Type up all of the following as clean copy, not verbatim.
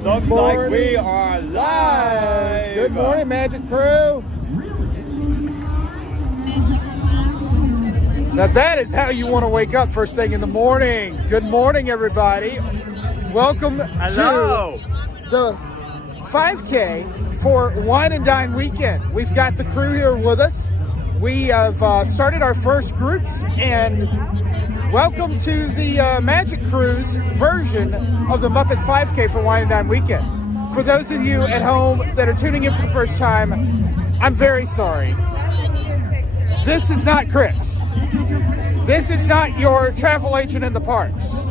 It looks like we are live. Good morning, Magic Crew. Now that is how you want to wake up first thing in the morning. Good morning, everybody. Welcome to the 5K for Wine and Dine weekend. We've got the crew here with us. We have started our first groups, and welcome to the Magic Crew's version of the Muppets 5K for Wine and Dine weekend. For those of you at home that are tuning in for the first time, I'm very sorry. This is not Chris. This is not your travel agent in the parks.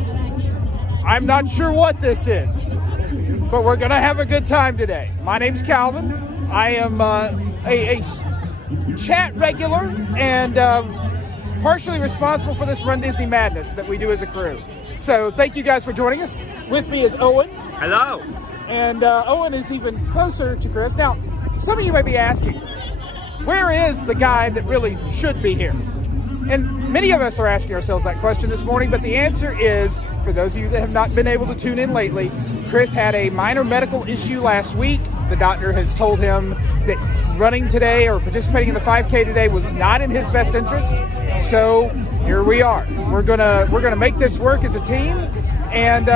I'm not sure what this is, but we're gonna have a good time today. My name's Calvin. I am a chat regular and partially responsible for this RunDisney madness that we do as a crew. So thank you guys for joining us. With me is Owen. Hello. And Owen is even closer to Chris. Now, some of you may be asking, where is the guy that really should be here? And many of us are asking ourselves that question this morning, but the answer is, for those of you that have not been able to tune in lately, Chris had a minor medical issue last week. The doctor has told him that running today or participating in the 5K today was not in his best interest. So here we are. We're gonna make this work as a team, and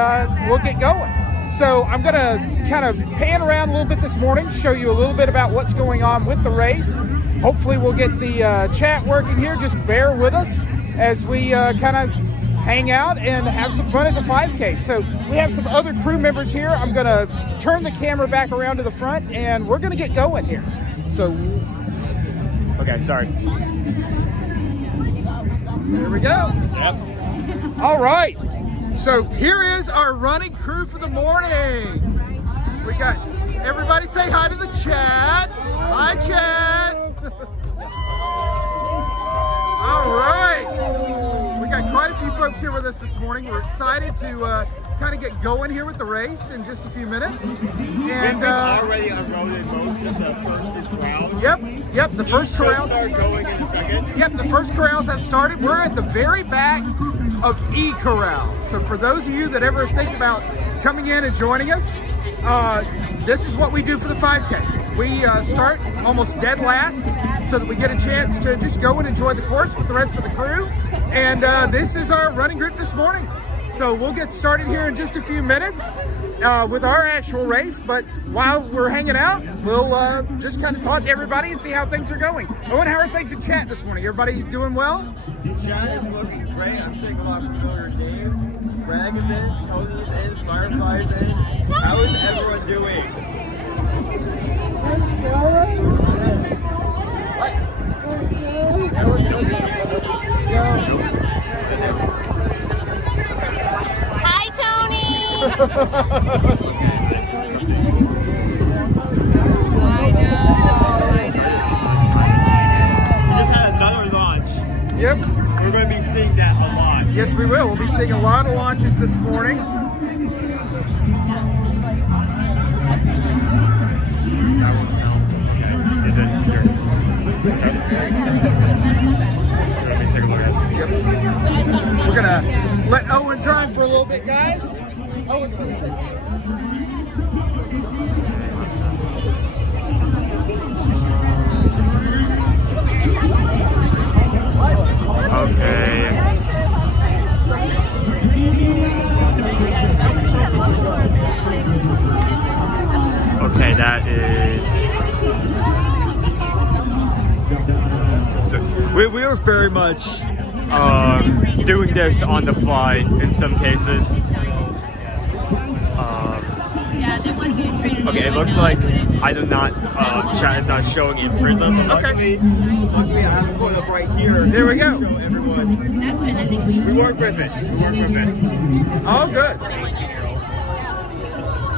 we'll get going. So I'm gonna kind of pan around a little bit this morning, show you a little bit about what's going on with the race. Hopefully we'll get the chat working here. Just bear with us as we kind of hang out and have some fun as a 5K. So we have some other crew members here. I'm gonna turn the camera back around to the front, and we're gonna get going here. So, okay, sorry. There we go. Yep. All right. So here is our running crew for the morning. We got everybody say hi to the chat. Hi, chat. All right. We got quite a few folks here with us this morning. We're excited to kind of get going here with the race in just a few minutes. And We've already unloaded most of the first corrals. Yep. The first corrals. Start going in a second. Yep, the first corrals have started. We're at the very back of E Corral. So for those of you that ever think about coming in and joining us, this is what we do for the 5K. We start almost dead last so that we get a chance to just go and enjoy the course with the rest of the crew. And this is our running group this morning. So we'll get started here in just a few minutes with our actual race. But while we're hanging out, we'll just kind of talk to everybody and see how things are going. Owen, how are things in chat this morning? Everybody doing well? The chat is looking great. I'm seeing a lot of familiar names. Greg is in, Tony's in, Firefly's in. How is everyone doing? Hi, Tony. I know. We just had another launch. Yep. We're going to be seeing that a lot. Yes, we will. We'll be seeing a lot of launches this morning. Yep. We're going to let Owen drive for a little bit, guys. Owen's going to take Okay. Okay, that is. So we were very much doing this on the fly in some cases. Okay, it looks like I do not. Chat is not showing in Prism. Okay. Luckily, I have it going up right here. There we go. Show everyone. We work with it. all good.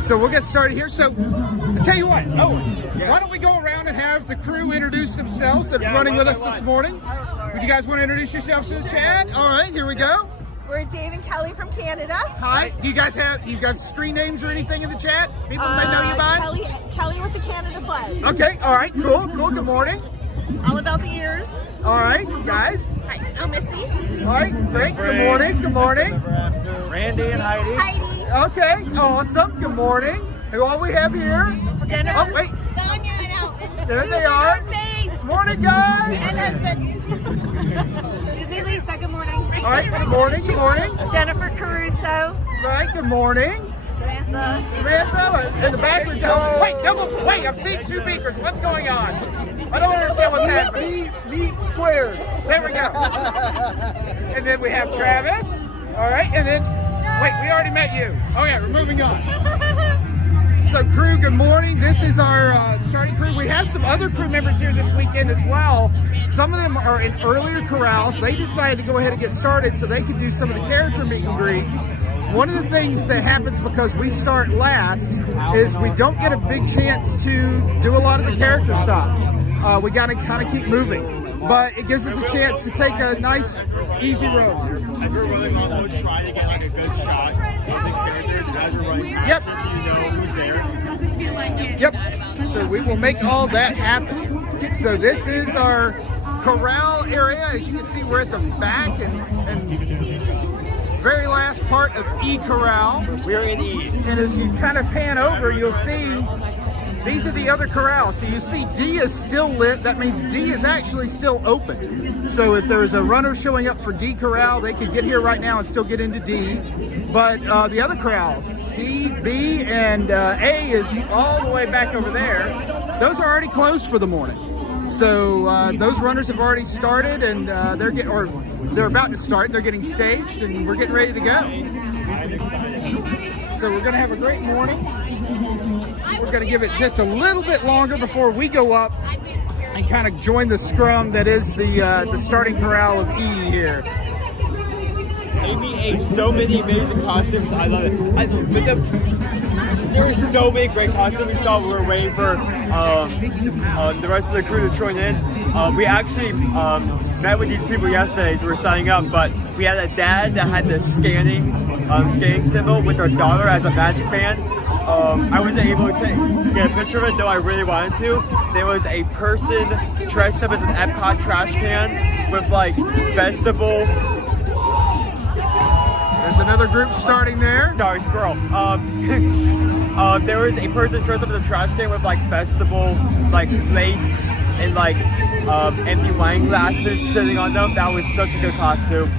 So we'll get started here. So I'll tell you what, Owen, why don't we go around and have the crew introduce themselves that's running with us this morning? Would you guys want to introduce yourselves to the chat? All right, here we go. We're Dave and Kelly from Canada. Hi. Do you guys have screen names or anything in the chat? People may know you by? Kelly with the Canada flag. Okay. All right. Cool. Good morning. All about the ears. All right, guys. Hi, I'm Missy. All right. Great. Good morning. Randy and Heidi. Heidi. Okay. Awesome. Good morning. Who all we have here? Jennifer. Oh, wait. Sonia and Alvin. There they are. Morning, guys. Disney Lisa, good morning. All right, good morning, good morning. Jennifer Caruso. Right, good morning. Samantha, in the back. Wait, I've seen two beakers. What's going on? I don't understand what's happening. Meet squared. There we go. And then we have Travis. All right, and then, wait, we already met you. Oh yeah, we're moving on. So crew, good morning. This is our starting crew. We have some other crew members here this weekend as well. Some of them are in earlier corrals. They decided to go ahead and get started so they could do some of the character meet and greets. One of the things that happens because we start last is we don't get a big chance to do a lot of the character stops. We got to kind of keep moving. But it gives us a chance to take a nice, easy road. As we're running on, we'll try to get like a good shot of the characters as we're running. Yep. So you know who's there. Yep. So we will make all that happen. So this is our corral area. As you can see, we're at the back and very last part of E Corral. We're in E. And as you kind of pan over, you'll see these are the other corrals. So you see D is still lit. That means D is actually still open. So if there's a runner showing up for D Corral, they could get here right now and still get into D. But the other corrals, C, B, and A is all the way back over there. Those are already closed for the morning. So those runners have already started, and they're about to start. They're getting staged, and we're getting ready to go. So we're going to have a great morning. We're going to give it just a little bit longer before we go up and kind of join the scrum that is the starting corral of E here. Amy ate so many amazing costumes. I love it. There were so many great costumes. We saw we were waiting for the rest of the crew to join in. We actually met with these people yesterday, so we're signing up. But we had a dad that had the scanning symbol with our daughter as a Magic band. I wasn't able to get a picture of it, though I really wanted to. There was a person dressed up as an Epcot trash can with like vegetable. There's another group starting there. Sorry, squirrel. There was a person dressed up as a trash can with like vegetable, like plates and like empty wine glasses sitting on them. That was such a good costume.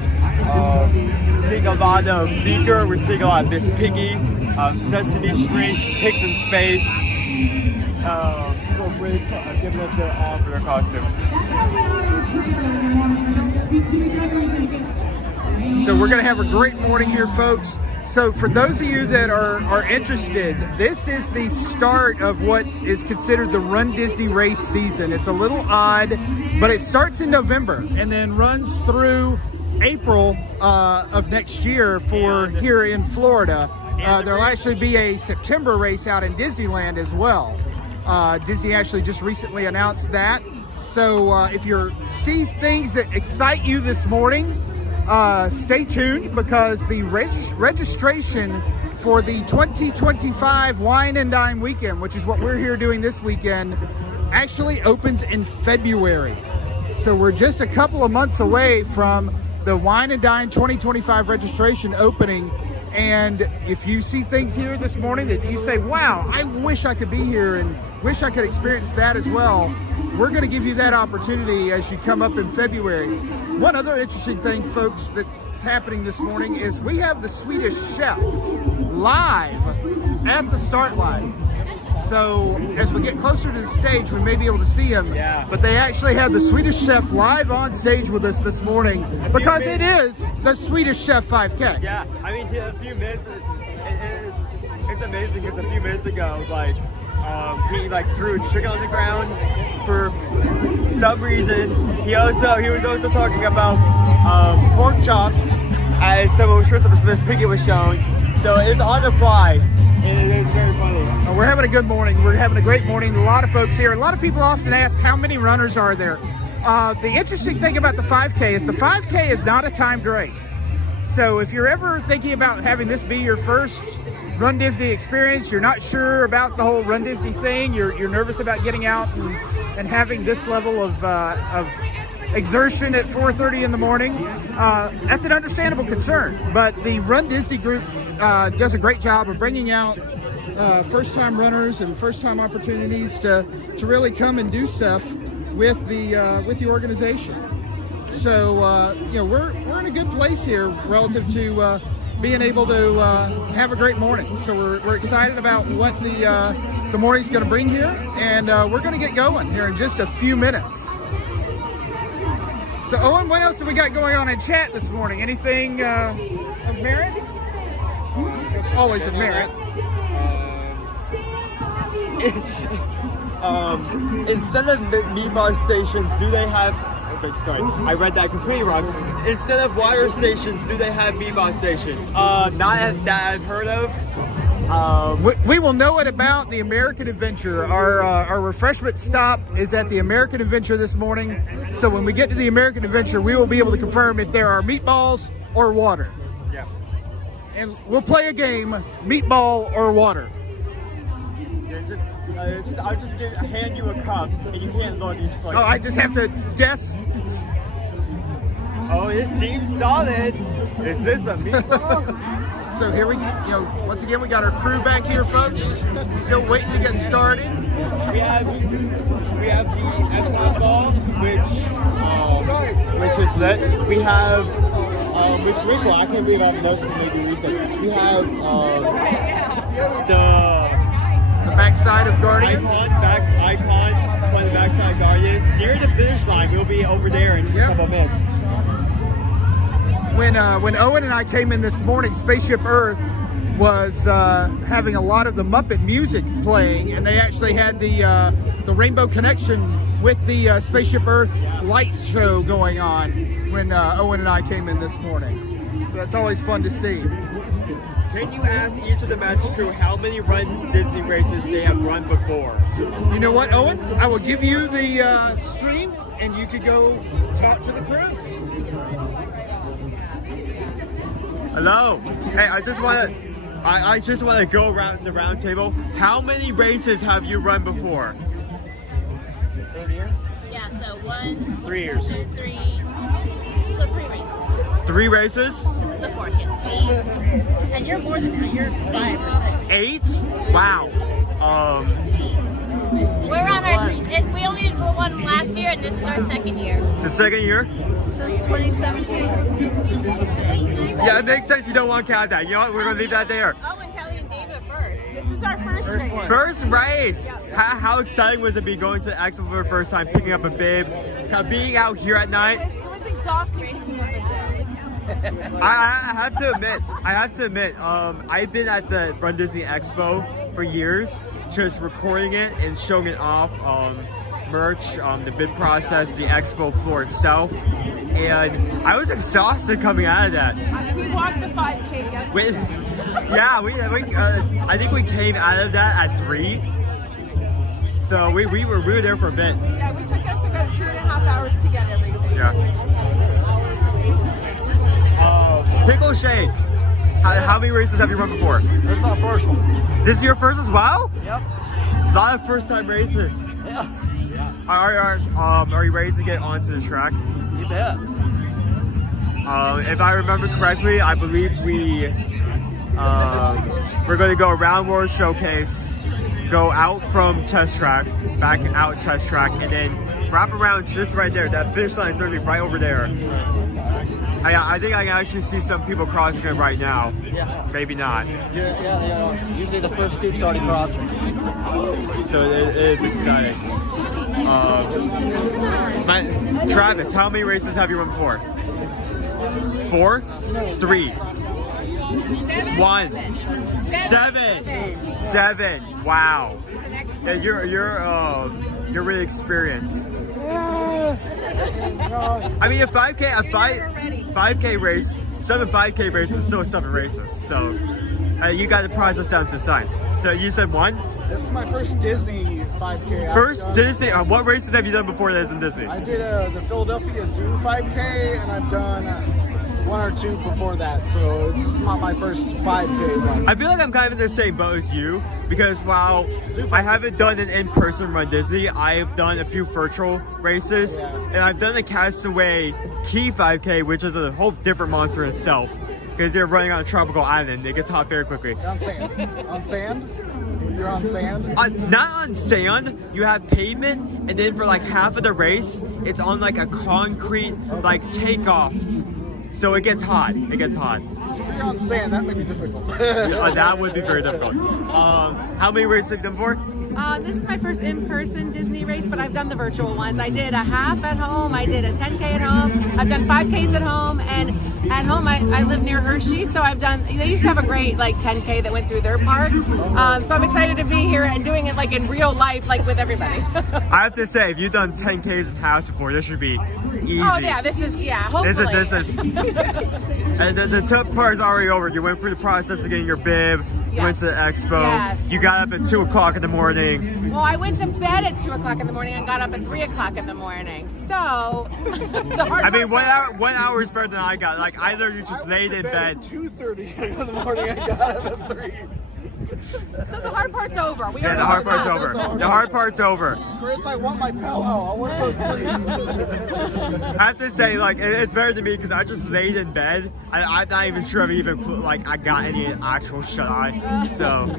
We're seeing a lot of Beaker. We're seeing a lot of Miss Piggy, Sesame Street, Pigs in Space. People really giving up their all for their costumes. So we're going to have a great morning here, folks. So for those of you that are interested, this is the start of what is considered the Run Disney race season. It's a little odd, but it starts in November and then runs through April of next year for here in Florida. There'll actually be a September race out in Disneyland as well. Disney actually just recently announced that. So if you see things that excite you this morning, stay tuned because the registration for the 2025 Wine and Dine weekend, which is what we're here doing this weekend, actually opens in February. So we're just a couple of months away from the Wine and Dine 2025 registration opening. And if you see things here this morning that you say, wow, I wish I could be here and wish I could experience that as well, we're going to give you that opportunity as you come up in February. One other interesting thing, folks, that's happening this morning is we have the Swedish Chef live at the start line. So as we get closer to the stage, we may be able to see him. Yeah. But they actually have the Swedish Chef live on stage with us this morning because it is the Swedish Chef 5K. Yeah, I mean, a few minutes, it's amazing because a few minutes ago, like, he like threw chicken on the ground for some reason. He was also talking about pork chops as someone was dressed up as Miss Piggy was showing. So it's on the fly, and it is very funny. We're having a good morning. We're having a great morning. A lot of folks here. A lot of people often ask how many runners are there. The interesting thing about the 5K is the 5K is not a timed race. So if you're ever thinking about having this be your first Run Disney experience, you're not sure about the whole Run Disney thing, you're nervous about getting out and having this level of exertion at 4:30 in the morning, that's an understandable concern. But the Run Disney group does a great job of bringing out first-time runners and first-time opportunities to really come and do stuff with the organization. So you know, we're in a good place here relative to being able to have a great morning. So we're excited about what the morning's going to bring here, and we're going to get going here in just a few minutes. So Owen, what else have we got going on in chat this morning? Anything of merit? It's always of merit. Instead of meatball stations, do they have? Sorry, I read that completely wrong. Instead of water stations, do they have meatball stations? Not that I've heard of. We will know it about the American Adventure. Our refreshment stop is at the American Adventure this morning. So when we get to the American Adventure, we will be able to confirm if there are meatballs or water. Yeah. And we'll play a game, meatball or water. I'll just hand you a cup, and you can't look each place. Oh, I just have to guess. Oh, it seems solid. Is this a meatball? So here once again, we got our crew back here, folks. Still waiting to get started. We have the FL ball, which is lit. We have, I can't believe I've noticed maybe recently. We have the backside of Guardians. Icon on the backside of Guardians. Near the finish line, we'll be over there in a couple of minutes. When Owen and I came in this morning, Spaceship Earth was having a lot of the Muppet music playing, and they actually had the Rainbow Connection with the Spaceship Earth lights show going on when Owen and I came in this morning. So that's always fun to see. Can you ask each of the Magic Crew how many Run Disney races they have run before? You know what, Owen? I will give you the stream, and you could go talk to the crew. Hello. Hey, I just want to go around the round table. How many races have you run before? 3 years. Yeah. So 1, 3 years. 2, 3. So 3 races. 3 races? This is the 4th. Yes. 8. And you're more than that. You're 5 or 6. 8? Wow. We're on our. We only did one last year, and this is our 2nd year. It's the 2nd year? Since 2017. Yeah, it makes sense. You don't want to count that. You know what? We're going to leave that there. Owen, Kelly, and David first. This is our first race. First race! How exciting was it be going to Expo for the first time, picking up a bib, being out here at night? It was exhausting picking up a bib. I have to admit, I've been at the RunDisney Expo for years, just recording it and showing it off, merch, the bid process, the expo floor itself, and I was exhausted coming out of that. We walked the 5K yesterday. I think we came out of that at 3, so we were there for a bit. Yeah, we took us about 2.5 hours to get everything. Yeah. Pickle Shake. How many races have you run before? This is my first one. This is your first as well? Yep. A lot of first-time races. Yeah. Are you ready to get onto the track? You bet. If I remember correctly, I believe we're going to go around World Showcase, go out from test track, back out test track, and then wrap around just right there. That finish line is literally right over there. I think I can actually see some people crossing it right now. Yeah. Maybe not. Yeah. Usually the first group's already crossing. So it is exciting. Travis, how many races have you run before? 4? 3? 1? 7? Wow. Yeah, you're really experienced. I mean, a 5K race, 7 5K races is still 7 races. So you got to price us down to science. So you said 1? This is my first Disney 5K. First Disney. What races have you done before that isn't Disney? I did the Philadelphia Zoo 5K, and I've done 1 or 2 before that. So it's not my first 5K run. I feel like I'm kind of in the same boat as you, because while I haven't done an in-person RunDisney, I've done a few virtual races, and I've done a Castaway Key 5K, which is a whole different monster itself. because you're running on a tropical island. It gets hot very quickly. On sand. On sand? You're on sand? Not on sand. You have pavement, and then for like half of the race, it's on like a concrete like takeoff. So it gets hot. It gets hot. So if you're on sand, that may be difficult. That would be very difficult. How many races have you done before? This is my first in-person Disney race, but I've done the virtual ones. I did a half at home, I did a 10K at home, I've done 5Ks at home, and at home I live near Hershey, so I've done, they used to have a great like 10K that went through their park. So I'm excited to be here and doing it like in real life, like with everybody. I have to say, if you've done 10Ks in house before, this should be easy. Oh yeah, this is, hopefully. This is and the tough part is already over. You went through the process of getting your bib, you went to the expo, you got up at 2 o'clock in the morning. Well, I went to bed at 2 o'clock in the morning and got up at 3 o'clock in the morning. So, the hard I mean, 1 hour is better than I got. Like, either you just laid in bed. At 2:30 in the morning, I got up at 3. So the hard part's over. Yeah, the hard part's over. The hard part's over. Chris, I want my pillow. I want to go sleep. I have to say, like, it's better than me because I just laid in bed. I'm not even sure if even like I got any actual shut eye. So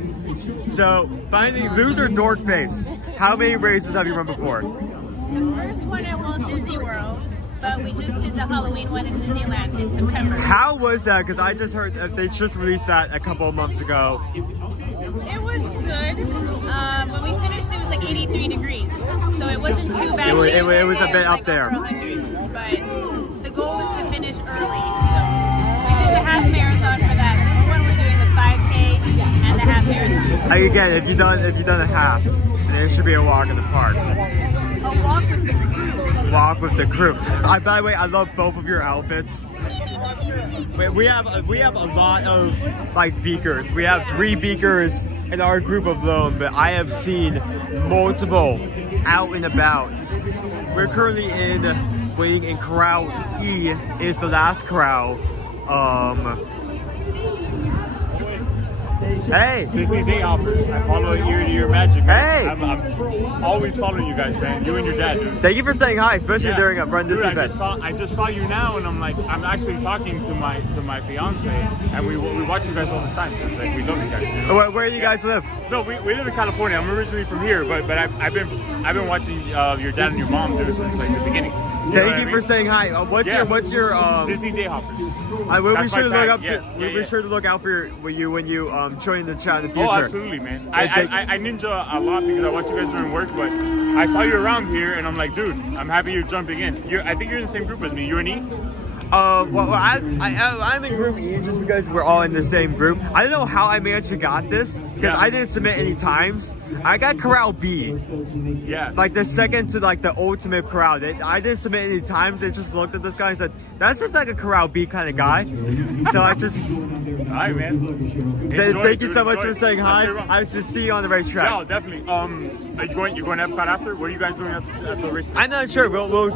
finally, loser dork face. How many races have you run before? The first one at Walt Disney World, but we just did the Halloween one in Disneyland in September. How was that? Because I just heard that they just released that a couple of months ago. It was good. When we finished, it was like 83 degrees, so it wasn't too bad. It was a bit up there. But the goal was to finish early, so we did the half marathon for that. This one we're doing the 5K and the half marathon. Again, if you've done a half, then it should be a walk in the park. A walk with the crew. Walk with the crew. By the way, I love both of your outfits. We have a lot of like beakers. We have 3 beakers in our group of them, but I have seen multiple out and about. We're currently waiting in corral E. Is the last corral. Hey! Disney Day offers. I follow Year to Year Magic. Hey! I'm always following you guys, man. You and your dad, dude. Thank you for saying hi, especially during a RunDisney event. I just saw you now, and I'm like, I'm actually talking to my fiance, and we watch you guys all the time. Like, we love you guys. You know? Where do you guys live? No, we live in California. I'm originally from here, but I've been watching your dad and your mom do since like the beginning. Thank you for saying hi. What's your Disney Day hoppers? We'll be sure to look up we'll be sure to look out for you when you join the chat in the future. Oh, absolutely, man. I ninja a lot because I watch you guys during work, but I saw you around here and I'm like, dude, I'm happy you're jumping in. I think you're in the same group as me. You're an E? Well, I'm in group E just because we're all in the same group. I don't know how I managed to got this because I didn't submit any times. I got corral B. Yeah. Like the second to like the ultimate corral. I didn't submit any times. They just looked at this guy and said, that seems like a corral B kind of guy. So I just... All right, man. Thank you so much for saying hi. I was just see you on the racetrack. No, definitely. Are you going to Epcot after? What are you guys doing at the race? I'm not sure. We'll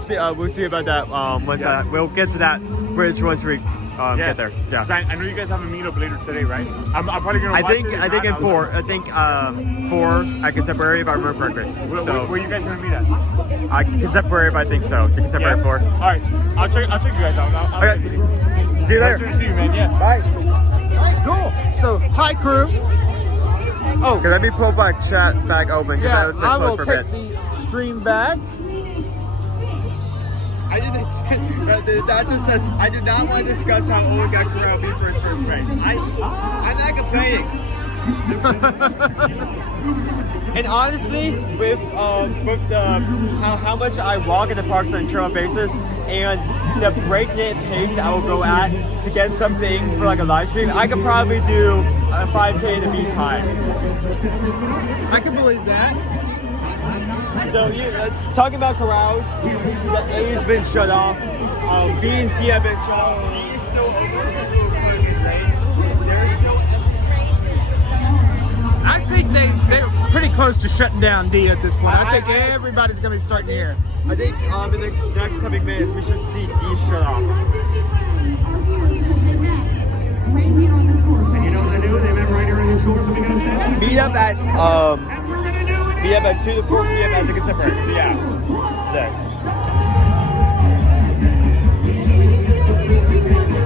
see about that once we'll get to that bridge once we get there. Yeah. I know you guys have a meetup later today, right? I'm probably gonna. I think in 4. I think 4 at Contemporary if I remember correctly. Where are you guys gonna meet at? Contemporary if I think so. The Contemporary 4. All right. I'll check you guys out. Okay. See you later. Nice to see you, man. Yeah. Bye. Alright, cool. So, hi crew. Oh, okay, let me pull my chat back open because I was I will closed for a take bit. the stream back. I did not want to discuss how Owen got corral B for his first race. I'm not complaining. And honestly, with how much I walk in the parks on a trail basis and the breakneck pace I will go at to get some things for like a live stream, I could probably do a 5K in a B time. I can believe that. So talking about corrals, the A has been shut off. B and C have been shut off. D is still open. I think they're pretty close to shutting down D at this point. I think everybody's going to be starting here. I think in the next coming minutes we should see D shut off. And you know what they're doing? They met right here in this course. What are we going to say? Meet up at 2 to 4 p.m. at the Contemporary. So yeah.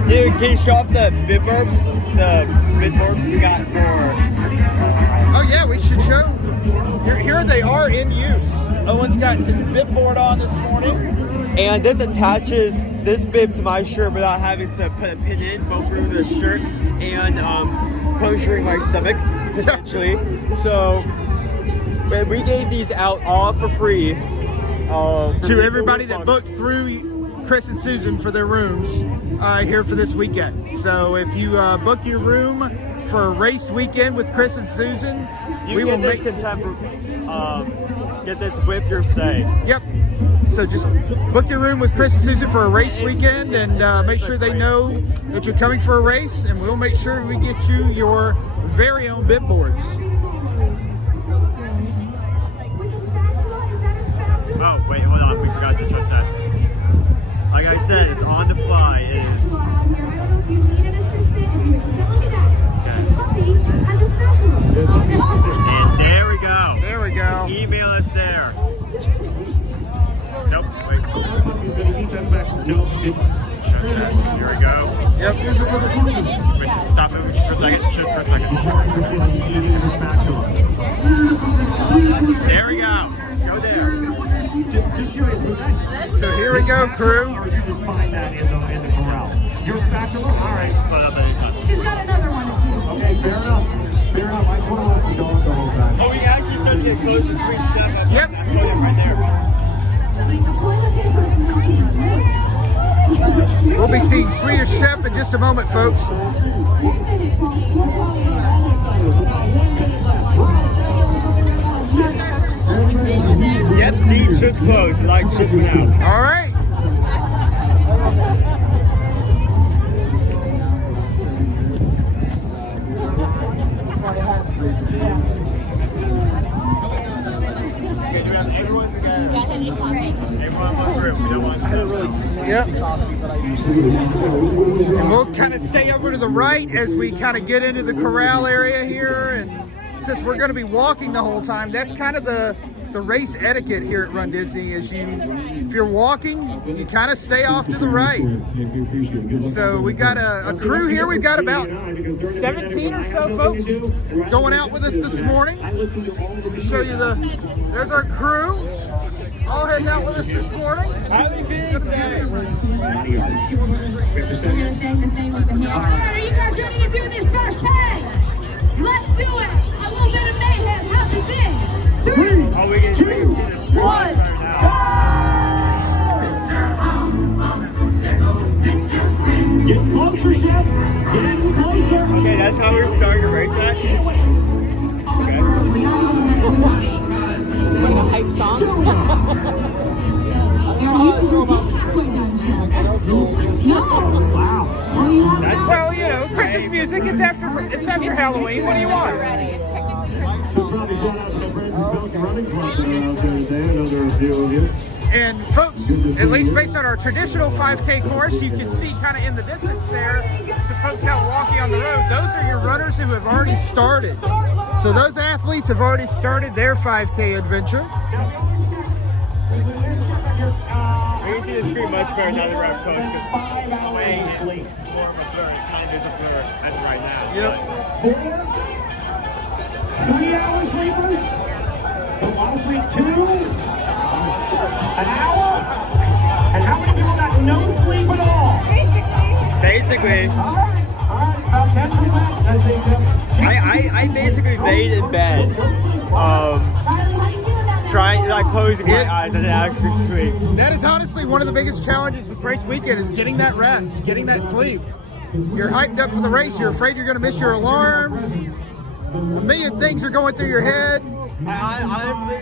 Dude, can you show off the bib burps? The bib burps we got for... Oh yeah, we should show. Here they are in use. Owen's got his bib board on this morning. And this attaches this bib to my shirt without having to put a pin in, both through the shirt and puncturing my stomach, potentially. So, we gave these out all for free. To everybody that booked through Chris and Susan for their rooms here for this weekend. So if you book your room for a race weekend with Chris and Susan, we will make get this with your stay. Yep. So just book your room with Chris and Susan for a race weekend, and make sure they know that you're coming for a race, and we'll make sure we get you your very own bib boards. Oh, wait, hold on. We forgot to adjust that. Like I said, it's on the fly. It is. And there we go. There we go. Email us there. Nope, wait. Here we go. Yep. Wait, stop it just for a second. Just for a second. There we go. Go there. Just curious, was that? So here we go, crew. Or you just find that in the corral? Your spatula? All right. She's got another one. Okay, fair enough. Fair enough. I just want to let you go the whole time. Oh, we can actually start to get close to Swedish Chef. Yep. Right there. We'll be seeing Swedish Chef in just a moment, folks. Yep, these just closed, like just went out. All right. Okay, do we have everyone together? Everyone in one room. We don't want to step really. Yep. And we'll kind of stay over to the right as we kind of get into the corral area here. And since we're going to be walking the whole time, that's kind of the race etiquette here at RunDisney. Is if you're walking, you kind of stay off to the right. So we got a crew here. We've got about 17 or so folks going out with us this morning. Show you there's our crew. All heading out with us this morning. How are you feeling today? Are you guys ready to do this? Okay. Let's do it. A little bit of mayhem happens in 3, 2, 1, go! Get closer, Chef. Get closer. Okay, that's how we're starting to race that. A hype song. Well, you know, Christmas music. It's after Halloween. What do you want? And folks, at least based on our traditional 5K course, you can see kind of in the distance there, some folks out walking on the road. Those are your runners who have already started. So those athletes have already started their 5K adventure. We can see the screen much better now that we're up close because way is more of a blur. It kind of is a blur as of right now. Yep. 3-hour sleepers. The water sleep 2. An hour. And how many people got no sleep at all? Basically. All right, about 10%. That's it. I basically laid in bed, trying, like, closing my eyes and actually sleep. That is honestly one of the biggest challenges with race weekend is getting that rest, getting that sleep. You're hyped up for the race. You're afraid you're going to miss your alarm. A million things are going through your head. I honestly,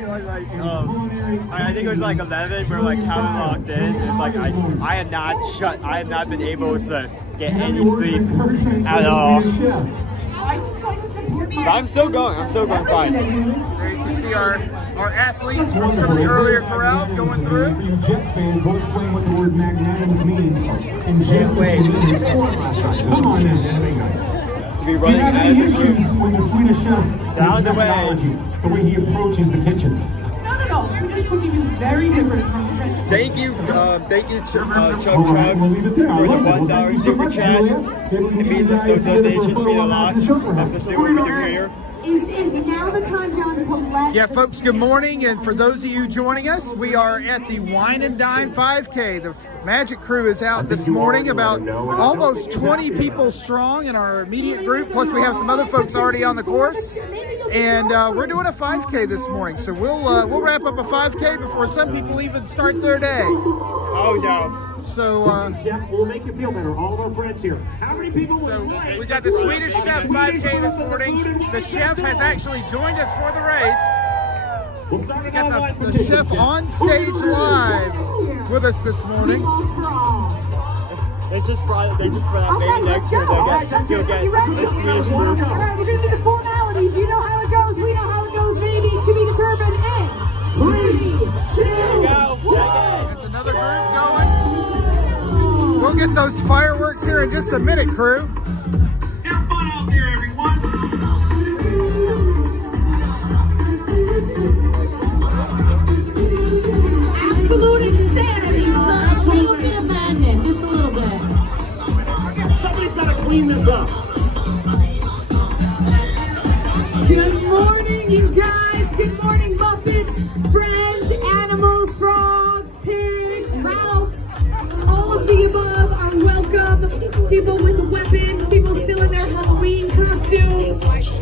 I think it was like 11, we're like kind of locked in. It's like, I have not been able to get any sleep at all. But I'm still going fine. There you can see our athletes from some of the earlier corrals going through. For you Jets fans, we'll explain what the word magnanimous means in just a minute. Come on now, To be running do you have any issues with the Swedish Chef down the way. The way he approaches the kitchen? No. Swedish cooking is very different from French cooking. Thank you, Chuck Chuck, We'll leave it there. for the I like that. $1 Thank you so super much, chat. Julia. It means that those donations mean a lot. That's to see what we do here. Is now the time, John, to let Yeah, folks, good morning. And for those of you joining us, we are at the Wine and Dine 5K. The Magic Crew is out this morning, about almost 20 people strong in our immediate group. Plus, we have some other folks already on the course. And we're doing a 5K this morning. So we'll wrap up a 5K before some people even start their day. Oh, no. So We'll make you feel better. All of our friends here. How many people would like? we got the Swedish Chef 5K this morning. The chef has actually joined us for the race. We'll start We an got online the petition. chef on stage live with us this morning. They just brought that baby next year. They'll get the Swedish group. All right, we're gonna do the formalities. You know how it goes. We know how it goes, baby. To be determined in 3, 2, 1. It's another group going. We'll get those fireworks here in just a minute, crew. Have fun out there, everyone. Absolute insanity. A little bit of madness, just a little bit. Somebody's got to clean this up. Good morning, you guys. Good morning, Muppets, friends, animals, frogs, pigs, Ralphs. All of the above are welcome. People with weapons, people still in their Halloween costumes. Let's go.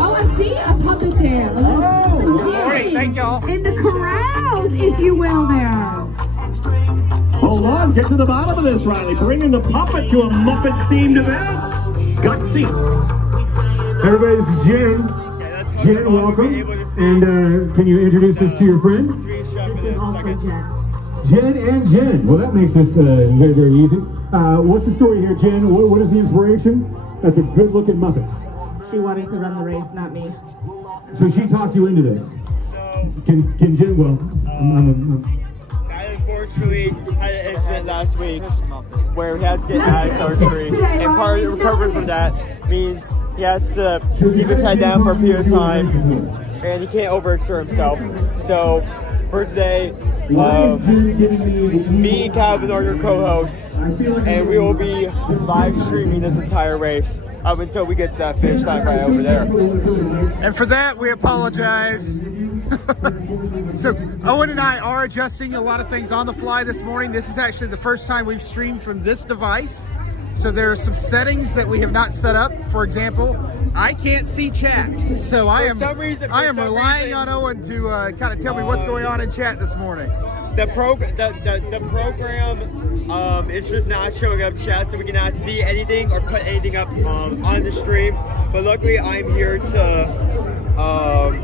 Oh, I see a puppet there. Good morning, thank y'all. In the corrals, if you will, there. Hold on, get to the bottom of this, Riley. Bringing the puppet to a Muppets-themed event. Gutsy. Everybody, this is Jen. Jen, welcome. And can you introduce us to your friend? Swedish Chef in a second. Jen and Jen. Well, that makes this very, very easy. What's the story here, Jen? What is the inspiration? That's a good-looking Muppet. She wanted to run the race, not me. So she talked you into this. Can Jen? Well, I unfortunately had an incident last week where he had to get eye surgery, and part of recovering from that means he has to keep his head down for a period of time, and he can't overexert himself. So for today, me and Calvin are your co-hosts, and we will be live streaming this entire race up until we get to that finish line right over there. And for that, we apologize. So Owen and I are adjusting a lot of things on the fly this morning. This is actually the first time we've streamed from this device. So there are some settings that we have not set up. For example, I can't see chat. So I am relying on Owen to kind of tell me what's going on in chat this morning. The program is just not showing up chat, so we cannot see anything or put anything up on the stream. But luckily, I'm here to.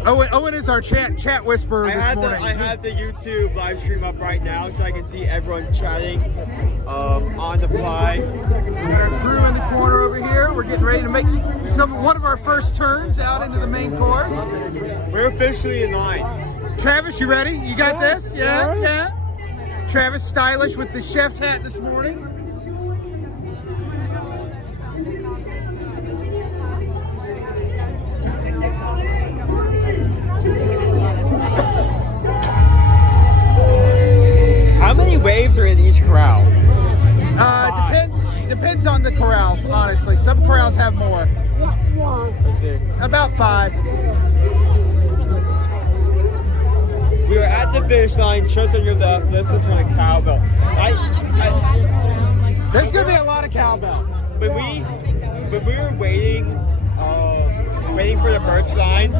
Owen is our chat whisperer this morning. I have the YouTube live stream up right now, so I can see everyone chatting on the fly. We got our crew in the corner over here. We're getting ready to make one of our first turns out into the main course. We're officially in line. Travis, you ready? You got this? Yeah. Travis, stylish with the chef's hat this morning. How many waves are in each corral? Depends on the corral, honestly. Some corrals have more. Let's see. About 5. We were at the finish line just on your left. Listen to the cowbell. There's gonna be a lot of cowbell. When we were waiting for the merch line,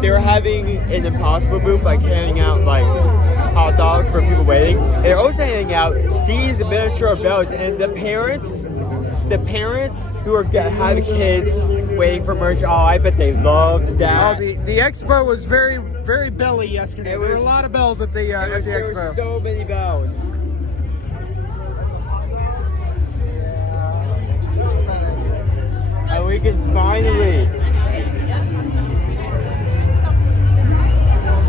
they were having an impossible booth, like handing out like hot dogs for people waiting. And they're also handing out these miniature bells, and the parents who are having kids waiting for merch, oh, I bet they loved that. Oh, the expo was very, very belly yesterday. There were a lot of bells at the expo. There were so many bells. And we can finally.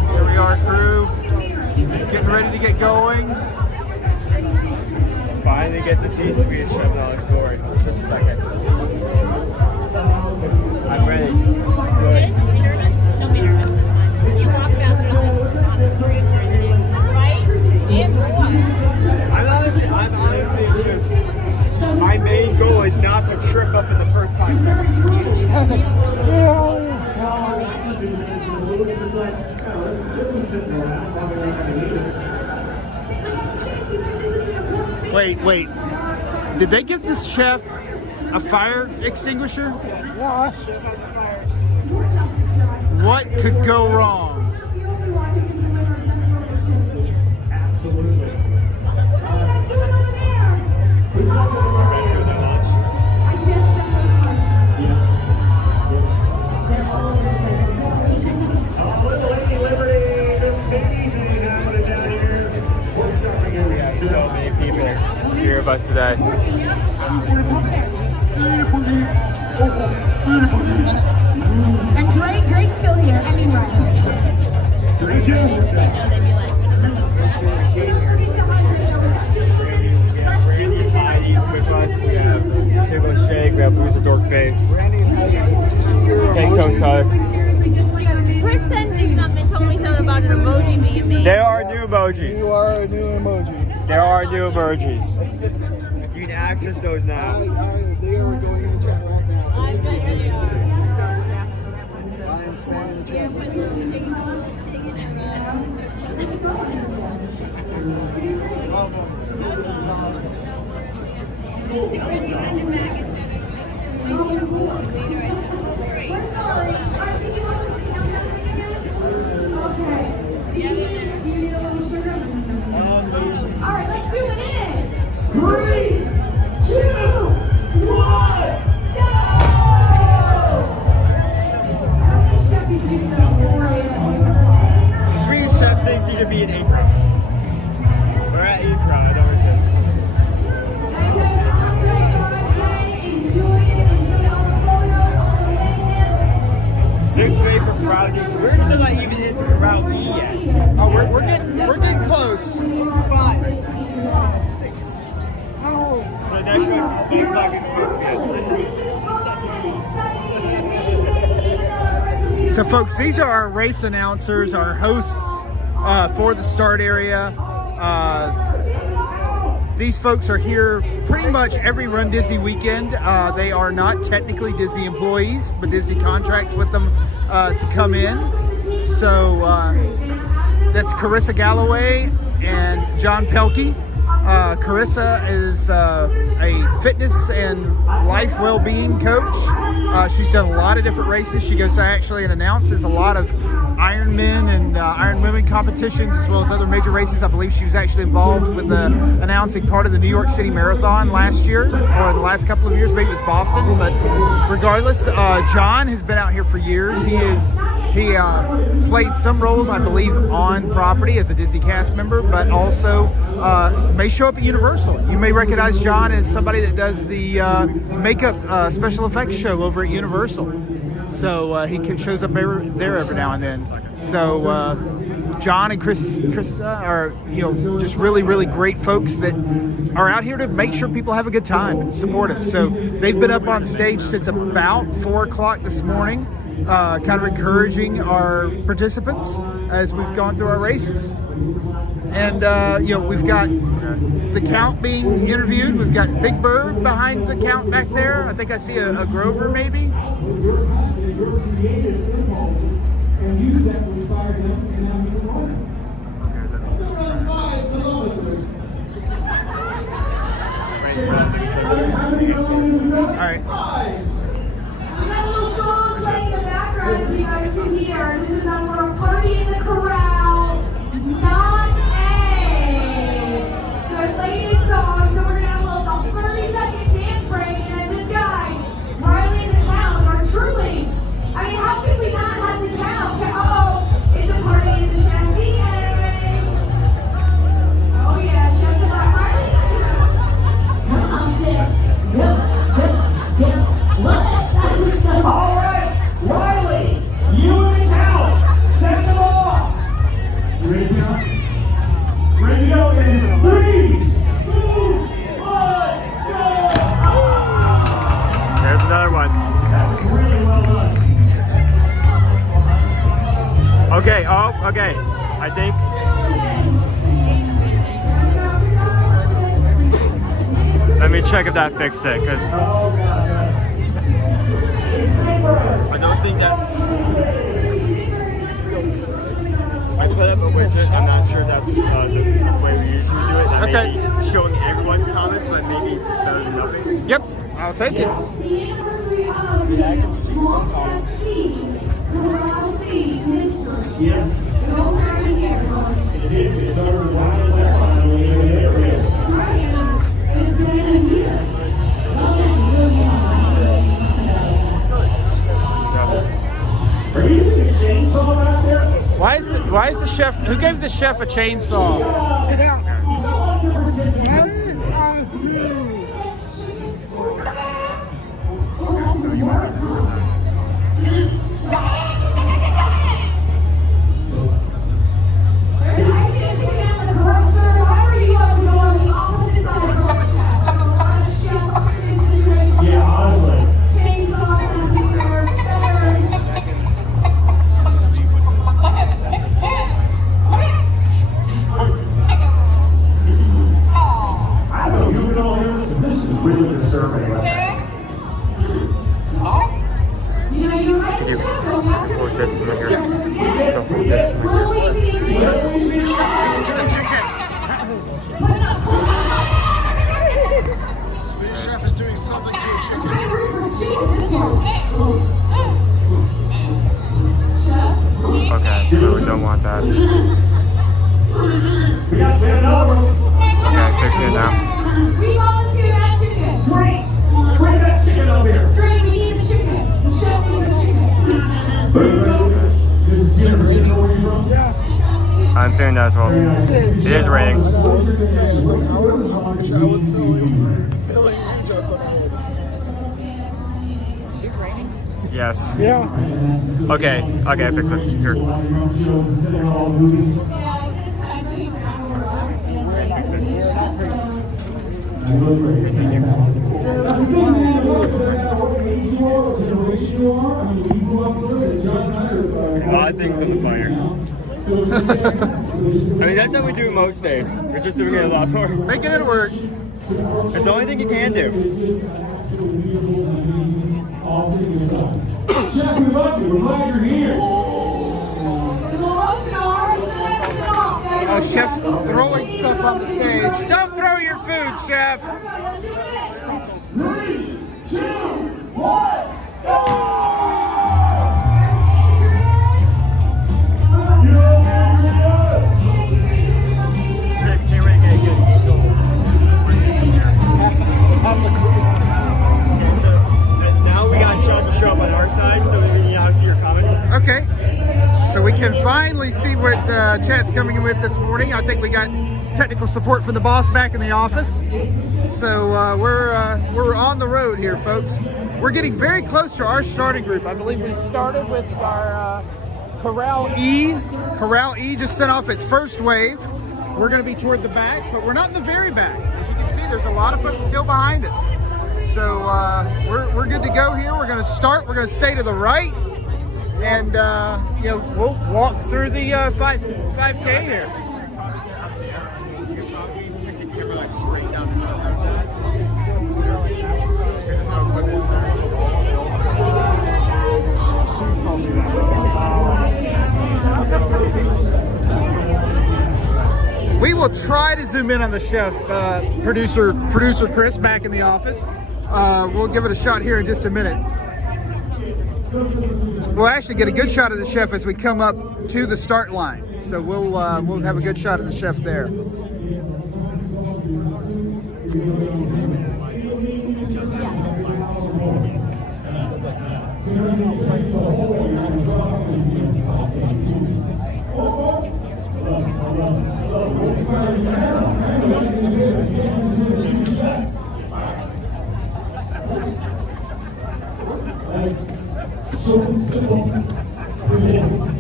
Here we are, crew. Getting ready to get going. Finally get to see Swedish Chef in all his glory. Just a second. I'm ready. Good. Be nervous? Don't be nervous. It's fine. You walk faster on the screen where it is, right? And boy. I'm honestly just, my main goal is not to trip up in the first concept. Wait. Did they give this chef a fire extinguisher? Yeah. What could go wrong? So many people here of us today. And Drake's still here. I mean, right. With us, we have Pickle Shake, we have Booster Dork Face. Thanks, so sorry. Chris sent me something, told me something about an emoji being made. There are new emojis. You are a new emoji. There are new emojis. You can access those now. They are going in the chat right now. I bet they are. I am spamming the chat. We're sorry. Okay. Do you need a little sugar? All right, let's do it in 3, 2, 1, go! Swedish Chef things need to be an apron. We're at apron, I know we're good. 6 May for Fridays. We're still not even into Route E yet. Oh, we're getting close. 5. 6. So next block is supposed to be So folks, these are our race announcers, our hosts for the start area. These folks are here pretty much every Run Disney weekend. They are not technically Disney employees, but Disney contracts with them to come in. So that's Carissa Galloway and John Pelkey. Carissa is a fitness and life well-being coach. She's done a lot of different races. She goes actually and announces a lot of Ironmen and Ironwomen competitions, as well as other major races. I believe she was actually involved with announcing part of the New York City Marathon last year, or the last couple of years. Maybe it was Boston, but regardless, John has been out here for years. He played some roles, I believe, on property as a Disney cast member, but also may show up at Universal. You may recognize John as somebody that does the makeup special effects show over at Universal. So he shows up there every now and then. So John and Chris are just really, really great folks that are out here to make sure people have a good time and support us. So they've been up on stage since about 4 o'clock this morning, kind of encouraging our participants as we've gone through our races. And we've got the Count being interviewed. We've got Big Bird behind the Count back there. I think I see a Grover maybe. And use that to inspire them and have them perform. All right. We got a little song playing in the background if you guys can hear. This is now for a party in the corral, not A. The latest song, so we're gonna have a little 30-second dance break, and this guy, Riley and the Count, are truly. I mean, how could we not have the Count? Oh, it's a party in the Chevy. Oh yeah, Chef's about Riley. All right, Riley, you and the Count, send them off. Okay, I think. Let me check if that fixed it, because I don't think that's. I put up a widget. I'm not sure that's the way we usually do it. That may be showing everyone's comments, but maybe better than nothing. Yep, I'll take it. Yeah, I can see some comments. Why is the chef? Who gave the chef a chainsaw? Swedish Chef is doing something to a chicken. Okay, so we don't want that. Okay, fixing it now. We want to that chicken. Great. Bring that chicken over here. Great, we need the chicken. The chef needs the chicken. I'm feeling that as well. It is raining. Is it raining? Yes. Yeah. Okay, I fixed it. Here. A lot of things on the fire. I mean, that's how we do it most days. We're just doing it a lot more. Making it work. It's the only thing you can do. Chef, we love you. We're glad you're here. Oh, chef's throwing stuff on the stage. Don't throw your food, chef. 3, 2, 1, go! Show up on our side so we can now see your comments. Okay, so we can finally see what chat's coming in with this morning. I think we got technical support from the boss back in the office. So we're on the road here, folks. We're getting very close to our starting group. I believe we started with our Corral E. Corral E just sent off its first wave. We're going to be toward the back, but we're not in the very back. As you can see, there's a lot of folks still behind us. So we're good to go here. We're going to start. We're going to stay to the right, and you know, we'll walk through the 5K here. We will try to zoom in on the chef, producer Chris back in the office. We'll give it a shot here in just a minute. We'll actually get a good shot of the chef as we come up to the start line. So we'll have a good shot of the chef there.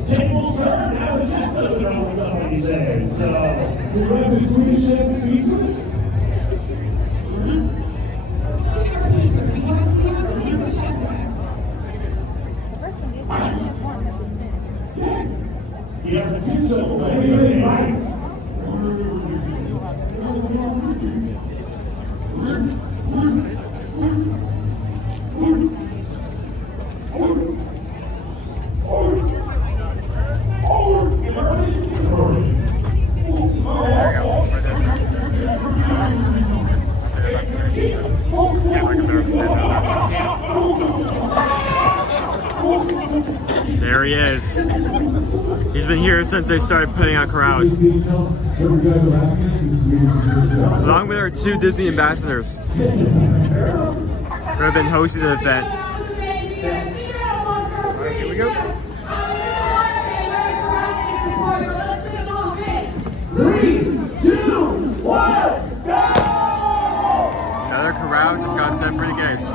Tables turn, now the chef doesn't know what somebody's saying. So, do you want the Swedish Chef speechless? Yeah, the There he is. He's been here since they started putting out crowds. Along with our 2 Disney ambassadors who have been hosting the event. Alright, here we go. 3, 2, 1, go! Another crowd just got sent for the gates.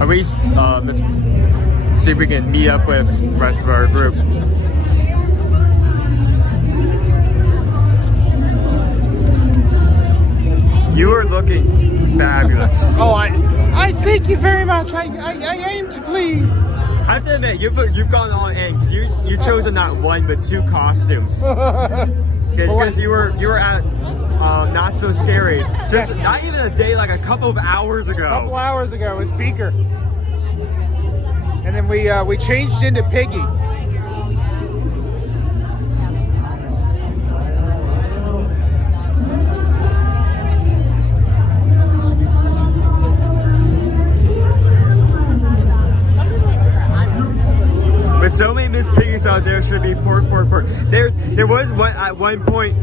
Are we, let's see if we can meet up with the rest of our group. You are looking fabulous. Oh, I thank you very much. I aim to please. I have to admit, you've gone all in because you chose not 1 but 2 costumes. Because you were at Not So Scary just not even a day, like a couple of hours ago. A couple hours ago was Beaker, and then we changed into Piggy. But so many Miss Piggies out there should be pork. There was one at one point.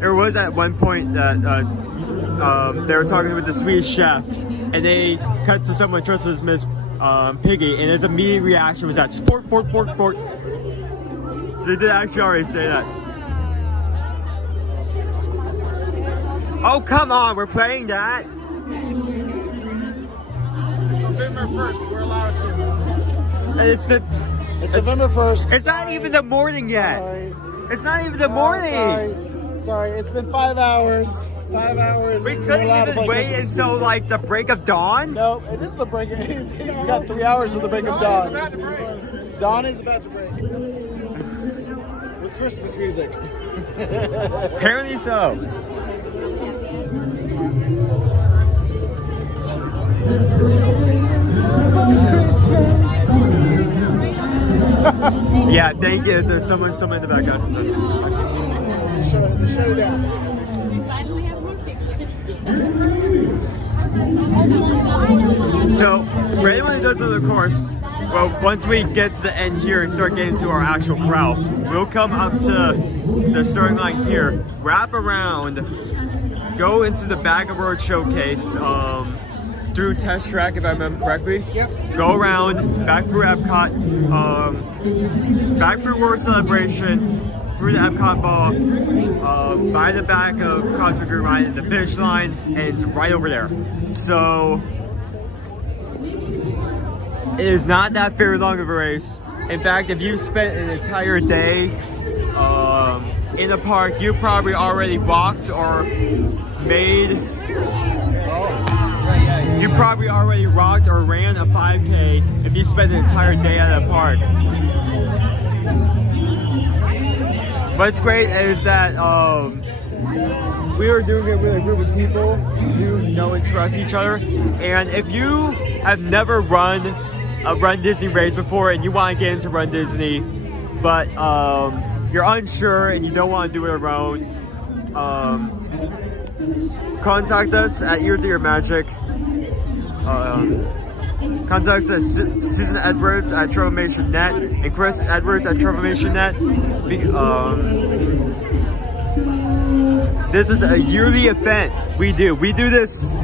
There was at one point that they were talking with the Swedish Chef, and they cut to someone dressed as Miss Piggy, and his immediate reaction was that just pork. So they did actually already say that. Oh come on, we're playing that. November 1st, we're allowed to. It's November 1st. It's not even the morning yet. Sorry. It's not even the morning. Sorry, it's been 5 hours. 5 hours. We couldn't even wait until like the break of dawn? No, it is the break. We got 3 hours to the break of dawn. Dawn is about to break. With Christmas music. Apparently so. Yeah, thank you. There's someone in the back, guys. Shut it down. So, for anyone who doesn't know the course, well, once we get to the end here and start getting to our actual crowd, we'll come up to the starting line here, wrap around, go into the Bag of Road showcase, through Test Track, if I remember correctly. Yep. Go around, back through Epcot, back through War Celebration, through the Epcot Ball, by the back of Cosmic Rewind and the finish line, and it's right over there. So it is not that very long of a race. In fact, if you spent an entire day in the park, you probably already walked or made. You probably already rocked or ran a 5K if you spent an entire day at a park. What's great is that we are doing it with a group of people who know and trust each other. And if you have never run a RunDisney race before and you want to get into RunDisney, but you're unsure and you don't want to do it alone, contact us at Ears of Your Magic. Contact us Susan Edwards at Troublemationnet and Chris Edwards at Troublemationnet. This is a yearly event we do. We do this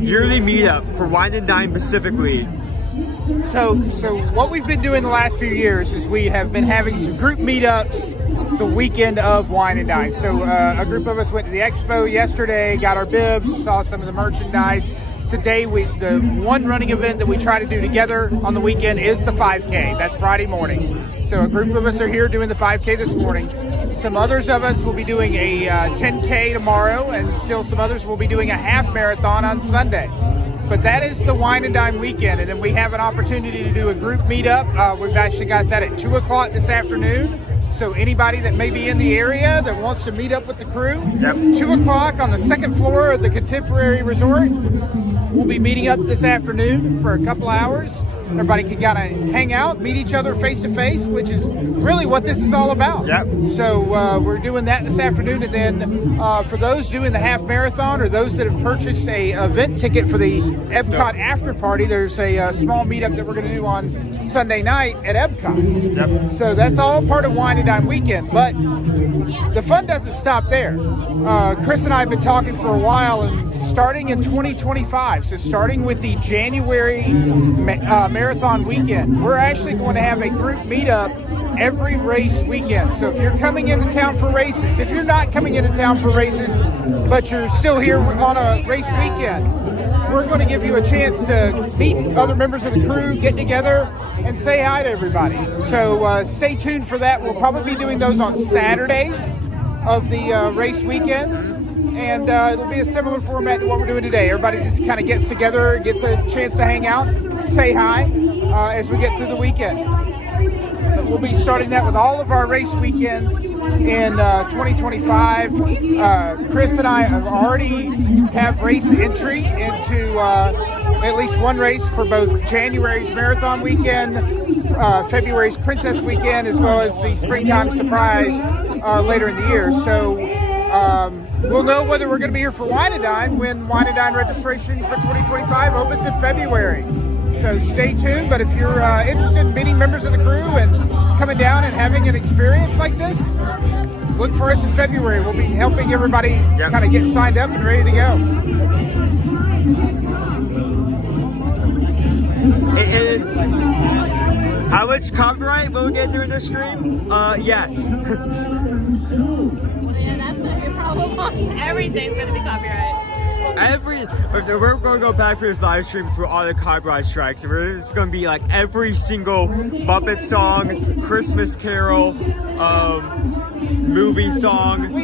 yearly meetup for Wine and Dine specifically. So what we've been doing the last few years is we have been having some group meetups the weekend of Wine and Dine. So a group of us went to the expo yesterday, got our bibs, saw some of the merchandise. Today, the one running event that we try to do together on the weekend is the 5K. That's Friday morning. So a group of us are here doing the 5K this morning. Some others of us will be doing a 10K tomorrow, and still some others will be doing a half marathon on Sunday. But that is the Wine and Dine weekend, and then we have an opportunity to do a group meetup. We've actually got that at 2 o'clock this afternoon. So anybody that may be in the area that wants to meet up with the crew, 2 o'clock on the second floor of the Contemporary Resort. We'll be meeting up this afternoon for a couple hours. Everybody can kind of hang out, meet each other face to face, which is really what this is all about. So we're doing that this afternoon, and then for those doing the half marathon or those that have purchased a event ticket for the Epcot after party, there's a small meetup that we're going to do on Sunday night at Epcot. So that's all part of Wine and Dine weekend, but the fun doesn't stop there. Chris and I have been talking for a while, and starting in 2025, so starting with the January marathon weekend, we're actually going to have a group meetup every race weekend. So if you're coming into town for races, if you're not coming into town for races, but you're still here on a race weekend, we're going to give you a chance to meet other members of the crew, get together, and say hi to everybody. So stay tuned for that. We'll probably be doing those on Saturdays of the race weekends. And it'll be a similar format to what we're doing today. Everybody just kind of gets together, gets a chance to hang out, say hi as we get through the weekend. But we'll be starting that with all of our race weekends in 2025. Chris and I have already have race entry into at least one race for both January's marathon weekend, February's Princess weekend, as well as the springtime surprise later in the year. So we'll know whether we're going to be here for Wine and Dine when Wine and Dine registration for 2025 opens in February. So stay tuned, but if you're interested in meeting members of the crew and coming down and having an experience like this, look for us in February. We'll be helping everybody kind of get signed up and ready to go. How much copyright will we get during this stream? Yes. Yeah, that's gonna be a problem. Everything's gonna be copyright. We're going to go back for this live stream for all the copyright strikes. It's going to be like every single Muppet song, Christmas Carol, movie song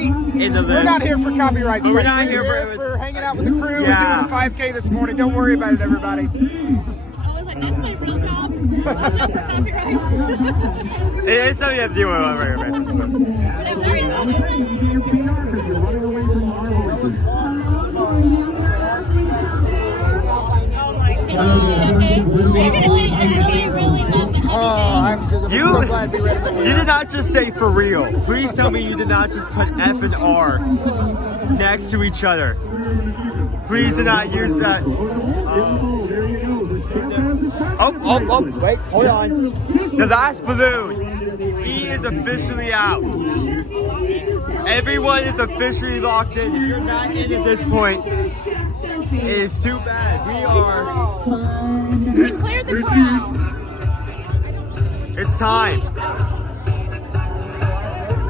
in the list. We're not here for copyright strikes. We're not here for hanging out with the crew. Yeah. We're doing a 5K this morning. Don't worry about it, everybody. I was like, that's my real job. Just for copyright. It's something you have to do on a regular basis. But I'm worried about it. You did not just say for real. Please tell me you did not just put F and R next to each other. Please do not use that. Wait, hold on. The last balloon. He is officially out. Everyone is officially locked in. If you're not in at this point, it is too bad. We cleared the crowd. It's time.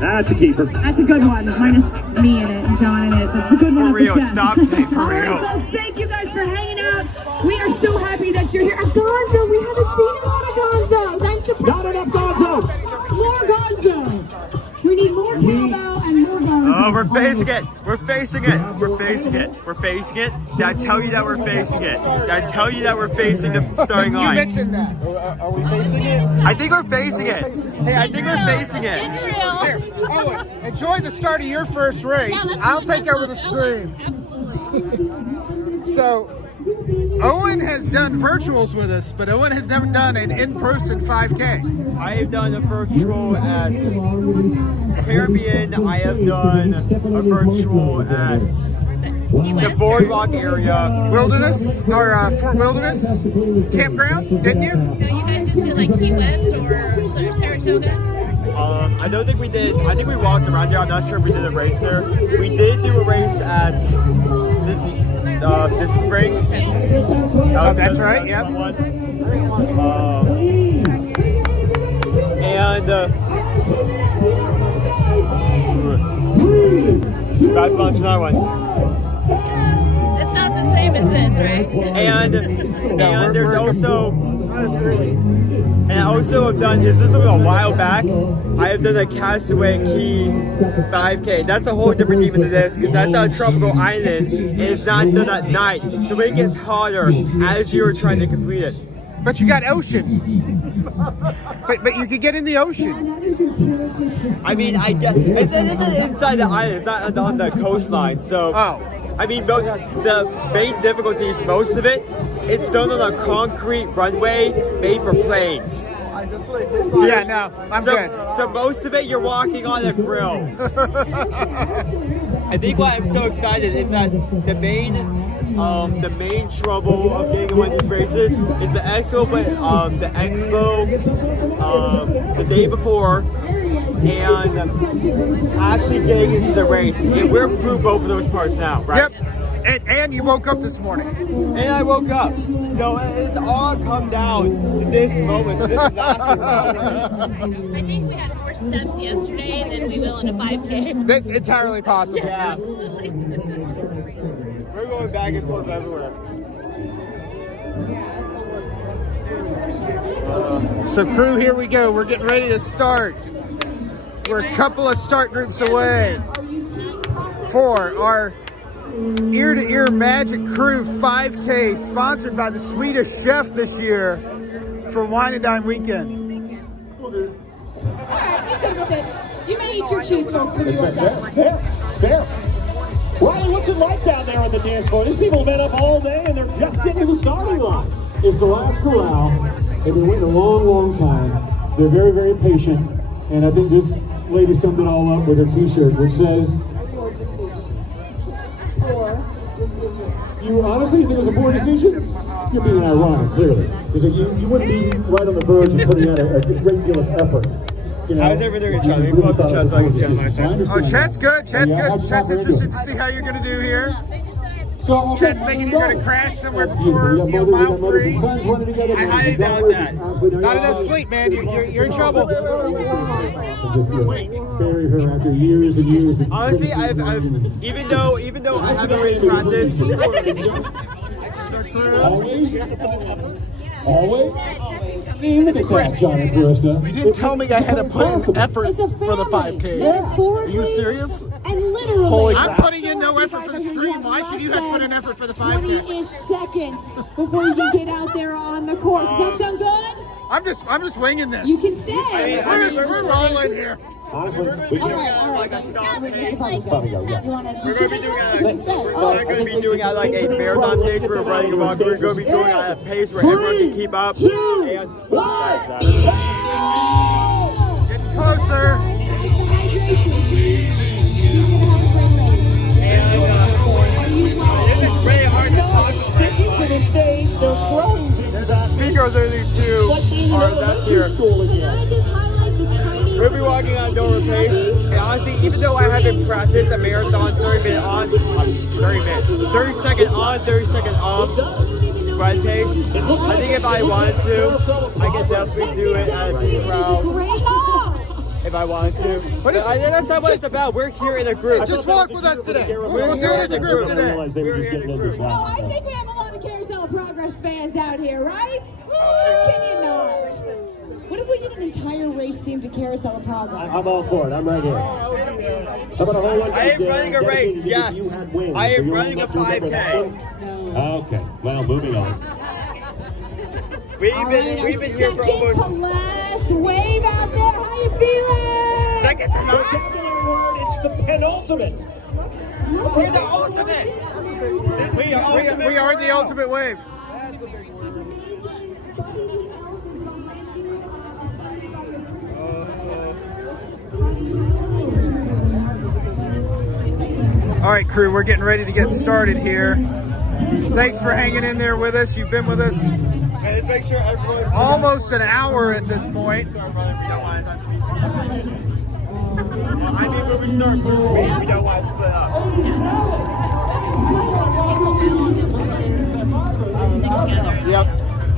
That's a keeper. That's a good one. Minus me in it and John in it. That's a good one. For real. Stop saying for real. All right, folks, thank you guys for hanging out. We are so happy that you're here. Gonzo, we haven't seen a lot of Gonzos. I'm surprised. Not enough Gonzo. More Gonzo. We need more cowbell and more Gonzo. Oh, we're facing it. We're facing it. We're facing it. We're facing it. Did I tell you that we're facing it? Did I tell you that we're facing the starting line? You mentioned that. Are we facing it? I think we're facing it. Hey, I think we're facing it. Here, Owen, enjoy the start of your first race. I'll take over the stream. So, Owen has done virtuals with us, but Owen has never done an in-person 5K. I have done a virtual at Caribbean. I have done a virtual at the Boardwalk area. Wilderness, or Fort Wilderness Campground, didn't you? No, you guys just did like Key West or Saratoga? I don't think we did. I think we walked around there. I'm not sure if we did a race there. We did do a race at Disney Springs. Oh, that's right, yep. And that's lunch, another one. It's not the same as this, right? And there's also And I also have done, this was a while back, I have done a Castaway Key 5K. That's a whole different even to this, because that's on a tropical island, and it's not done at night. So it gets hotter as you're trying to complete it. But you got ocean. But you could get in the ocean. I mean, I guess it's inside the island. It's not on the coastline. So, I mean, the main difficulties, most of it, it's done on a concrete runway made for planes. Yeah, no, I'm good. So most of it, you're walking on a grill. I think why I'm so excited is that the main trouble of getting in one of these races is the expo, but the expo the day before and actually getting into the race. And we're through both of those parts now, right? Yep. And you woke up this morning. And I woke up. So it's all come down to this moment, to this last moment. I think we had more steps yesterday than we will in a 5K. That's entirely possible. Yeah. We're going back and forth everywhere. So crew, here we go. We're getting ready to start. We're a couple of start groups away for our Ear-to-Ear Magic Crew 5K, sponsored by the Swedish Chef this year for Wine and Dine weekend. You may eat your cheese, folks, when you are done. Fair. Riley, what's it like down there on the dance floor? These people have been up all day and they're just getting to the starting line. It's the last corral. They've been waiting a long, long time. They're very, very patient. And I think this lady summed it all up with her t-shirt, which says, you honestly think it was a poor decision? You're being ironic, clearly. Because you wouldn't be right on the verge of putting out a great deal of effort. You know, how's everything in chat? Let me pull up the chat so I can see on my side. Oh, chat's good. Chat's good. Chat's interested to see how you're going to do here. So Chat's thinking you're going to crash somewhere before mile 3. I highly doubt that. Not enough sleep, man. You're in trouble. Just bury her after years and years. Honestly, I've even though I haven't really practiced. Always? See, look at that, John and Carissa. You didn't tell me I had to put in effort for the 5K. Are you serious? And literally, Holy I'm crap. putting in no effort for the stream. Why should you have to put in effort for the 5K? 20-ish seconds before you can get out there on the course. Does that sound good? I'm just winging this. You can stay. We're rolling here. Honestly, All right. You want to do something? You can stay. We're not going to be doing at like a marathon pace. We're running about. We're going to be doing at a pace where everyone can keep up. 2, 1, Getting closer. This is really hard to talk. sticking to the stage, they're throwing things at me. Speakers literally too, or that's here. We'll be walking on Dover pace, and honestly, even though I haven't practiced a marathon 30 second on, 30 second off run pace, I think if I wanted to, I could definitely do it at a big crowd. If I wanted to. But that's not what it's about. We're here in a group. Just walk with us today. We'll do it as a group today. I think we have a lot of Carousel of Progress fans out here, right? Can you not? What if we did an entire race themed to Carousel of Progress? I'm all for it. I'm right here. How about a whole one? I am running a race, yes. I am running a 5K. Okay, well, moving on. We've been here for almost... Second to last wave out there. How you feeling? Second to last? It's the penultimate. We're the ultimate. We are the ultimate wave. All right, crew, we're getting ready to get started here. Thanks for hanging in there with us. You've been with us almost an hour at this point. I mean, when we start moving, we don't want to split up. Yep,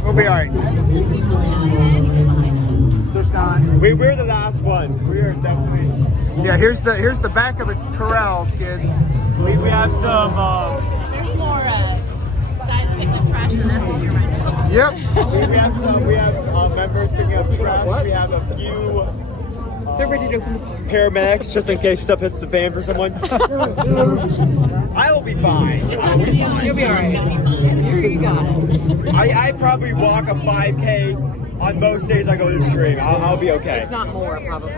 we'll be all right. There's Dine. We're the last ones. We are definitely. Yeah, here's the back of the corrals, kids. We have some. There's more guys making pressure. That's what you're right. Yep. We have members picking up trash. We have a few They're ready to open the bar. paramedics just in case stuff hits the fan for someone. I will be fine. You'll be all right. You got it. I probably walk a 5K on most days I go to the stream. I'll be okay. If not more, probably.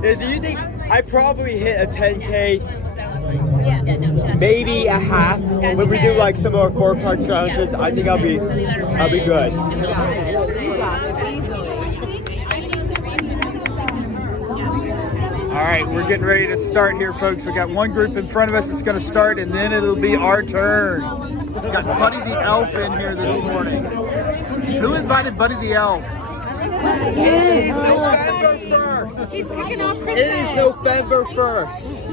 Do you think I probably hit a 10K? Maybe a half. When we do like some of our 4-part challenges, I think I'll be good. You got this easily. All right, we're getting ready to start here, folks. We got one group in front of us that's going to start, and then it'll be our turn. We got Buddy the Elf in here this morning. Who invited Buddy the Elf? It is November 1st. He's kicking off Christmas. It is November 1st.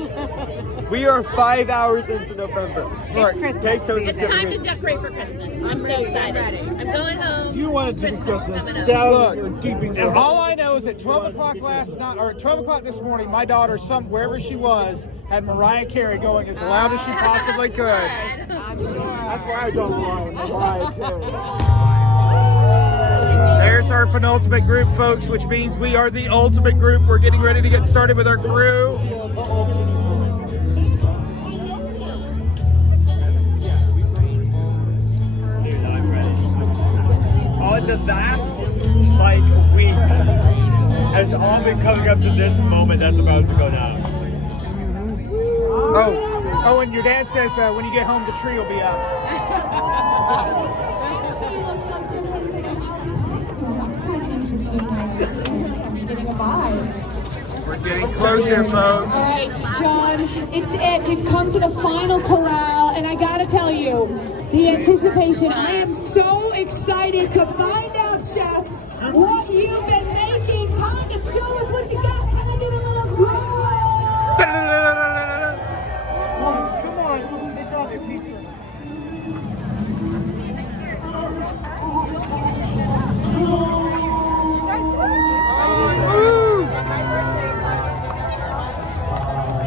We are 5 hours into November. It's Christmas. It's time to decorate for Christmas. I'm so excited. I'm going home. You wanted to be Christmas. coming up. Down your deep in And all I know is at 12 o'clock last night, or at 12 o'clock this morning, my daughter, wherever she was, had Mariah Carey going as loud as she possibly could. I'm sure. That's why I don't lie. Mariah Carey. There's our penultimate group, folks, which means we are the ultimate group. We're getting ready to get started with our crew. On the last week has all been coming up to this moment that's about to go down. Oh, and your dad says when you get home, the tree will be up. We're getting close here, folks. All right, John, it's it. We've come to the final corral, and I gotta tell you, the anticipation. I am so excited to find out, Chef, what you've been making. Time to show us what you got. Can I get a little closer? Come on, they brought me pizza.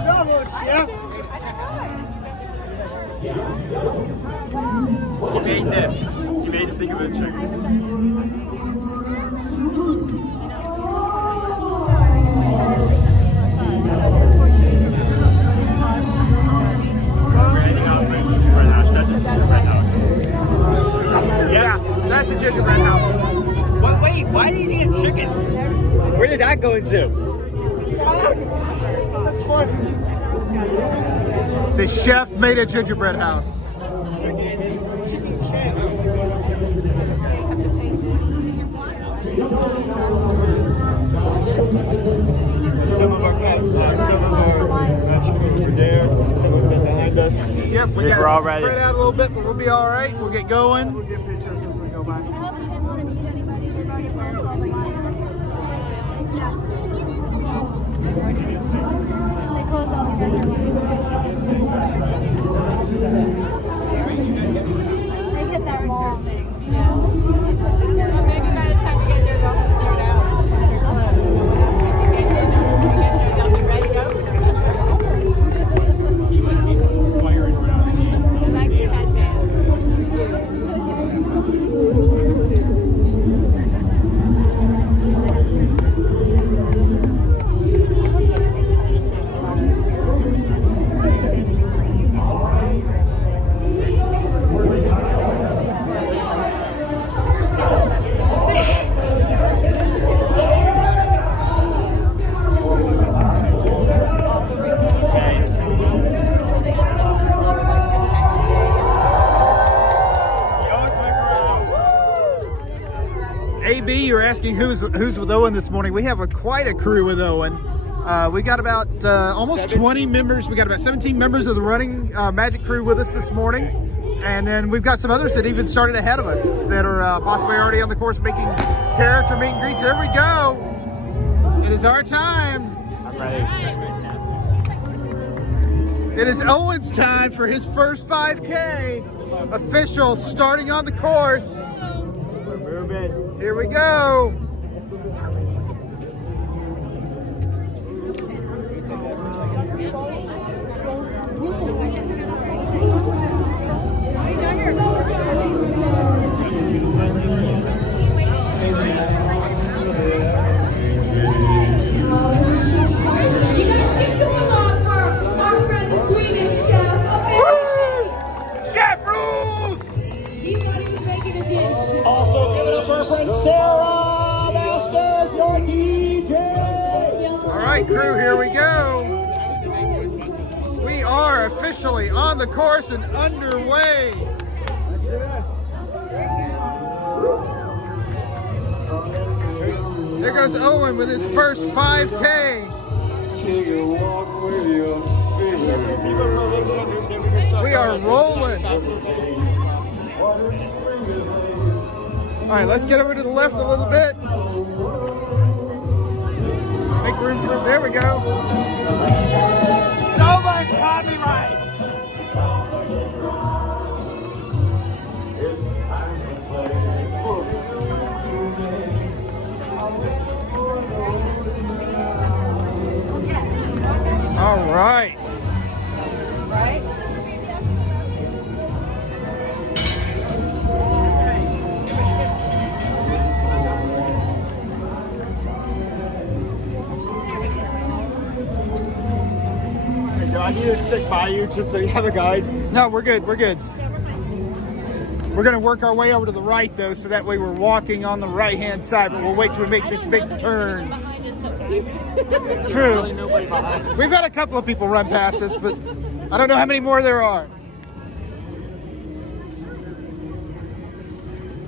Bravo, Chef. You made this. You made it think of a trigger. We're heading out to the gingerbread house. That's a gingerbread house. Yeah, that's a gingerbread house. Wait, why did you eat chicken? Where did that go into? That's fun. The chef made a gingerbread house. Some of our crew over there, some of them behind us. Yep, we got we're all to ready. spread out a little bit, but we'll be all right. We'll get going. We'll get pictures as we go by. Maybe by the time we get there, they'll have cleared out. They'll be ready to go. Like you had been. AB, you're asking who's with Owen this morning. We have quite a crew with Owen. We got about almost 20 members. We got about 17 members of the running Magic crew with us this morning. And then we've got some others that even started ahead of us that are possibly already on the course making character meet and greets. There we go. It is our time. I'm ready. It is Owen's time for his first 5K. Official starting on the course. Here we go. right, crew, here we go. We are officially on the course and underway. There goes Owen with his first 5K. We are rolling. All right, let's get over to the left a little bit. Make room for, there we go. So much copyright. All right. Right? Do I need to stick by you just so you have a guide? No, we're good. We're good. We're going to work our way over to the right, though, so that way we're walking on the right-hand side, but we'll wait till we make this big turn. True. We've had a couple of people run past us, but I don't know how many more there are.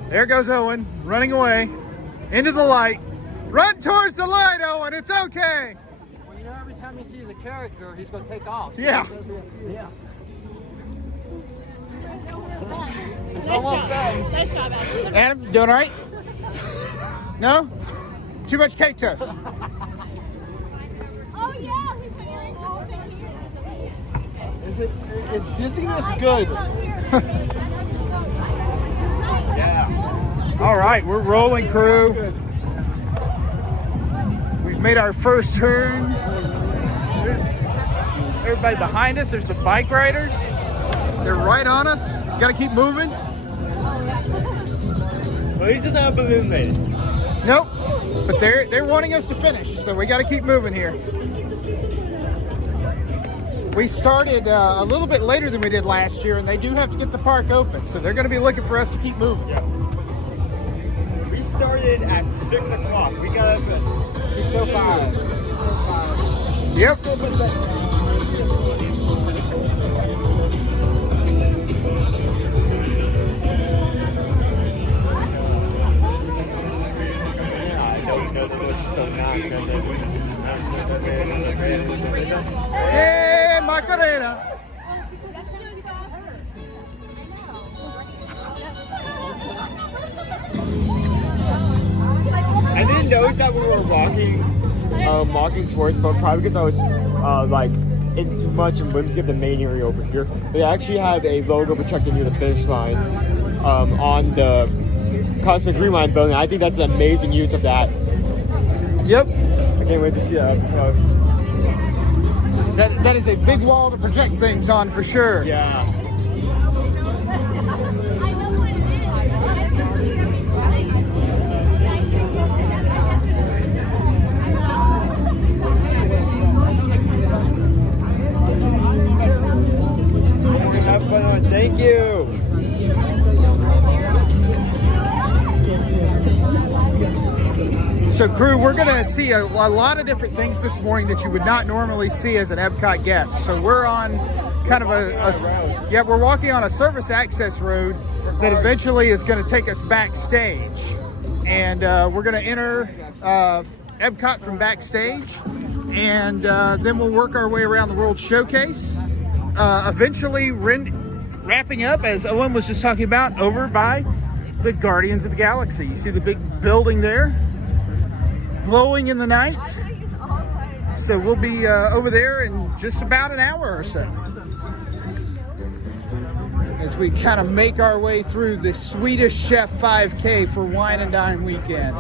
There goes Owen, running away into the light. Run towards the light, Owen. It's okay. Well, you know, every time he sees a character, he's going to take off. Yeah. Yeah. Nice job, Adam. Adam, you doing all right? No? Too much cake toast. Oh, yeah. We put your all here. Is dizziness good? Yeah. All right, we're rolling, crew. We've made our first turn. There's everybody behind us. There's the bike riders. They're right on us. Got to keep moving. Well, he's not a balloon lady. Nope. But they're wanting us to finish, so we got to keep moving here. We started a little bit later than we did last year, and they do have to get the park open, so they're going to be looking for us to keep moving. Yeah. We started at 6 o'clock. We got up at 6:05. Yep. Hey, Macarena. I didn't notice that we were walking towards, but probably because I was like in too much in whimsy of the main area over here. They actually have a logo protecting near the finish line on the Cosmic Rewind building. I think that's an amazing use of that. Yep. I can't wait to see that up close. That is a big wall to project things on for sure. Yeah. Have fun on. Thank you. So crew, we're gonna see a lot of different things this morning that you would not normally see as an Epcot guest. So we're on kind of we're walking on a service access road that eventually is gonna take us backstage. And we're gonna enter Epcot from backstage, and then we'll work our way around the World Showcase. Eventually wrapping up, as Owen was just talking about, over by the Guardians of the Galaxy. You see the big building there? Glowing in the night. So we'll be over there in just about an hour or so as we kind of make our way through the Swedish Chef 5K for Wine and Dine weekend.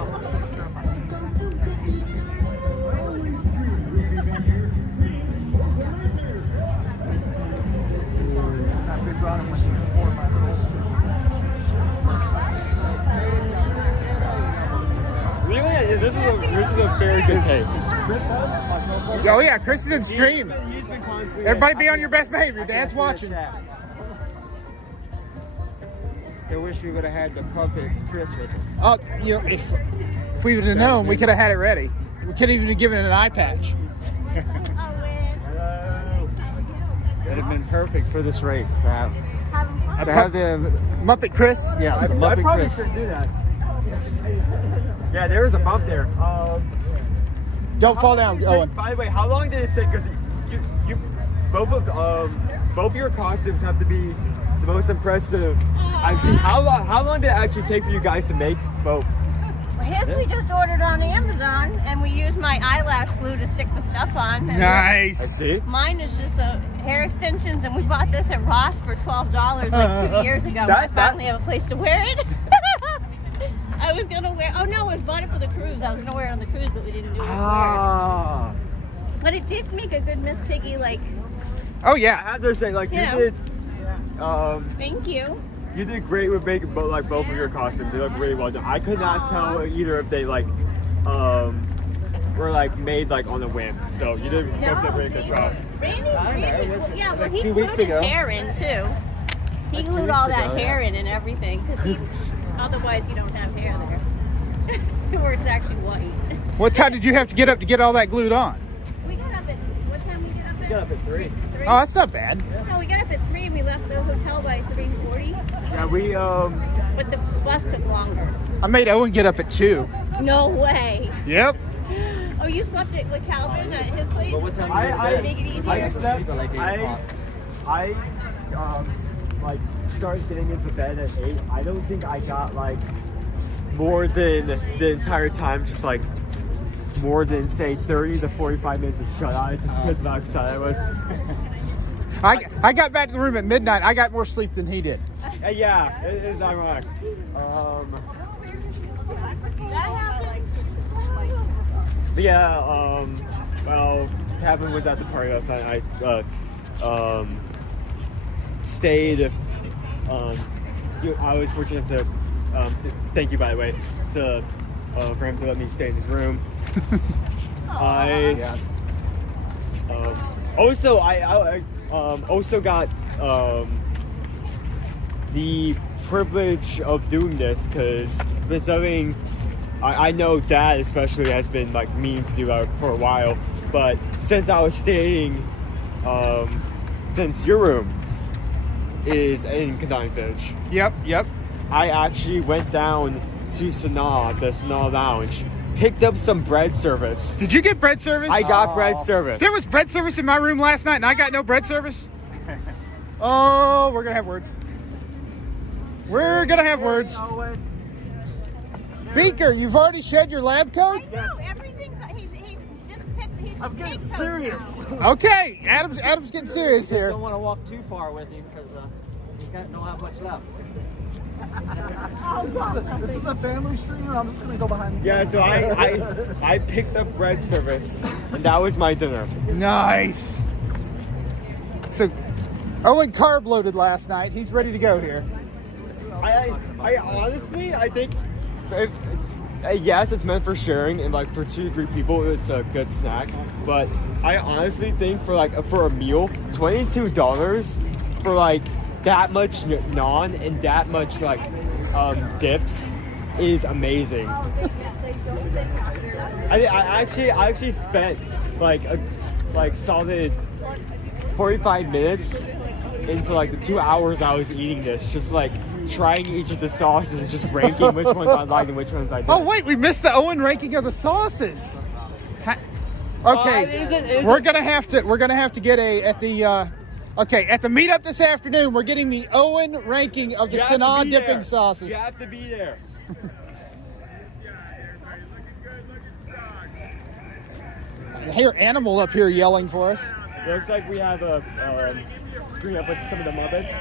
Really? This is a very good taste. Oh yeah, Chris is in stream. Everybody be on your best behavior. Dad's watching. Still wish we would have had the puppet Chris with us. Oh, you know, if we would have known, we could have had it ready. We could have even given it an eye patch. would have been perfect for this race to have the Muppet Chris? Yeah, the I Muppet probably Chris. shouldn't do that. Yeah, there was a bump there. Don't fall down, Owen. By the way, how long did it take? Because you both of your costumes have to be the most impressive I've seen. How long did it actually take for you guys to make both? His we just ordered on Amazon, and we used my eyelash glue to stick the stuff on. And Nice. I see. Mine is just hair extensions, and we bought this at Ross for $12 like 2 years ago. I finally have a place to wear it. I was gonna wear. Oh no, I bought it for the cruise. I was gonna wear it on the cruise, but we didn't do it. But it did make a good Miss Piggy, like. Oh yeah. I have to say, like you did. Thank you. You did great with making both of your costumes. They look really well done. I could not tell either if they were like made like on a whim. So you did both a really good job. Randy, yeah, well, he glued his hair in too. He glued all that hair in and everything, because otherwise you don't have hair there, where it's actually white. What time did you have to get up to get all that glued on? We got up at, what time we get up at? We got up at 3. Oh, that's not bad. No, we got up at 3 and we left the hotel by 3:40. Yeah, we But the bus took longer. I made Owen get up at 2. No way. Yep. Oh, you slept with Calvin at his place? Well, what time to make it easier? I like started getting into bed at 8. I don't think I got like more than the entire time, just like more than say 30 to 45 minutes of shut eye just because of how excited I was. I got back to the room at midnight. I got more sleep than he did. Yeah, it is ironic. But yeah, well, Kevin was at the party last night. I stayed. I was fortunate to. Thank you, by the way, for him to let me stay in his room. I also got the privilege of doing this because there's something I know Dad especially has been like meaning to do for a while, but since I was staying, since your room is in Dine Village. Yep. I actually went down to the Sanaa Lounge, picked up some bread service. Did you get bread service? I got bread service. There was bread service in my room last night, and I got no bread service. Oh, we're gonna have words. We're gonna have words. Beaker, you've already shed your lab coat? I know, everything's, I'm getting serious. Okay, Adam's getting serious I here. don't want to walk too far with him because he don't have much left. This is a family stream, and I'm just gonna go behind the Yeah, so I picked up bread service, and that was my dinner. Nice. So, Owen carb loaded last night. He's ready to go here. I honestly, I think, yes, it's meant for sharing, and like for 2 to 3 people, it's a good snack. But I honestly think for a meal, $22 for like that much naan and that much like dips is amazing. I actually spent like solid 45 minutes into like the 2 hours I was eating this, just like trying each of the sauces and just ranking which ones I liked and which ones I didn't. Oh wait, we missed the Owen ranking of the sauces. Okay, we're gonna have to get at the meetup this afternoon. We're getting the Owen ranking of the Sanaa dipping sauces. You have to be there. I hear Animal up here yelling for us. Looks like we have a screen up with some of the Muppets.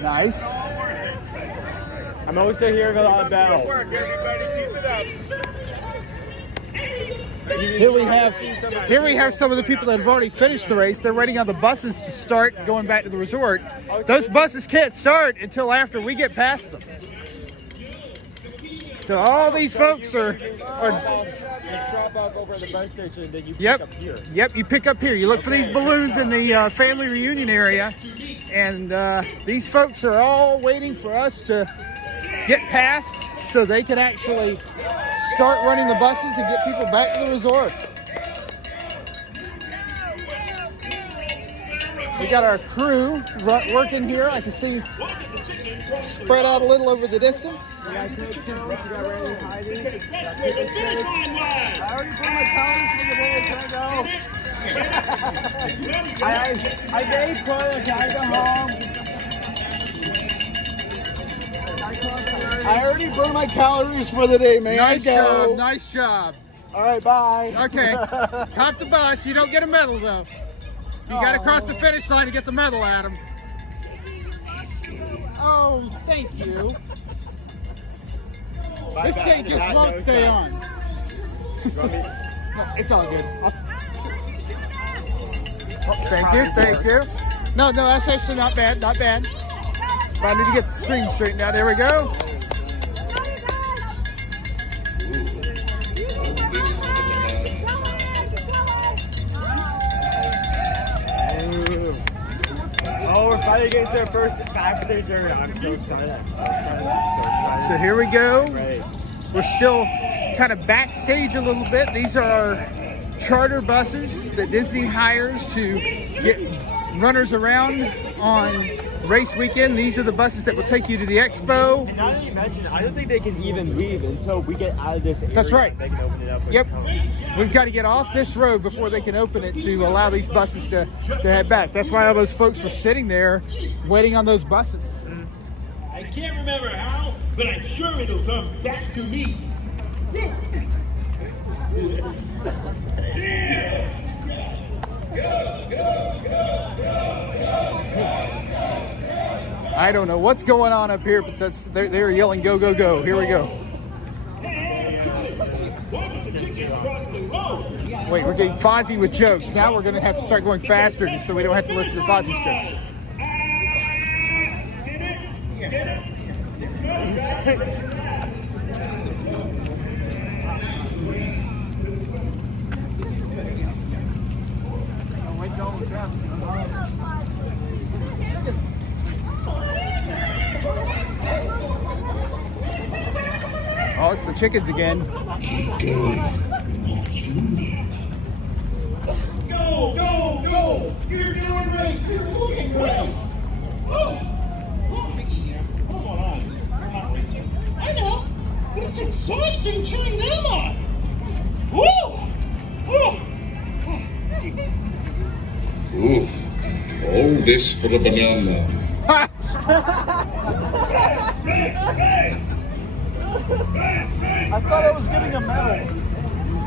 Nice. I'm also hearing a lot of bells. Here we have some of the people that have already finished the race. They're waiting on the buses to start going back to the resort. Those buses can't start until after we get past them. So all these folks are drop off over at the bus station, then you pick up here. Yep, you pick up here. You look for these balloons in the family reunion area, and these folks are all waiting for us to get past so they can actually start running the buses and get people back to the resort. We got our crew working here. I can see spread out a little over the distance. I already put my calories for the day. Can I go? I may put a guy home. I already burned my calories for the day, man. Nice job. Nice job. All right, bye. Okay. Hop the bus. You don't get a medal, though. You got to cross the finish line to get the medal, Adam. Oh, thank you. This thing just won't stay on. No, it's all good. Oh, thank you. No, that's actually not bad, But I need to get the string straightened out. There we go. Oh, we're finally getting to our first backstage area. I'm so excited. So here we go. Right. We're still kind of backstage a little bit. These are our charter buses that Disney hires to get runners around on race weekend. These are the buses that will take you to the expo. And now that you mention it, I don't think they can even leave until we get out of this area. That's right. They can open it up. Yep. We've got to get off this road before they can open it to allow these buses to head back. That's why all those folks were sitting there waiting on those buses. I can't remember how, but I'm sure it'll come back to me. I don't know what's going on up here, but they're yelling, go, go, go. Here we go. Wait, we're getting Fozzie with jokes. Now we're going to have to start going faster just so we don't have to listen to Fozzie's jokes. Oh, it's the chickens again. Go, go, go! You're doing great! You're looking great! Oh, come on. I know, but it's exhausting cheering them on. Woo! Ooh, all this for a banana. I thought I was getting a medal.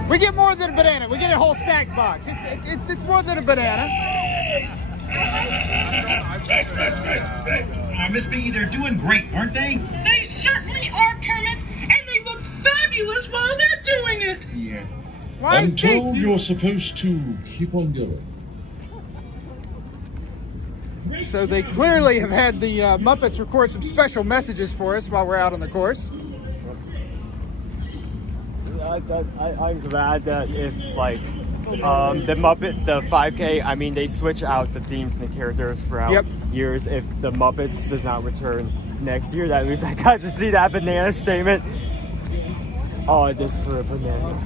We get more than a banana. We get a whole snack box. It's more than a banana. Miss Piggy, they're doing great, aren't they? They certainly are, Kermit, and they look fabulous while they're doing it. Yeah. Why I'm told you're supposed to keep on going. So they clearly have had the Muppets record some special messages for us while we're out on the course. I'm glad that if like the Muppet, the 5K, I mean they switch out the themes and the characters throughout years. If the Muppets does not return next year, that means I got to see that banana statement. All of this for a banana.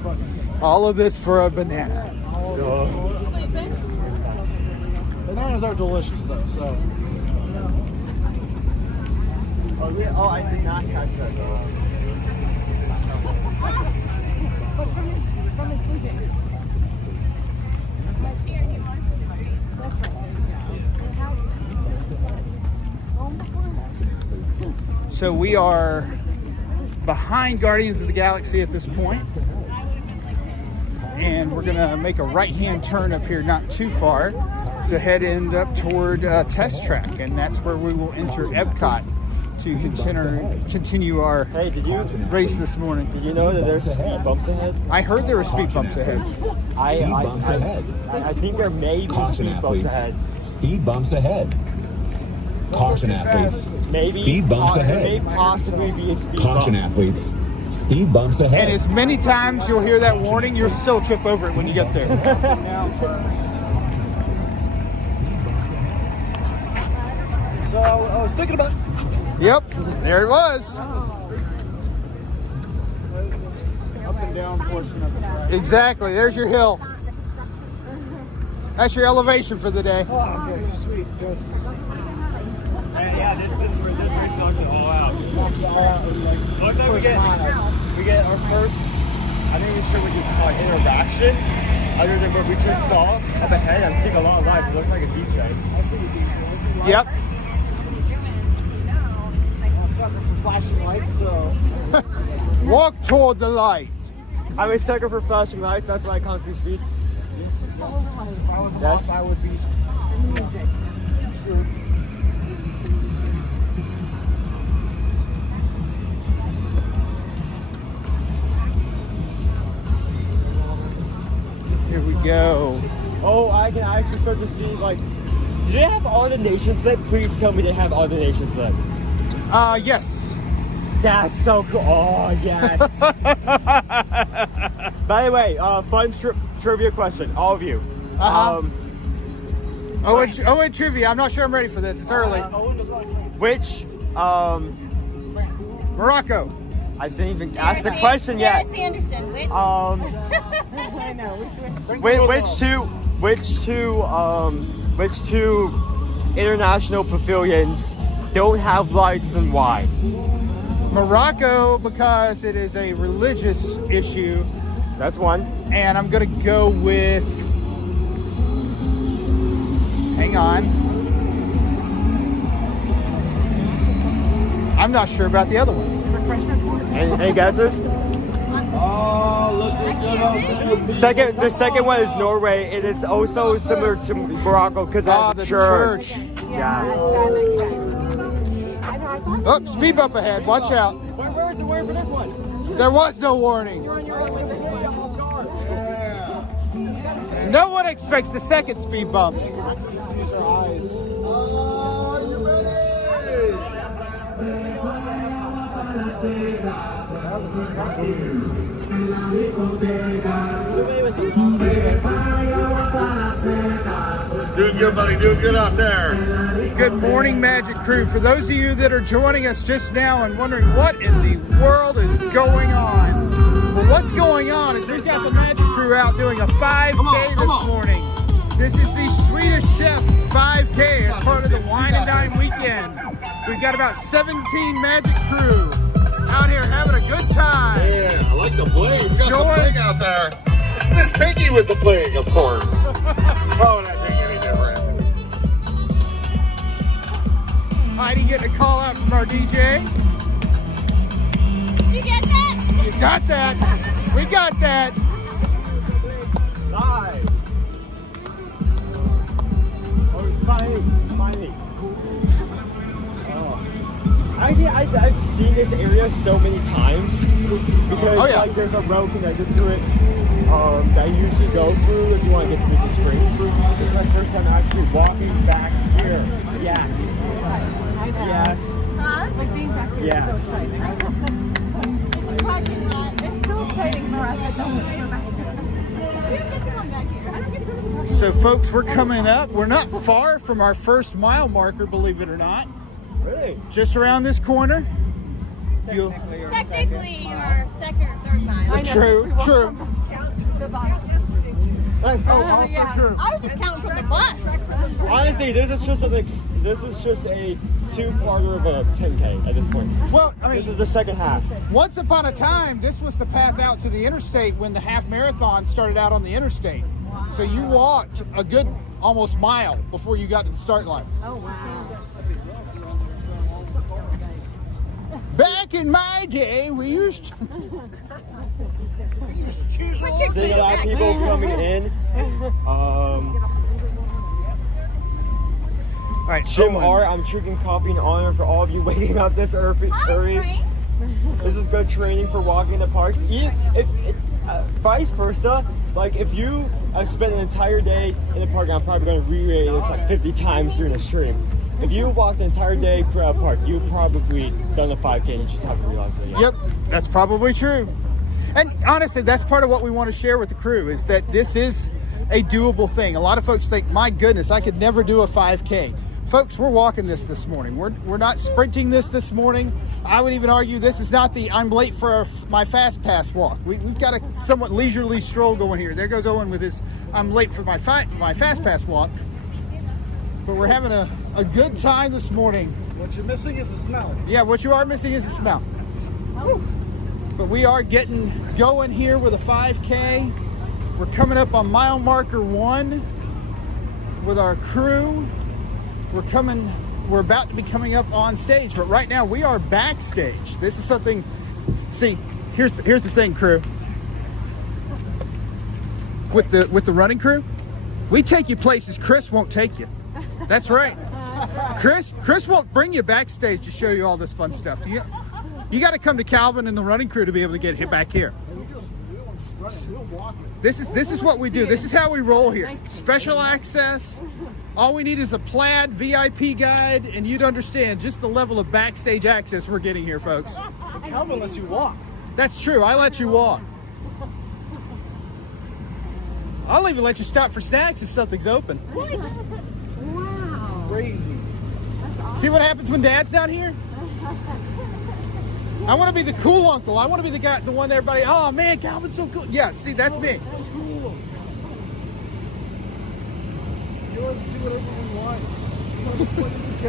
All of this for a banana. Bananas are delicious though, so. Oh, I did not catch that. So we are behind Guardians of the Galaxy at this point, and we're gonna make a right-hand turn up here not too far to end up toward Test Track, and that's where we will enter Epcot to continue our race this morning. Did you know that there's speed bumps ahead? I heard there were speed bumps ahead. I think there may be speed bumps ahead. Speed bumps ahead. Caution athletes. Speed bumps ahead. There may possibly be a speed Caution bump. athletes. Speed bumps ahead. And as many times you'll hear that warning, you'll still trip over it when you get there. So I was thinking about. Yep, there it was. Up and down portion of the track. Exactly, there's your hill. That's your elevation for the day. Oh, okay, sweet, good. Yeah, this race knocks it all out. Knocks it all out. Looks like we get our first, I'm not even sure what you call it, interaction. Other than what we just saw up ahead, I'm seeing a lot of lights. It looks like a DJ. Yep. I'm sucker for flashing lights, so. Walk toward the light. I'm a sucker for flashing lights. That's why I constantly speed. If I was a boss, I would be. Here we go. Oh, I can actually start to see, like, do they have all the nations left? Please tell me they have all the nations left. Yes. That's so cool. Oh, yes. By the way, fun trivia question, all of you. Owen trivia. I'm not sure I'm ready for this. It's early. Which, Morocco. I didn't even ask the question yet. Anderson, which? I know. Which two international pavilions don't have lights and why? Morocco, because it is a religious issue. That's one. And I'm gonna go with, hang on. I'm not sure about the other one. Any guesses? Oh, look at good. The second one is Norway, and it's also similar to Morocco because of the church. Yeah. Oh, speed bump ahead. Watch out. Where is the warning for this one? There was no warning. No one expects the second speed bump. Use our eyes. Oh, you Doing good, buddy. Doing good out there. Good morning, Magic Crew. For those of you that are joining us just now and wondering what in the world is going on, well, what's going on is we've got the Magic Crew out doing a 5K this morning. This is the Swedish Chef 5K as part of the Wine and Dine weekend. We've got about 17 Magic Crew out here having a good time. Yeah, I like the bling. We got the bling out there. It's Miss Pinky with the bling, of course. Why would I think any different? Heidi getting a call out from our DJ. You get that? You got that. We got that. Nice. Oh, finally. I've seen this area so many times because like there's a road connected to it that you usually go through if you want to get to Disney Springs. This is my first time actually walking back here. Yes. Yes. Huh? Like being back here. Yes. It's so exciting for us. I don't want to go back here. We don't get to come back here. I don't get to go back here. So folks, we're coming up. We're not far from our first mile marker, believe it or not. Really? Just around this corner. Technically, your second or third mile. True. Also true. I was just counting from the bus. Honestly, this is just a two-parter of a 10K at this point. Well, I mean, this is the second half. Once upon a time, this was the path out to the interstate when the half marathon started out on the interstate. So you walked a good almost mile before you got to the start line. Oh, wow. Back in my day, we used to... Seeing a lot of people coming in. All right, Jim R, I'm drinking coffee in honor for all of you waking up this early. This is good training for walking in the parks. Vice versa, like if you spent an entire day in the park, I'm probably going to re-rate this like 50 times during the stream. If you walked the entire day for a park, you've probably done a 5K and you just haven't realized it yet. Yep, that's probably true. And honestly, that's part of what we want to share with the crew is that this is a doable thing. A lot of folks think, my goodness, I could never do a 5K. Folks, we're walking this morning. We're not sprinting this morning. I would even argue this is not the I'm late for my fast pass walk. We've got a somewhat leisurely stroll going here. There goes Owen with his I'm late for my fast pass walk. But we're having a good time this morning. What you're missing is the smell. Yeah, what you are missing is the smell. But we are getting going here with a 5K. We're coming up on mile marker 1 with our crew. We're about to be coming up on stage, but right now we are backstage. This is something, see, here's the thing, crew. With the running crew, we take you places Chris won't take you. That's right. Chris won't bring you backstage to show you all this fun stuff. You got to come to Calvin and the running crew to be able to get back here. This is what we do. This is how we roll here. Special access. All we need is a plaid VIP guide, and you'd understand just the level of backstage access we're getting here, folks. Calvin lets you walk. That's true. I let you walk. I'll even let you stop for snacks if something's open. What? Wow. Crazy. See what happens when Dad's down here? I want to be the cool uncle. I want to be the guy, the one that everybody, oh man, Calvin's so cool. Yeah, see, that's me.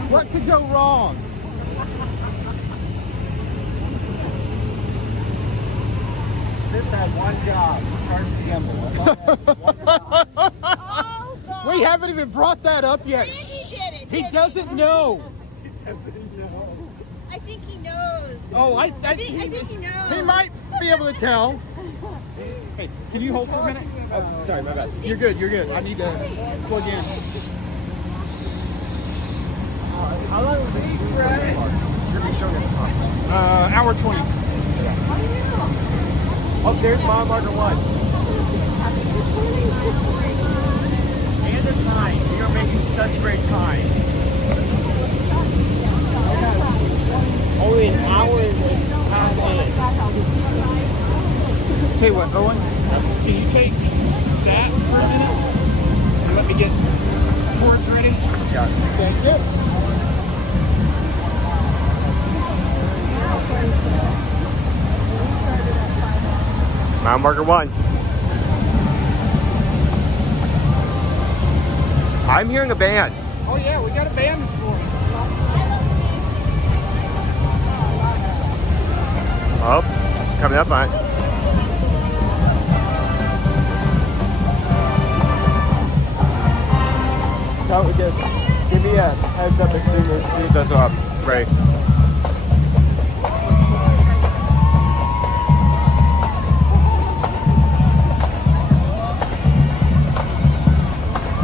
What could go wrong? This had one job. Charge the emblem. We haven't even brought that up yet. He doesn't know. I think he knows. Oh, I think he knows. He might be able to tell. Hey, can you hold for a minute? Oh, sorry, my bad. You're good. You're good. I need to plug in. How long was it, Brad? Hour 20. Oh, there's mile marker 1. And the time. We are making such great time. Only an hour and half minutes. Tell you what, Owen, can you take that for a minute and let me get cords ready? Got it. Thank you. Mile marker 1. I'm hearing a band. Oh yeah, we got a band this morning. Oh, coming up on it. Give me a heads up as soon as that's up. Right.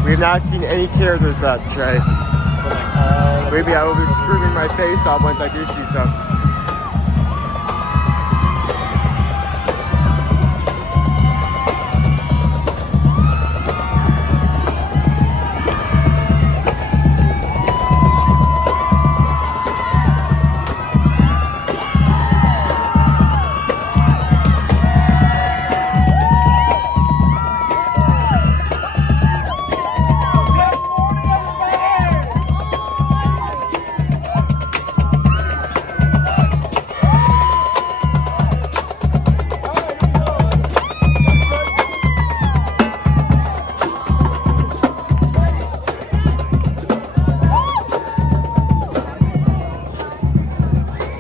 We have not seen any characters that Trey. Maybe I will be screaming my face off once I do see some.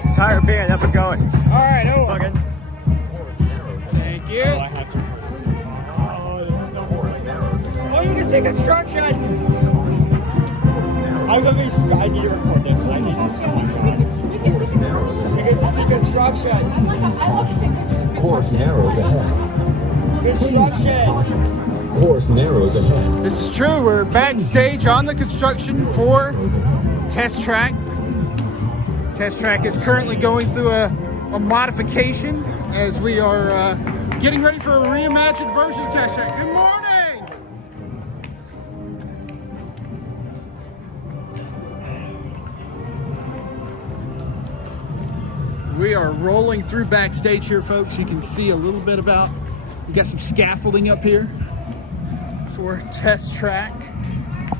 Entire band up and going. All right, Owen. Fucking. Thank you. Oh, I have to. Oh, that's so horrible. Oh, you can see construction. I'm gonna be. I need to record this. I need to. You can see construction. Course narrows ahead. Construction. Course narrows ahead. This is true. We're backstage on the construction for Test Track. Test Track is currently going through a modification as we are getting ready for a reimagined version of Test Track. Good morning! We are rolling through backstage here, folks. You can see a little bit about, we got some scaffolding up here for Test Track.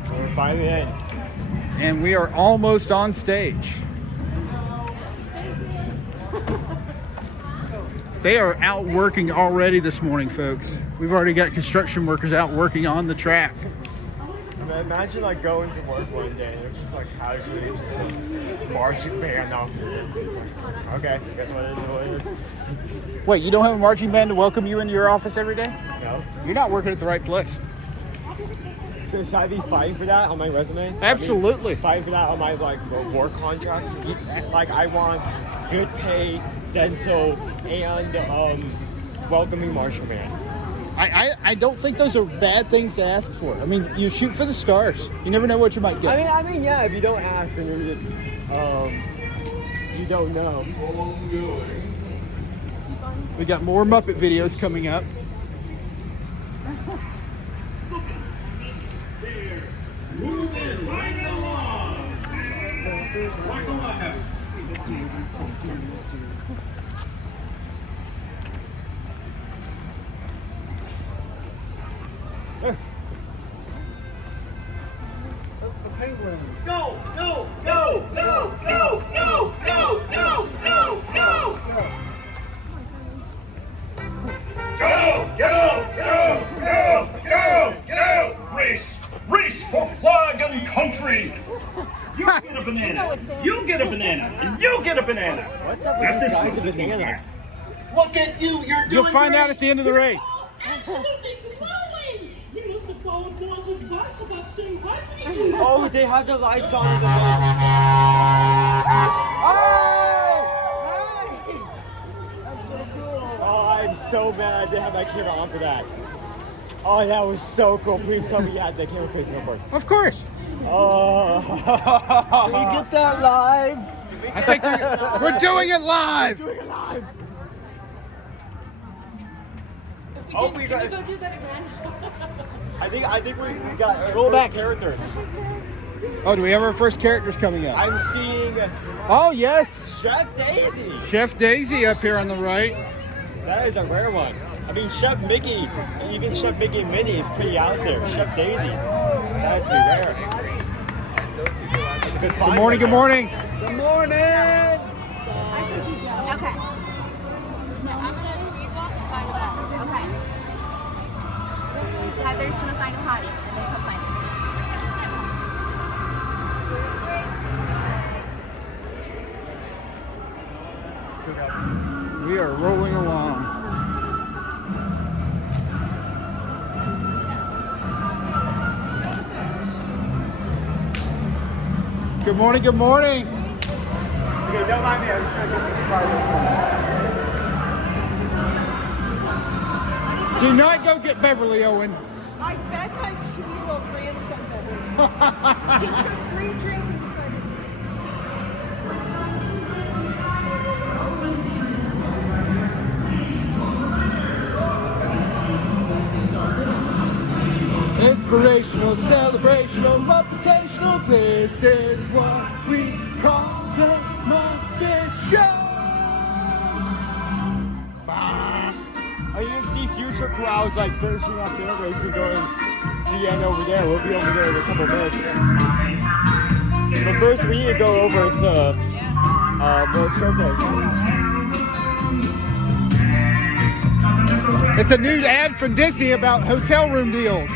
We're finally in. And we are almost on stage. They are out working already this morning, folks. We've already got construction workers out working on the track. Imagine like going to work one day and it's just like casually just a marching band off your distance. Like, okay, guess what it is? Wait, you don't have a marching band to welcome you into your office every day? No. You're not working at the right place. So should I be fighting for that on my resume? Absolutely. I mean, fighting for that on my like work contract? Like I want good pay, dental, and welcoming marching band. I don't think those are bad things to ask for. I mean, you shoot for the stars. You never know what you might get. I mean, yeah. If you don't ask, then you're just, you don't know. We got more Muppet videos coming up. Moving right along. Walk alive. The penguins. Go, go, go, go, go, go, go, go, go, go. Go, go, go, go, go, go. Race, race for flag and country. You get a banana. You get a banana. And you get a banana. What's up with these guys with bananas? Look at you. You're doing You'll find great. out at the end of the race. Absolutely glowing. You must have followed Bill's advice about staying hydrated. Oh, they have the lights on in the Oh, I'm so mad I didn't have my camera on for that. Oh, that was so cool. Please tell me you had the camera facing upward. Of course. Oh. Can you get that live? I think we're doing it live. We're doing it live. Can we go do that again? I think we got roll back characters. Oh, do we have our first characters coming up? I'm seeing Oh, yes. Chef Daisy. Chef Daisy up here on the right. That is a rare one. I mean, Chef Mickey, even Chef Mickey and Minnie is pretty out there. Chef Daisy, that is rare. That's a good find. Good morning, good morning. Good morning. Okay. I'm gonna speed walk and find that. Okay. Heather's gonna find a potty and then come find us. We are rolling along. Good morning, good morning. Okay, don't mind me. I'm just trying to get some Starbucks. Do not go get Beverly, Owen. I fed my 2-year-old grandson that. He took 3 drinks and decided. Inspirational, celebrational, Muppetational. This is what we call the Muppet Show. Oh, you didn't see future crowds like finishing up their race and going to the end over there. We'll be over there in a couple of minutes. But first, we need to go over to World Showcase. It's a new ad from Disney about hotel room deals.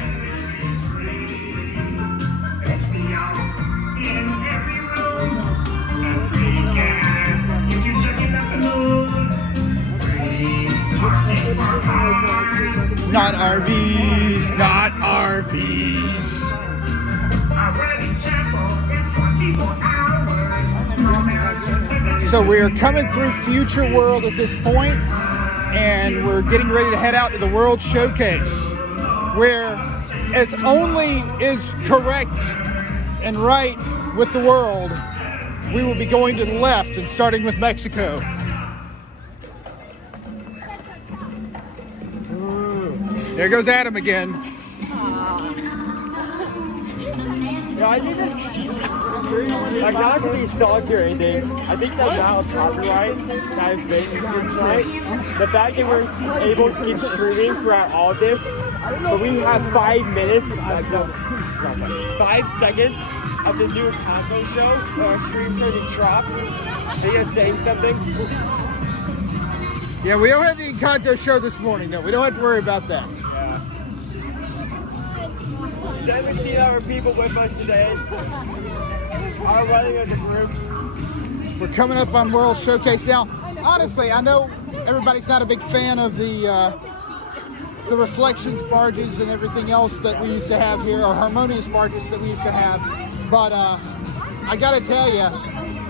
Not RVs, not RVs. So we're coming through Future World at this point, and we're getting ready to head out to the World Showcase, where as only is correct and right with the world, we will be going to the left and starting with Mexico. There goes Adam again. Yeah, I think that's like not to be salty or anything. I think the amount of copyright that is being right. The fact that we're able to keep streaming throughout all this but we have 5 minutes, 5 seconds of the new Conto show. Our stream turning drops. Are you saying something? Yeah, we don't have the Encanto show this morning, though. We don't have to worry about that. Yeah. 17 other people with us today. Are running as a group. We're coming up on World Showcase now. Honestly, I know everybody's not a big fan of the reflections barges and everything else that we used to have here, or harmonious barges that we used to have. But I gotta tell you,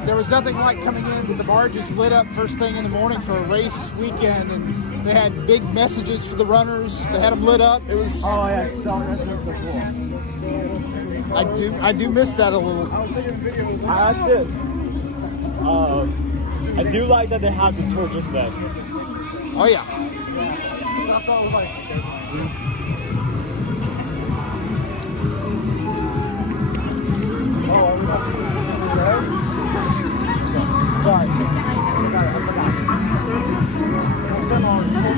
there was nothing like coming in with the barges lit up first thing in the morning for a race weekend, and they had big messages for the runners. They had them lit up. It was. Oh yeah, cool. I do miss that a little. That's it. I do like that they have the torches then. Oh yeah. That's all I was like.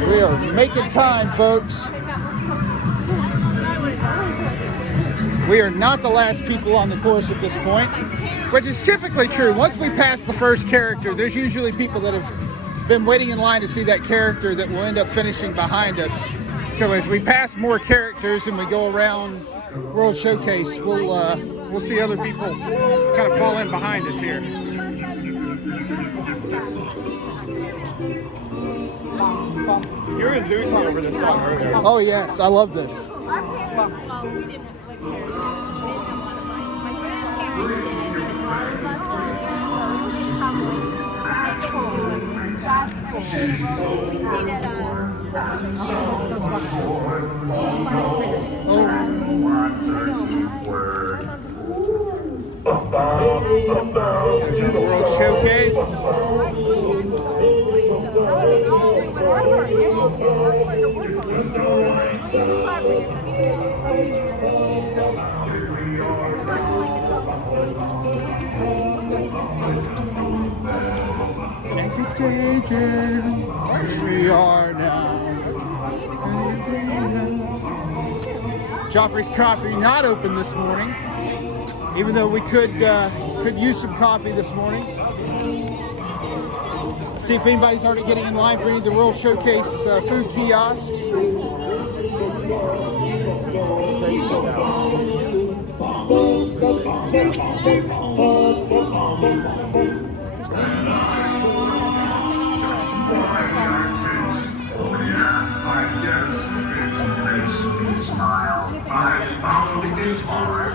We are making time, folks. We are not the last people on the course at this point, which is typically true. Once we pass the first character, there's usually people that have been waiting in line to see that character that will end up finishing behind us. So as we pass more characters and we go around World Showcase, we'll see other people kind of fall in behind us here. You were losing over this song earlier. Oh yes, I love this. World Showcase. Which we are now. Joffrey's Coffee not open this morning, even though we could use some coffee this morning. See if anybody's already getting in line for any of the World Showcase food kiosks. I found it hard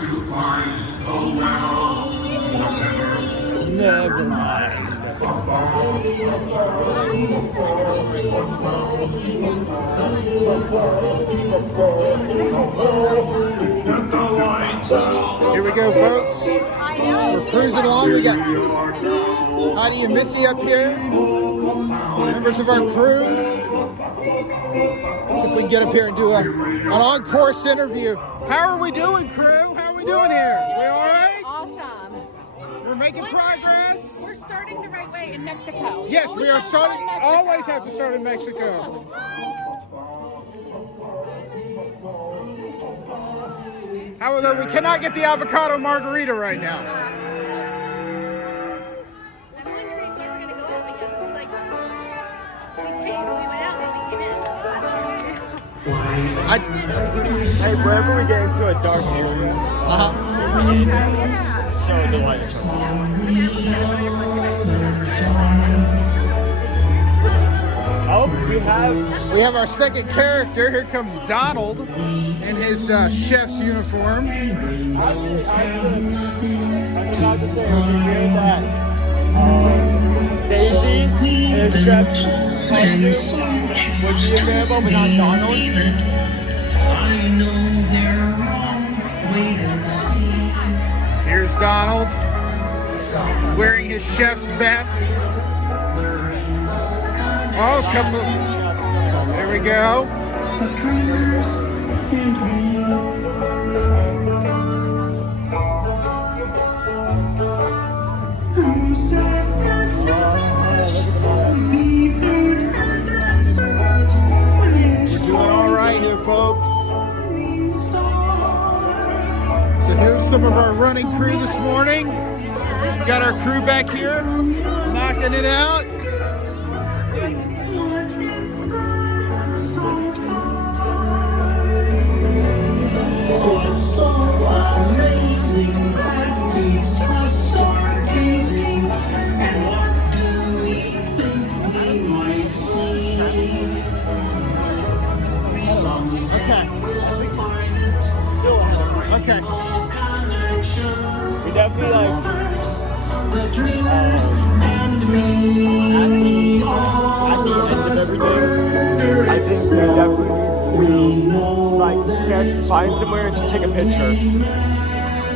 to find. Oh well, whatever. Never mind. Here we go, folks. We're cruising along. We got Heidi and Missy up here, members of our crew. See if we can get up here and do an on-course interview. How are we doing, crew? How are we doing here? We all right? Awesome. We're making progress. We're starting the right way in Mexico. Yes, we are starting. Always have to start in Mexico. However, we cannot get the avocado margarita right now. Hey, wherever we get into a dark area, so the light shows. Oh, we have our second character. Here comes Donald in his chef's uniform. I forgot to say earlier that Daisy is chef's costume was available, but not Donald. Here's Donald wearing his chef's vest. Oh, come on. There we go. We're doing all Here's some of our running crew this morning. Got our crew back here, knocking it out. What's so amazing that keeps us stargazing? And what do we think we might see? Okay. Okay. We definitely like the dreamers and me. At the end of everything, I think we definitely need to like find somewhere and just take a picture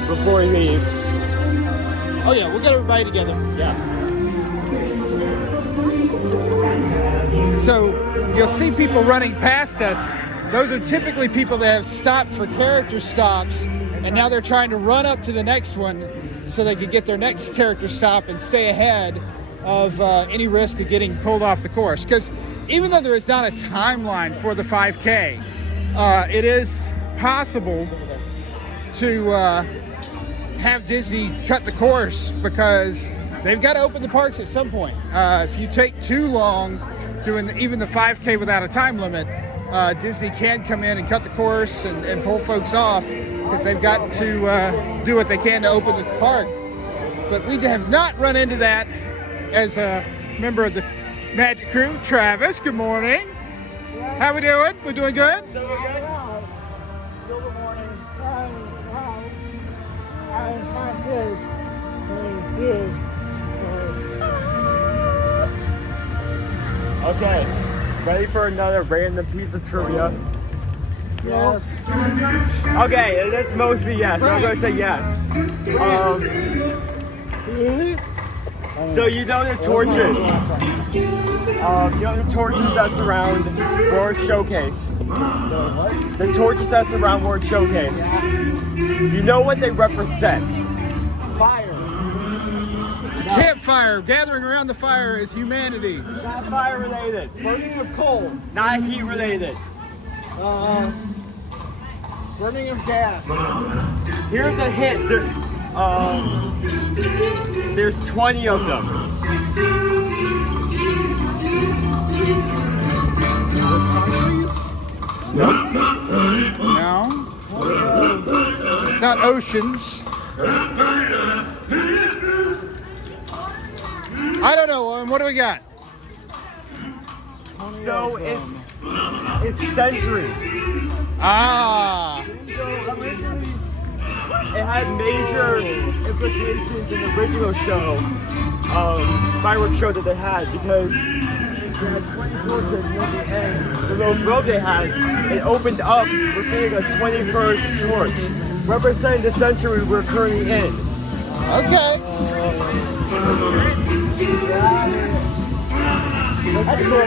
before we leave. Oh yeah, we'll get everybody together. Yeah. So you'll see people running past us. Those are typically people that have stopped for character stops, and now they're trying to run up to the next one so they can get their next character stop and stay ahead of any risk of getting pulled off the course. Because even though there is not a timeline for the 5K, it is possible to have Disney cut the course because they've got to open the parks at some point. If you take too long doing even the 5K without a time limit, Disney can come in and cut the course and pull folks off because they've got to do what they can to open the park. But we have not run into that as a member of the Magic Crew. Travis, good morning. How we doing? We're doing good? Still the morning. Okay, ready for another random piece of trivia? Yes. Okay, that's mostly yes. I'm gonna say yes. So you know the torches. You know the torches that surround World Showcase. The torches that surround World Showcase. You know what they represent? Fire. Campfire, gathering around the fire is humanity. Not fire related. Burning of coal. Not heat related. Burning of gas. Here's a hint. There's 20 of them. No. It's not oceans. I don't know, Owen. What do we got? So it's centuries. Ah. It had major implications in the original show, fireworks show that they had, because they had 20 torches near the end. The little globe they had, it opened up, revealing a 21st torch, representing the century we're currently in. Okay. That's cool.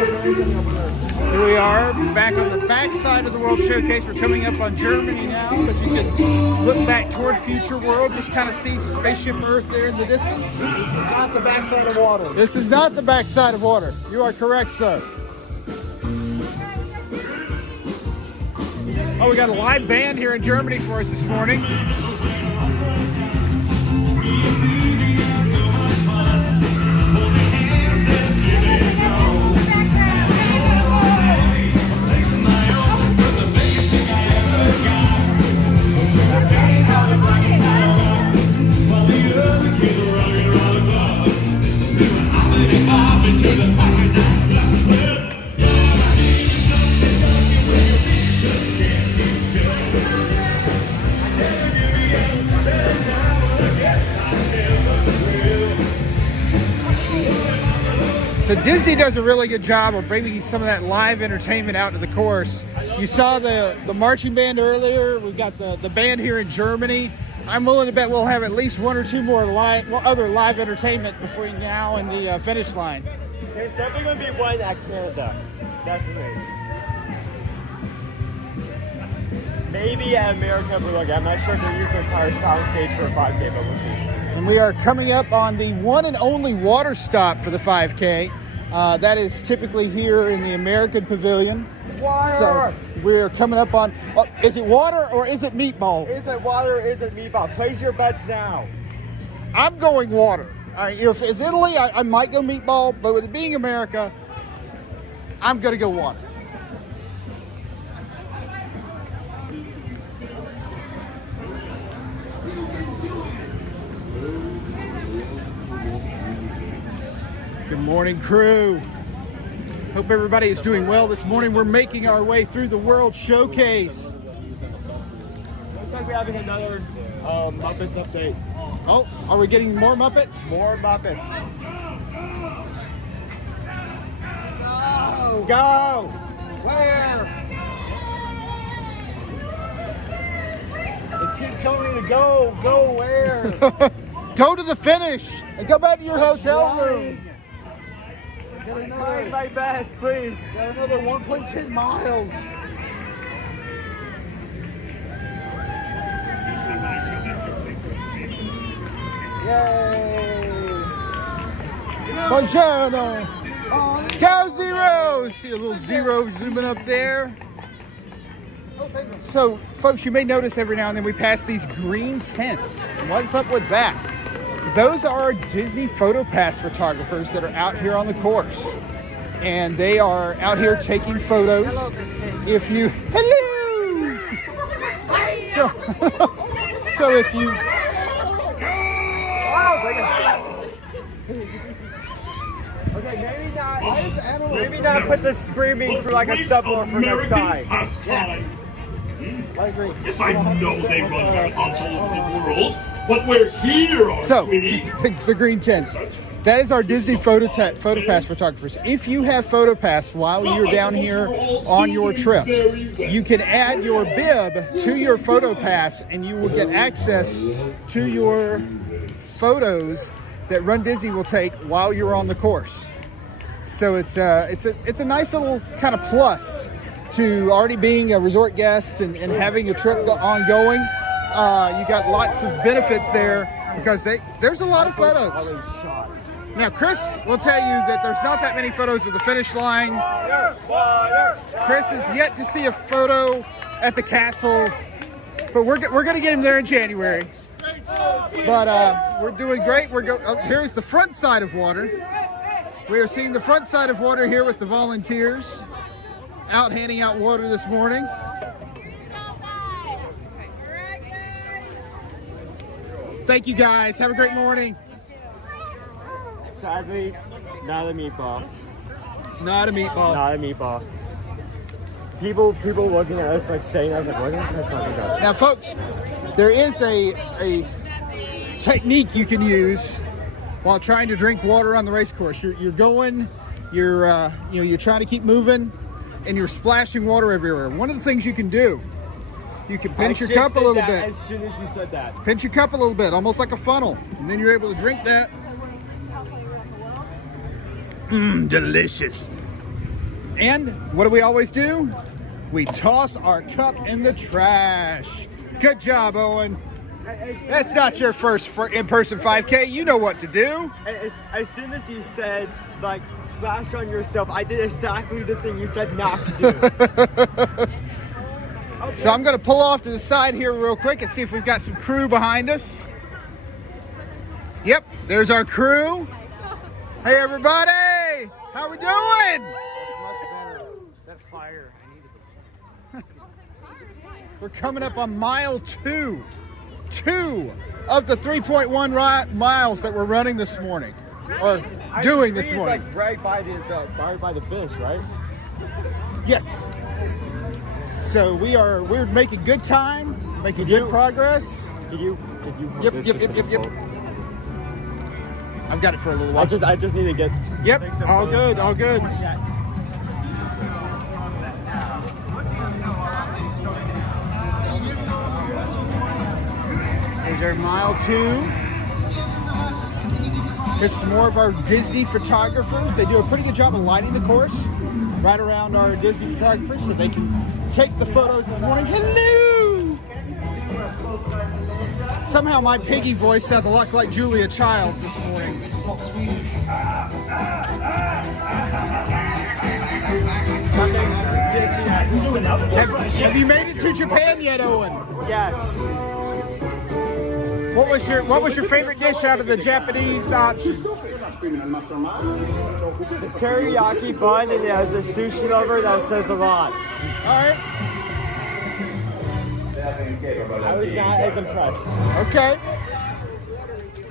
Here we are, back on the back side of the World Showcase. We're coming up on Germany now, but you can look back toward Future World, just kind of see Spaceship Earth there in the distance. This is not the backside of water. This is not the backside of water. You are correct, sir. Oh, we got a live band here in Germany for us this morning. So Disney does a really good job of bringing some of that live entertainment out to the course. You saw the marching band earlier. We've got the band here in Germany. I'm willing to bet we'll have at least one or two more other live entertainment between now and the finish line. There's definitely going to be one at Canada. Definitely. Maybe at America, but look, I'm not sure if they use the entire soundstage for a 5K, but we'll see. And we are coming up on the one and only water stop for the 5K. That is typically here in the American Pavilion. Water! So we're coming up on, is it water or is it meatball? Is it water or is it meatball? Place your bets now. I'm going water. If it's Italy, I might go meatball, but with it being America, I'm going to go water. Good morning, crew. Hope everybody is doing well this morning. We're making our way through the World Showcase. Looks like we're having another Muppets update. Oh, are we getting more Muppets? More Muppets. Go! Where? They keep telling me to go. Go where? Go to the finish and go back to your hotel room. I'm trying my best, please. Got another 1.10 miles. Yay! Buongiorno! Go Zero! See a little zero zooming up there. So, folks, you may notice every now and then we pass these green tents. What's up with that? Those are our Disney PhotoPass photographers that are out here on the course. And they are out here taking photos. If you... Hello! So if you... Okay, maybe not put the screaming for like a subwoofer for next time. Yes, I know they run the consoles in the world, but we're here, so, the green tents. That is our Disney PhotoPass photographers. If you have PhotoPass while you're down here on your trip, you can add your bib to your PhotoPass and you will get access to your photos that RunDisney will take while you're on the course. So it's a nice little kind of plus to already being a resort guest and having a trip ongoing. You got lots of benefits there because there's a lot of photos. Now, Chris will tell you that there's not that many photos of the finish line. Chris has yet to see a photo at the castle, but we're going to get him there in January. But we're doing great. Here's the front side of water. We are seeing the front side of water here with the volunteers out handing out water this morning. Thank you guys. Have a great morning. Sadly, not a meatball. Not a meatball. Not a meatball. People looking at us like saying, I was like, what is this talking about? Now, folks, there is a technique you can use while trying to drink water on the race course. You're going, you're trying to keep moving, and you're splashing water everywhere. One of the things you can do, you can pinch your cup a little bit. As soon as you said that. Pinch your cup a little bit, almost like a funnel, and then you're able to drink that. Delicious. And what do we always do? We toss our cup in the trash. Good job, Owen. That's not your first in-person 5K. You know what to do. As soon as you said, like, splash on yourself, I did exactly the thing you said not to do. Okay. So I'm going to pull off to the side here real quick and see if we've got some crew behind us. Yep, there's our crew. Hey, everybody. How we doing? That fire, I needed it. We're coming up on mile 2. 2 of the 3.1 miles that we're running this morning, or doing this morning. It's like right by the finish, right? Yes. So we're making good time, making good progress. Did you? Yep. I've got it for a little while. I just need to get. Yep. All good. Here's our mile 2. Here's some more of our Disney photographers. They do a pretty good job of lighting the course right around our Disney photographers so they can take the photos this morning. Hello! Somehow my piggy voice sounds a lot like Julia Childs this morning. Have you made it to Japan yet, Owen? Yes. What was your favorite dish out of the Japanese options? The teriyaki bun, and it has a sushi lover that says a lot. All right. I was not as impressed. Okay.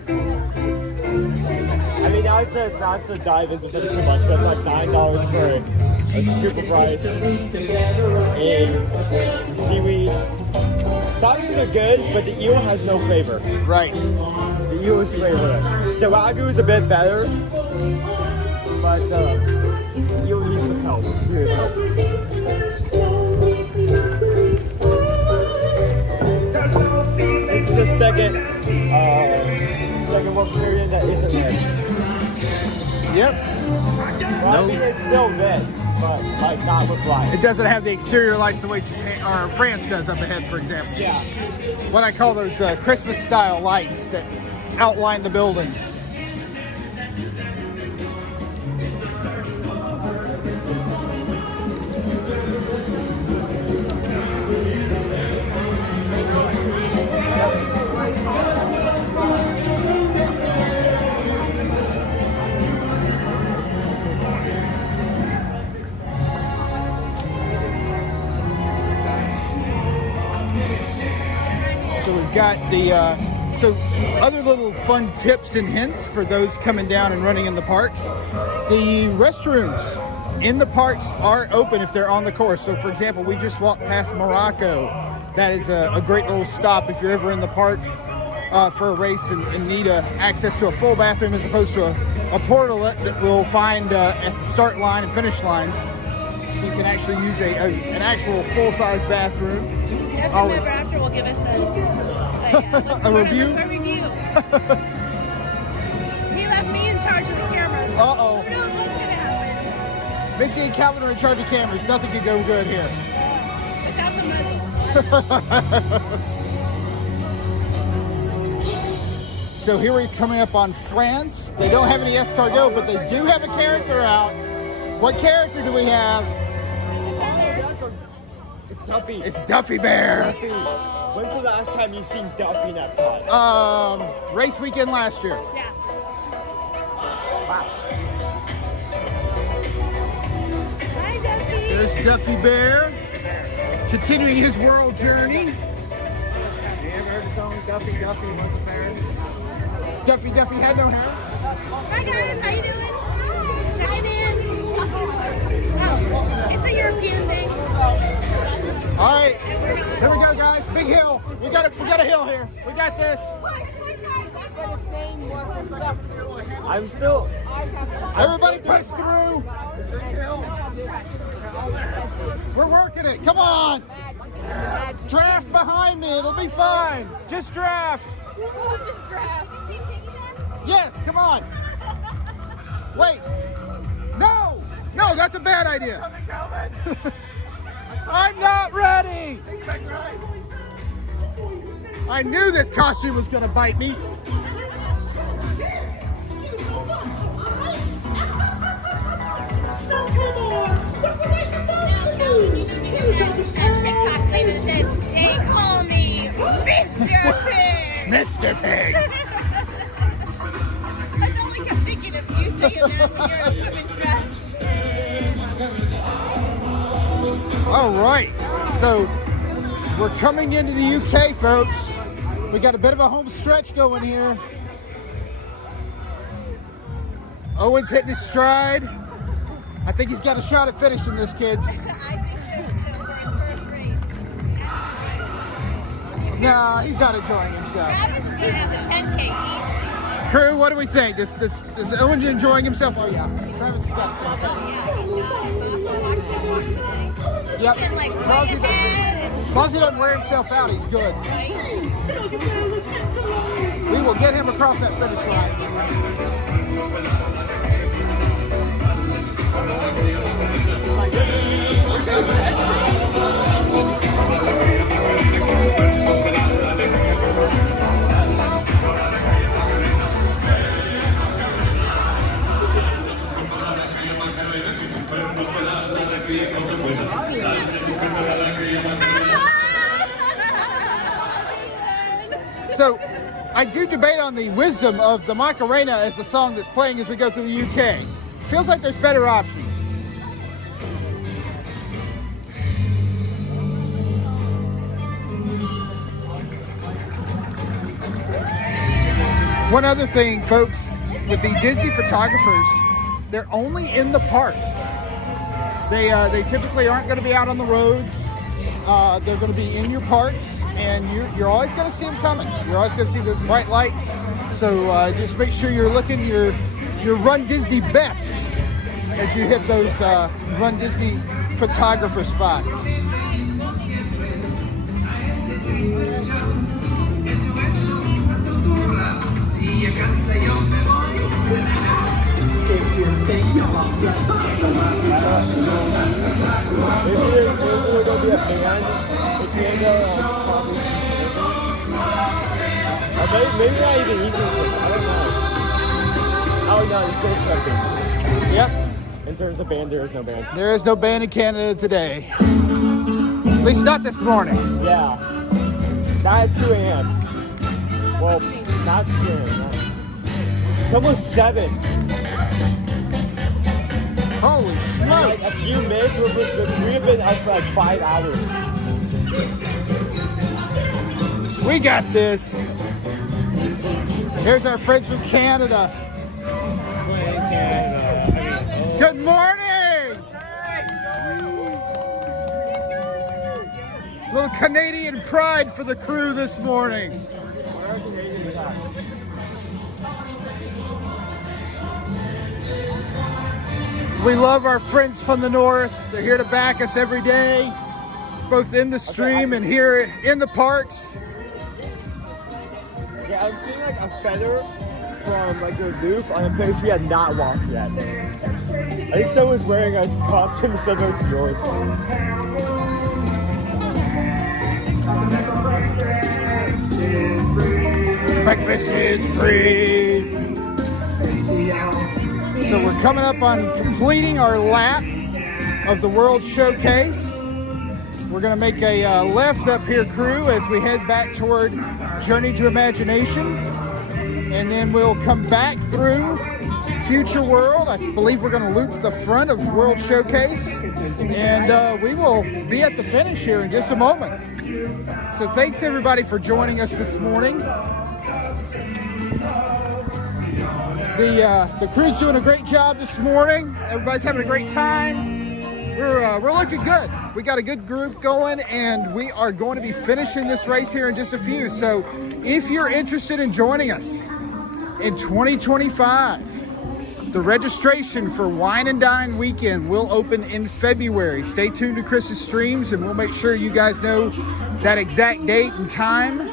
I mean, not to dive into this too much, but it's like $9 for a scoop of rice and seaweed. Tacos are good, but the eel has no flavor. Right. The eel is flavorless. The wagyu is a bit better, but the eel needs some help, serious help. This is the second one period that isn't red. Yep. Well, I mean, it's still red, but like not with lights. It doesn't have the exterior lights the way Japan or France does up ahead, for example. Yeah. What I call those Christmas style lights that outline the building. So we've got the, other little fun tips and hints for those coming down and running in the parks. The restrooms in the parks are open if they're on the course. So for example, we just walked past Morocco. That is a great little stop if you're ever in the park for a race and need access to a full bathroom as opposed to a portalet that we'll find at the start line and finish lines. So you can actually use an actual full-size bathroom. Always. After will give us a review. A review. He left me in charge of the cameras. Uh-oh. Who knows what's gonna happen? Missy and Calvin are in charge of cameras. Nothing could go good here. Without the muzzles. So here we're coming up on France. They don't have any escargot, but they do have a character out. What character do we have? It's Duffy. It's Duffy Bear. Duffy. When's the last time you seen Duffy in that pod? Race weekend last year. Yeah. Wow. Hi, Duffy. There's Duffy Bear, continuing his world journey. You ever heard the song Duffy Wants a Parent? Duffy had no hair. Hi, guys. How you doing? Checking in. Oh, it's a European thing. All right, here we go, guys. Big hill. We got a hill here. We got this. I'm still. Everybody push through. We're working it. Come on. Draft behind me. It'll be fine. Just draft. Yes, come on. Wait. No, that's a bad idea. I'm not ready. I knew this costume was going to bite me. They call me Mr. Pig. Mr. Pig. I feel like I'm thinking of you saying that when you're in women's dress. All right, so we're coming into the UK, folks. We got a bit of a home stretch going here. Owen's hitting his stride. I think he's got a shot at finishing this, kids. No, he's not enjoying himself. Crew, what do we think? Is Owen enjoying himself? Oh yeah, Travis has got a 10K. Yep. As long as he doesn't wear himself out, he's good. We will get him across that finish line. So I do debate on the wisdom of the Macarena as the song that's playing as we go through the UK. Feels like there's better options. One other thing, folks, with the Disney photographers, they're only in the parks. They typically aren't going to be out on the roads. They're going to be in your parks, and you're always going to see them coming. You're always going to see those bright lights. So just make sure you're looking your Run Disney best as you hit those Run Disney photographer spots. Maybe not even equal. I don't know. Oh no, it's still something. Yep. In terms of band, there is no band. There is no band in Canada today. At least not this morning. Yeah. Not at 2 a.m. Well, not 2 a.m. It's almost 7. Holy smokes! Like a few minutes, we have been out for like 5 hours. We got this. Here's our friends from Canada. Good morning! Little Canadian pride for the crew this morning. We love our friends from the north. They're here to back us every day, both in the stream and here in the parks. Yeah, I'm seeing like a feather from like the roof on a place we had not walked yet. I think someone's wearing a costume similar to yours. Breakfast is free. So we're coming up on completing our lap of the World Showcase. We're going to make a left up here, crew, as we head back toward Journey to Imagination. And then we'll come back through Future World. I believe we're going to loop the front of World Showcase. And we will be at the finish here in just a moment. So thanks everybody for joining us this morning. The crew's doing a great job this morning. Everybody's having a great time. We're looking good. We got a good group going, and we are going to be finishing this race here in just a few. So if you're interested in joining us in 2025, the registration for Wine and Dine weekend will open in February. Stay tuned to Chris's streams, and we'll make sure you guys know that exact date and time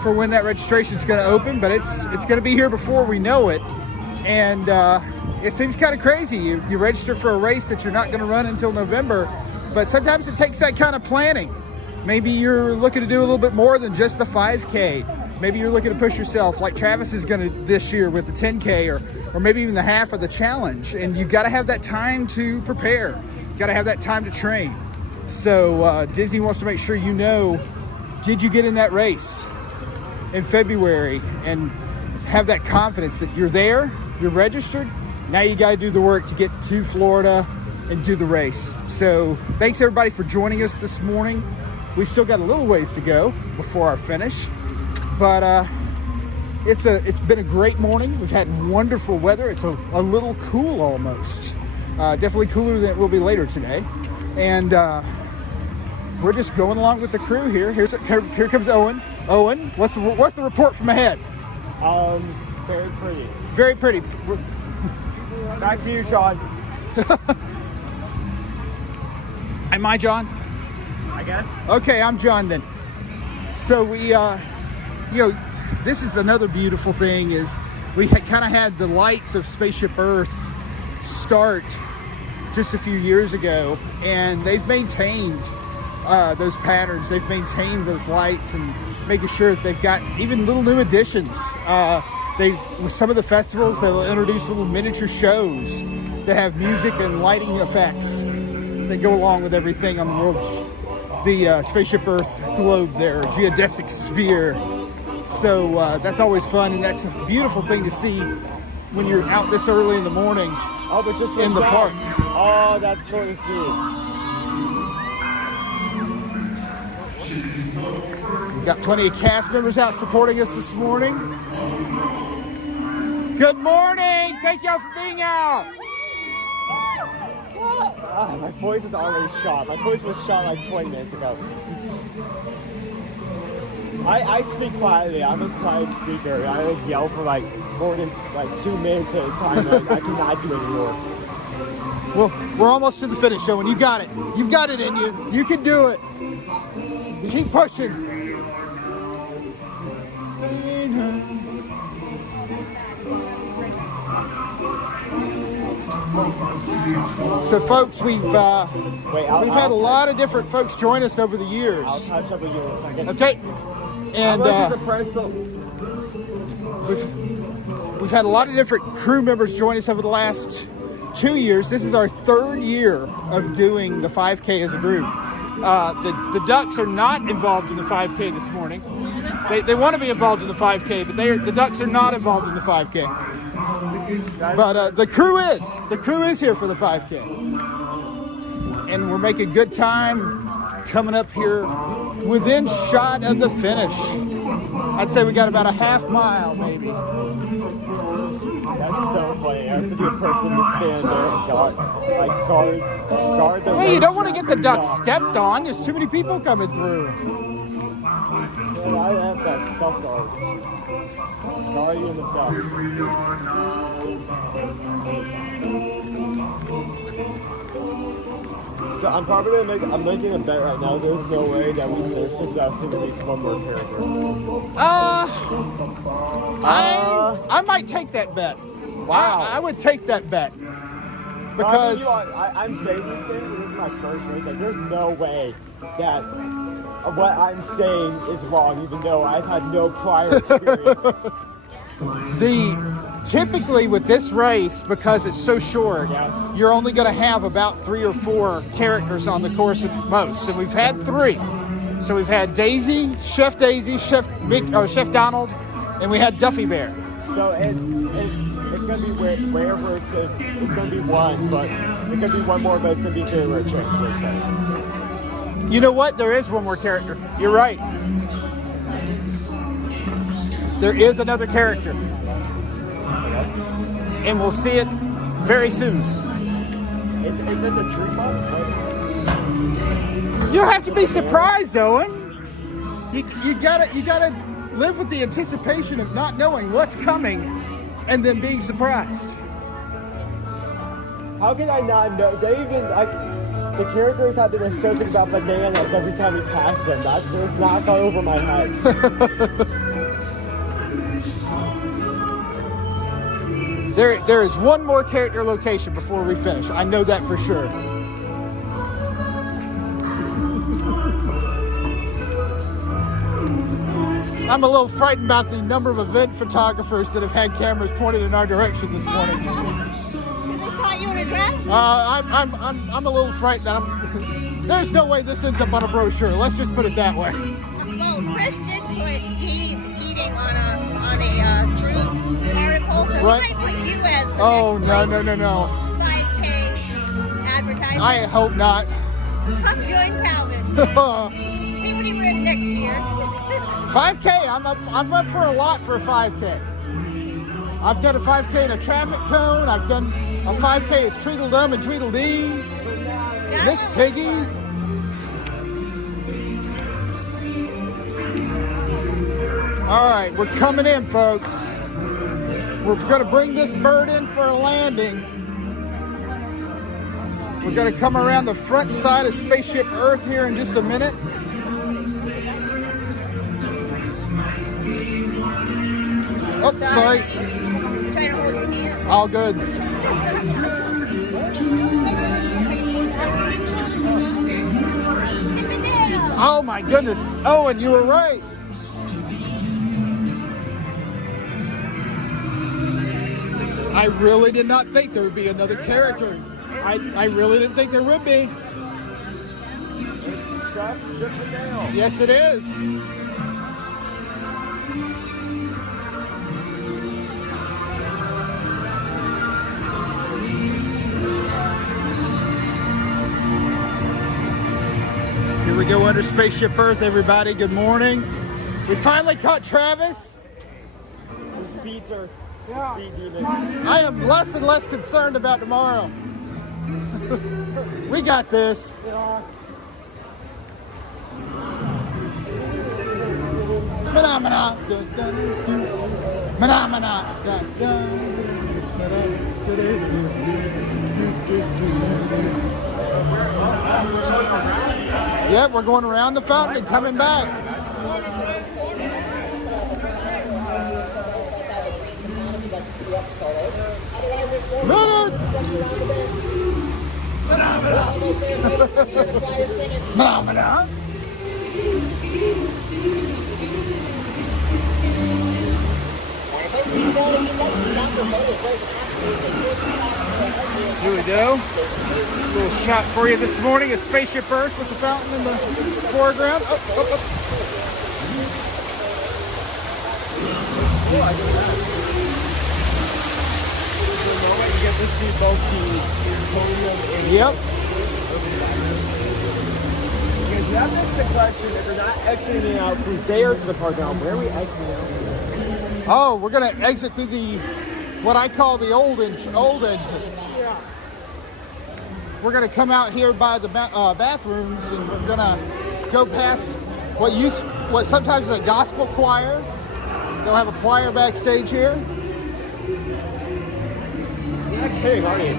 for when that registration is going to open. But it's going to be here before we know it. And it seems kind of crazy. You register for a race that you're not going to run until November, but sometimes it takes that kind of planning. Maybe you're looking to do a little bit more than just the 5K. Maybe you're looking to push yourself like Travis is going to this year with the 10K or maybe even the half of the challenge. And you've got to have that time to prepare. You've got to have that time to train. So Disney wants to make sure you know, did you get in that race in February, and have that confidence that you're there, you're registered. Now you got to do the work to get to Florida and do the race. So thanks everybody for joining us this morning. We still got a little ways to go before our finish, but it's been a great morning. We've had wonderful weather. It's a little cool almost. Definitely cooler than it will be later today. And we're just going along with the crew here. Here comes Owen. Owen, what's the report from ahead? Very pretty. Very pretty. Back to you, John. Am I John? I guess. Okay, I'm John then. So we, this is another beautiful thing is we kind of had the lights of Spaceship Earth start just a few years ago, and they've maintained those patterns. They've maintained those lights and making sure that they've got even little new additions. With some of the festivals, they'll introduce little miniature shows that have music and lighting effects that go along with everything on the Spaceship Earth globe there, geodesic sphere. So that's always fun, and that's a beautiful thing to see when you're out this early in the morning in the park. Oh, that's cool to see. We've got plenty of cast members out supporting us this morning. Good morning! Thank y'all for being out! My voice is already shot. My voice was shot like 20 minutes ago. I speak quietly. I'm a quiet speaker. I like yell for like more than like 2 minutes at a time. I cannot do anymore. Well, we're almost to the finish, Owen. You got it. You've got it in you. You can do it. Keep pushing. So, folks, we've had a lot of different folks join us over the years. I'll touch up with you in a second. Okay. And we've had a lot of different crew members join us over the last 2 years. This is our 3rd year of doing the 5K as a group. The Ducks are not involved in the 5K this morning. They want to be involved in the 5K, but the Ducks are not involved in the 5K. But the crew is. The crew is here for the 5K. And we're making good time coming up here within shot of the finish. I'd say we got about a half mile, maybe. That's so funny. I have to be a person to stand there and guard the. Hey, you don't want to get the Ducks stepped on. There's too many people coming through. Yeah, I have that duck guard. Guardian of Ducks. So I'm probably I'm making a bet right now. There's no way that we finish just without seeing at least one more character. I might take that bet. Wow. I would take that bet. Because I'm saying this thing, this is my first race. Like, there's no way that what I'm saying is wrong, even though I've had no prior experience. Typically with this race, because it's so short, you're only going to have about 3 or 4 characters on the course at most. And we've had 3. So we've had Daisy, Chef Chef Donald, and we had Duffy Bear. So it's going to be wherever it's going to be one, but it could be one more, but it's going to be very rare chance. You know what? There is one more character. You're right. There is another character. And we'll see it very soon. Is it the tree box? You'll have to be surprised, Owen. You gotta live with the anticipation of not knowing what's coming and then being surprised. How can I not know? The characters have been associated about bananas every time we pass them. That does not go over my head. There is one more character location before we finish. I know that for sure. I'm a little frightened about the number of event photographers that have had cameras pointed in our direction this morning. Did they caught you in a dress? I'm a little frightened. There's no way this ends up on a brochure. Let's just put it that way. Well, Chris did put eating on a cruise article, so Right. he might put you as the Oh, next, no. 5K advertisement. I hope not. Come join Calvin. See what he wears next year. 5K, I'm up for a lot for a 5K. I've done a 5K in a traffic cone. I've done a 5K as Tweedledum and Tweedledee. Miss Piggy. All right, we're coming in, folks. We're going to bring this bird in for a landing. We're going to come around the front side of Spaceship Earth here in just a minute. Oh, sorry. Trying to hold your hand. All good. Oh my goodness. Owen, you were right. I really did not think there would be another character. I really didn't think there would be. Yes, it is. we go under Spaceship Earth, everybody. Good morning. We finally caught Travis. The speeds are speed demon. I am less and less concerned about tomorrow. We got this. Phenomena. Phenomena. Yep, we're going around the fountain and coming back. Phenomena. Here we go. A little shot for you this morning of Spaceship Earth with the fountain in the foreground. Up, up, up. You get to see both the podium and yep. Because that makes the question if we're not exiting out from there to the park now, where are we exiting out? Oh, we're going to exit through the, what I call the old exit. Yeah. We're going to come out here by the bathrooms, and we're going to go past what sometimes is a gospel choir. They'll have a choir backstage here. You're not kidding, are you?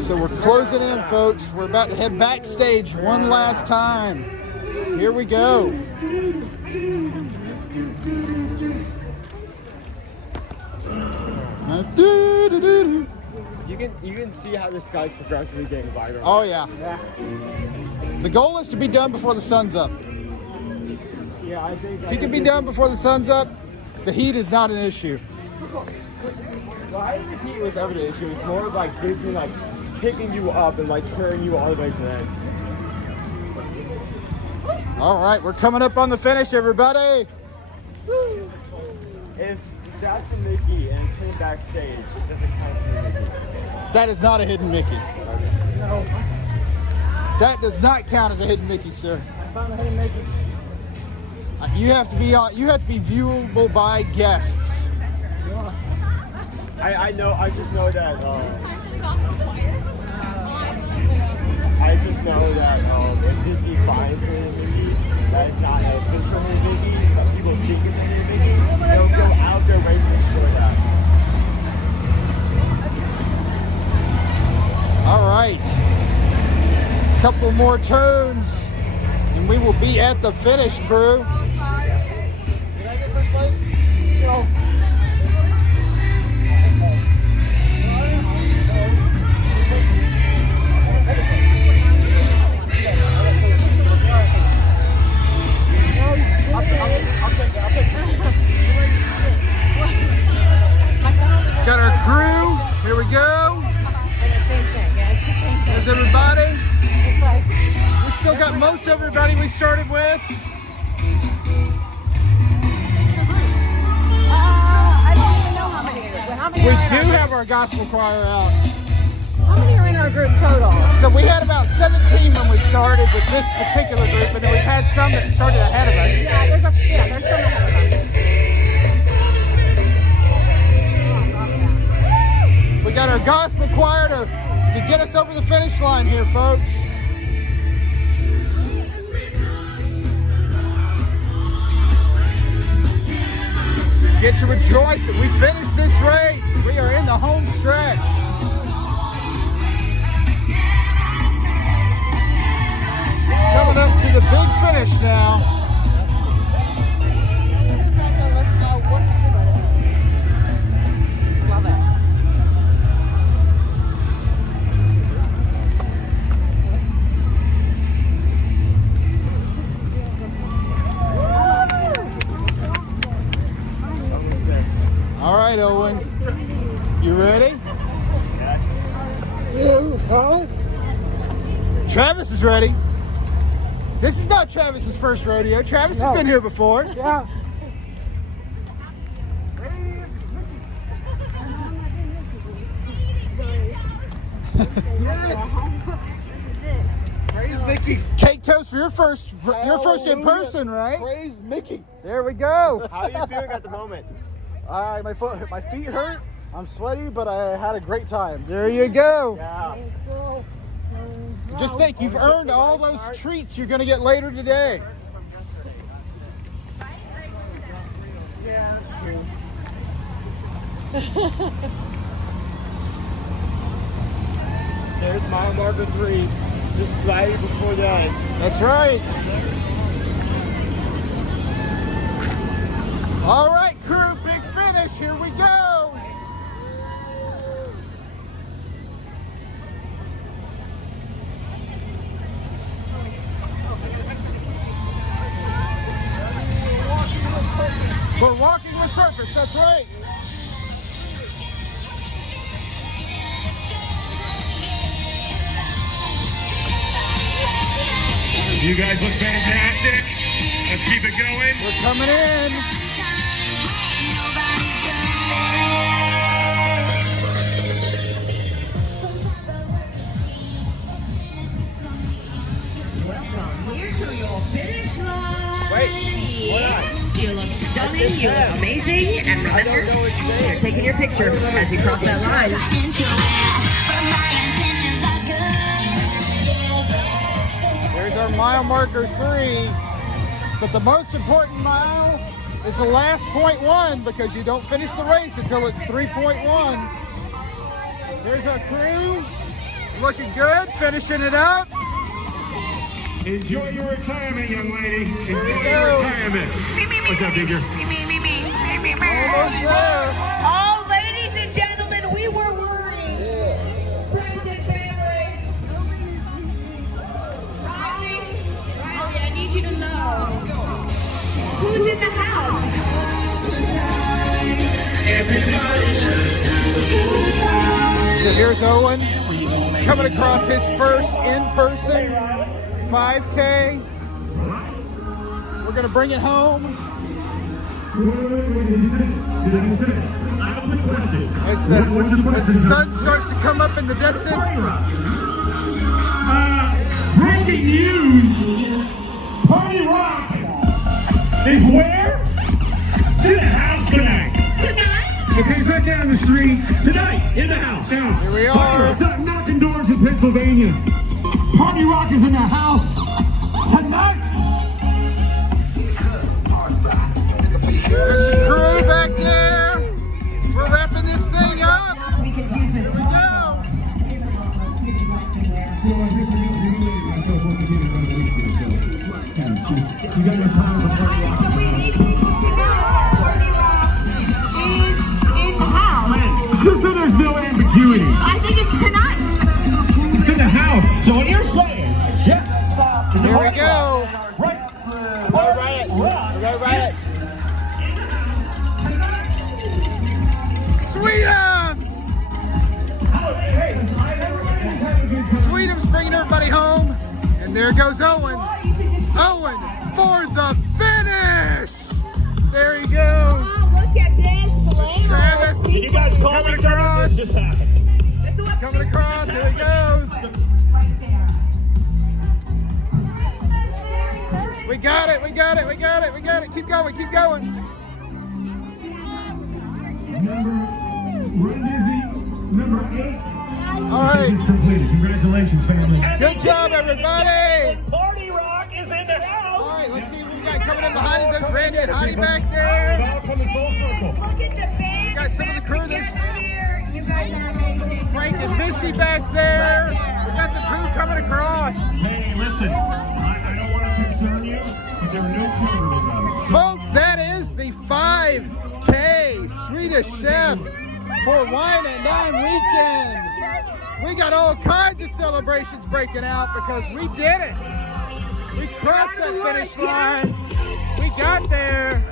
So we're closing in, folks. We're about to head backstage one last time. Here we go. You can see how this guy's progressively getting viral. Oh yeah. The goal is to be done before the sun's up. Yeah, I think. If you can be done before the sun's up, the heat is not an issue. Well, I think the heat was ever the issue. It's more of like Disney like picking you up and like carrying you all the way to the end. All right, we're coming up on the finish, everybody. If that's a Mickey and it's hidden backstage, it doesn't count as a Mickey. That is not a hidden Mickey. No. That does not count as a hidden Mickey, sir. I found a hidden Mickey. You have to be viewable by guests. I know. I just know that. I just know that if Disney finds a Mickey that is not an official Mickey, but people think it's a Mickey, they'll go out their way to ensure that. All right. Couple more turns, and we will be at the finish, crew. Did I get first place? No. Got our crew. Here we go. There's everybody. We still got most everybody we started with. I don't even know how many. We do have our gospel choir out. How many are in our group total? So we had about 17 when we started with this particular group, and then we've had some that started ahead of us. Yeah, there's some ahead of us. We got our gospel choir to get us over the finish line here, folks. Get to rejoice that we finished this race. We are in the home stretch. Coming up to the big finish now. Love it. All right, Owen. You ready? Yes. Travis is ready. This is not Travis's first rodeo. Travis has been here before. Yeah. Praise Mickey. Cake toast for your first in person, right? Praise Mickey. There we go. How are you feeling at the moment? My feet hurt. I'm sweaty, but I had a great time. There you go. Yeah. Just think, you've earned all those treats you're going to get later today. Yeah, that's true. There's mile marker 3. Just slightly before that. That's right. All right, crew, big finish. Here we go. We're walking with purpose, that's right. You guys look fantastic. Let's keep it going. We're coming in. Here to your finish line. Wait, Yes, you look stunning, you look amazing, and remember, you're taking your picture as you cross that line. There's our mile marker 3, but the most important mile is the last 0.1 because you don't finish the race until it's 3.1. There's our crew, looking good, finishing it up. Enjoy your retirement, young lady. Enjoy your retirement. What's up, Digger? Almost there. Oh, ladies and gentlemen, we were worried. Friends and family. Riley, I need you to know who's in the house. So here's Owen coming across his first in-person 5K. We're gonna bring it home. As the sun starts to come up in the distance. Breaking news! Party Rock is where? In the house tonight. Okay, it's right down the street. Tonight, in the house. Now, here we are. Knocking doors in Pennsylvania. Party Rock is in the house tonight. There's some crew back there. We're wrapping this thing up. Here we go. You got your time for Party Rock. Is the house. Just so there's no ambiguity. I think it's tonight. It's in the house. So what you're saying, Here we go. right? Right. Sweetums! Sweetums bringing everybody home. And there goes Owen. Owen for the finish! There he goes. Oh, look at this. Travis You guys call coming me Travis. across. This just happened. Coming across. Here he goes. We got it. Keep going. RunDisney, number 8. All right. Is completed. Congratulations, family. Good job, everybody. Party Rock is in the house. All right, let's see what we got coming in behind us. There's Randy and Heidi back there. All coming full circle. Look at the band. We got some of the crew. There's Here. You guys are amazing. Frank and Missy back there. We got the crew coming across. Hey, listen. I don't want to concern you, but there are no children involved. Folks, that is the 5K Swedish Chef for Wine and Dine weekend. We got all kinds of celebrations breaking out because we did it. We crossed that finish line. We got there.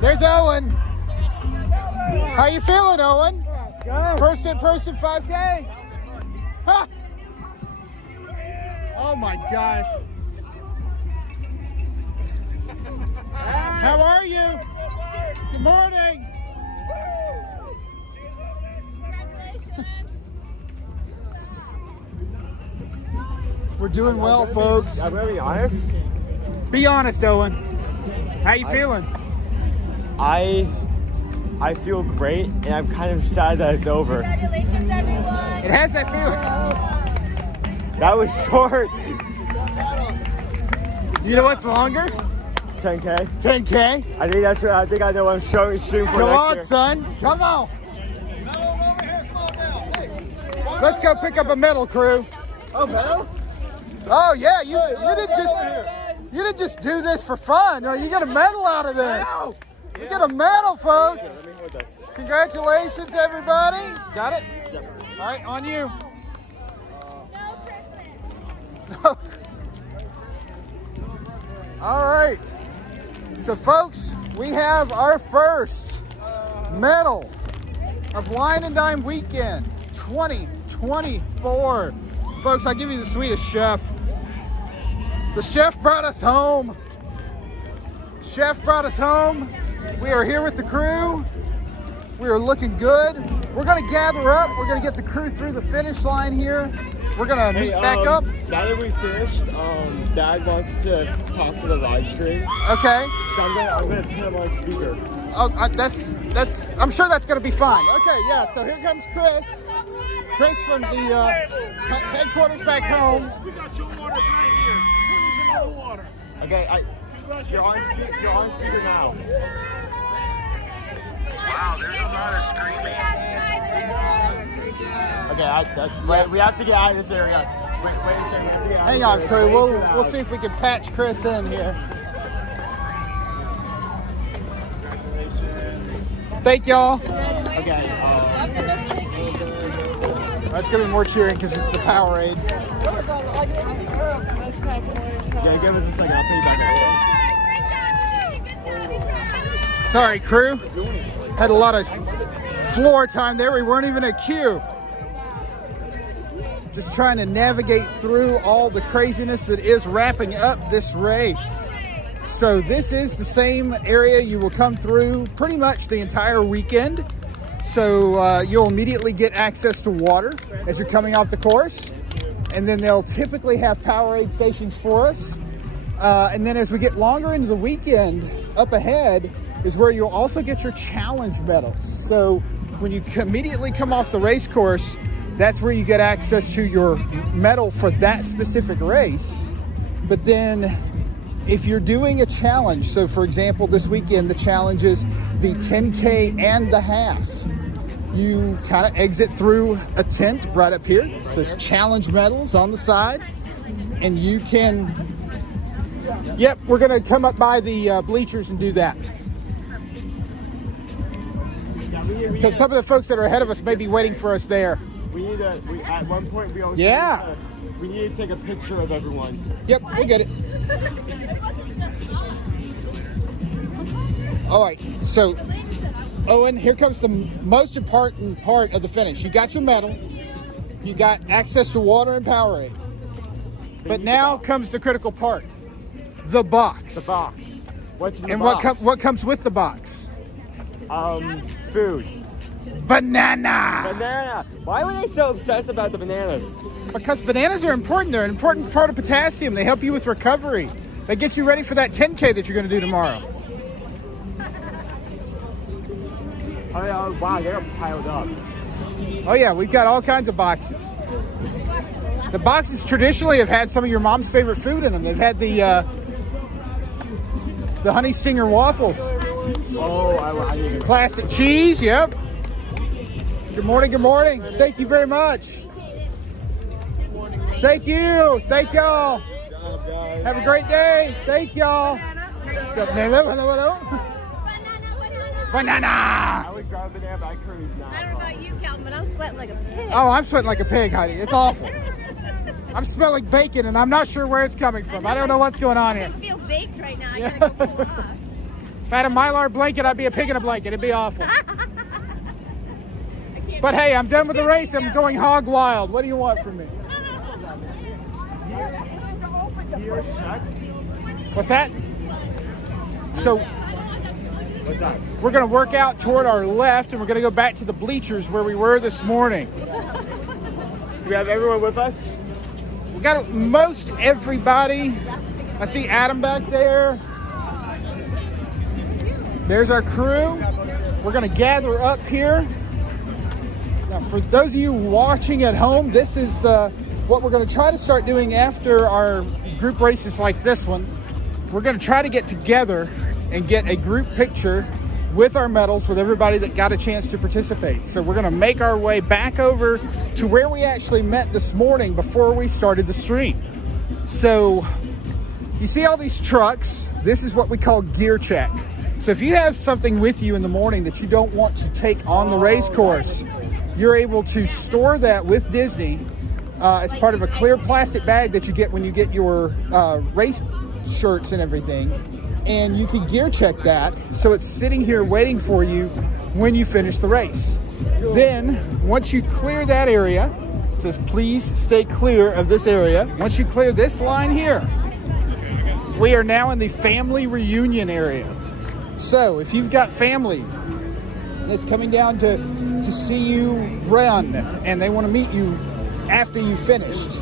There's Owen. How you feeling, Owen? First in-person 5K? Ha! Oh my gosh. How are you? Good morning. We're doing well, folks. I'm gonna be honest. Be honest, Owen. How you feeling? I feel great, and I'm kind of sad that it's over. Congratulations, everyone. It has that feeling. That was short. You know what's longer? 10K. 10K? I think that's what I know what I'm shooting for. Come next on, year. son. Come on. Let's go pick up a medal, crew. Oh, medal? Oh yeah, you didn't just do this for fun. No, you get a medal out of this. You get a medal, folks. Congratulations, everybody. Got it? Yep. All right, on you. All right. So, folks, we have our first medal of Wine and Dine Weekend 2024. Folks, I'll give you the Swedish Chef. The chef brought us home. Chef brought us home. We are here with the crew. We are looking good. We're going to gather up. We're going to get the crew through the finish line here. We're going to meet back up. Now that we finished, Dad wants to talk to the live stream. Okay. So I'm gonna put him on speaker. Oh, that's. I'm sure that's going to be fine. Okay, yeah. So here comes Chris. Chris from the headquarters back home. We got your water right here. Please, another water. Okay, you're on speaker now. Wow, there's a lot of screaming. Okay, we have to get out of this area. Wait a second. Hang on, crew. We'll see if we can patch Chris in here. Thank y'all. Okay. That's gonna be more cheering because it's the Powerade. Yeah, give us a second. I'll put you back up. Sorry, crew. Had a lot of floor time there. We weren't even at queue. Just trying to navigate through all the craziness that is wrapping up this race. So this is the same area you will come through pretty much the entire weekend. So you'll immediately get access to water as you're coming off the course. And then they'll typically have Powerade stations for us. And then as we get longer into the weekend, up ahead is where you'll also get your challenge medals. So when you immediately come off the race course, that's where you get access to your medal for that specific race. But then if you're doing a challenge, so for example, this weekend, the challenge is the 10K and the half. You kind of exit through a tent right up here. It says challenge medals on the side. And you can, yep, we're gonna come up by the bleachers and do that. Because some of the folks that are ahead of us may be waiting for us there. At one point, we also we need to take a picture of everyone. Yep, we'll get it. All right, so Owen, here comes the most important part of the finish. You got your medal, you got access to water and Powerade, but now comes the critical part: the box. The box. What's in the and box? what comes with the box? Food. Banana. Banana. Why were they so obsessed about the bananas? Because bananas are important. They're an important part of potassium. They help you with recovery. They get you ready for that 10K that you're going to do tomorrow. Oh, yeah, wow, they're piled up. Oh yeah, we've got all kinds of boxes. The boxes traditionally have had some of your mom's favorite food in them. They've had the honey stinger waffles. Oh, I need it. Classic cheese, yep. Good morning, good morning. Thank you very much. Thank you. Thank y'all. Have a great day. Thank y'all. Banana. I would grab a banana, but I couldn't now. I don't know about you, Calvin, but I'm sweating like a pig. Oh, I'm sweating like a pig, honey. It's awful. I'm smelling bacon, and I'm not sure where it's coming from. I don't know what's going on here. I feel baked right now. I gotta go pull it off. If I had a Mylar blanket, I'd be a pig in a blanket. It'd be awful. I can't But hey, I'm done with the race. I'm going hog wild. What do you want from me? What's that? So What's that? we're going to work out toward our left, and we're going to go back to the bleachers where we were this morning. Do we have everyone with us? We got most everybody. I see Adam back there. There's our crew. We're going to gather up here. Now, for those of you watching at home, this is what we're going to try to start doing after our group races like this one. We're going to try to get together and get a group picture with our medals with everybody that got a chance to participate. So we're going to make our way back over to where we actually met this morning before we started the stream. So you see all these trucks. This is what we call gear check. So if you have something with you in the morning that you don't want to take on the race course, you're able to store that with Disney as part of a clear plastic bag that you get when you get your race shirts and everything. And you can gear check that so it's sitting here waiting for you when you finish the race. Then once you clear that area, it says please stay clear of this area. Once you clear this line here, we are now in the family reunion area. So if you've got family that's coming down to see you run and they want to meet you after you finished,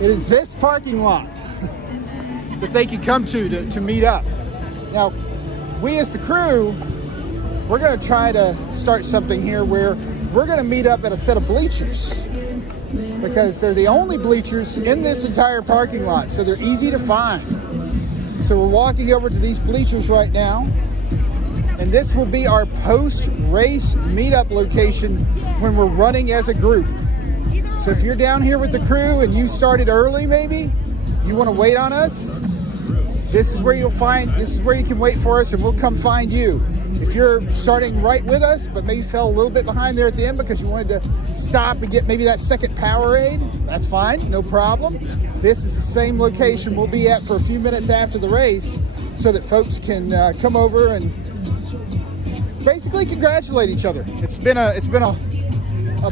it is this parking lot that they can come to meet up. Now, we as the crew, we're going to try to start something here where we're going to meet up at a set of bleachers because they're the only bleachers in this entire parking lot, so they're easy to find. So we're walking over to these bleachers right now, and this will be our post-race meetup location when we're running as a group. So if you're down here with the crew and you started early maybe, you want to wait on us, this is where you can wait for us and we'll come find you. If you're starting right with us, but maybe fell a little bit behind there at the end because you wanted to stop and get maybe that second Powerade, that's fine, no problem. This is the same location we'll be at for a few minutes after the race so that folks can come over and basically congratulate each other. It's been a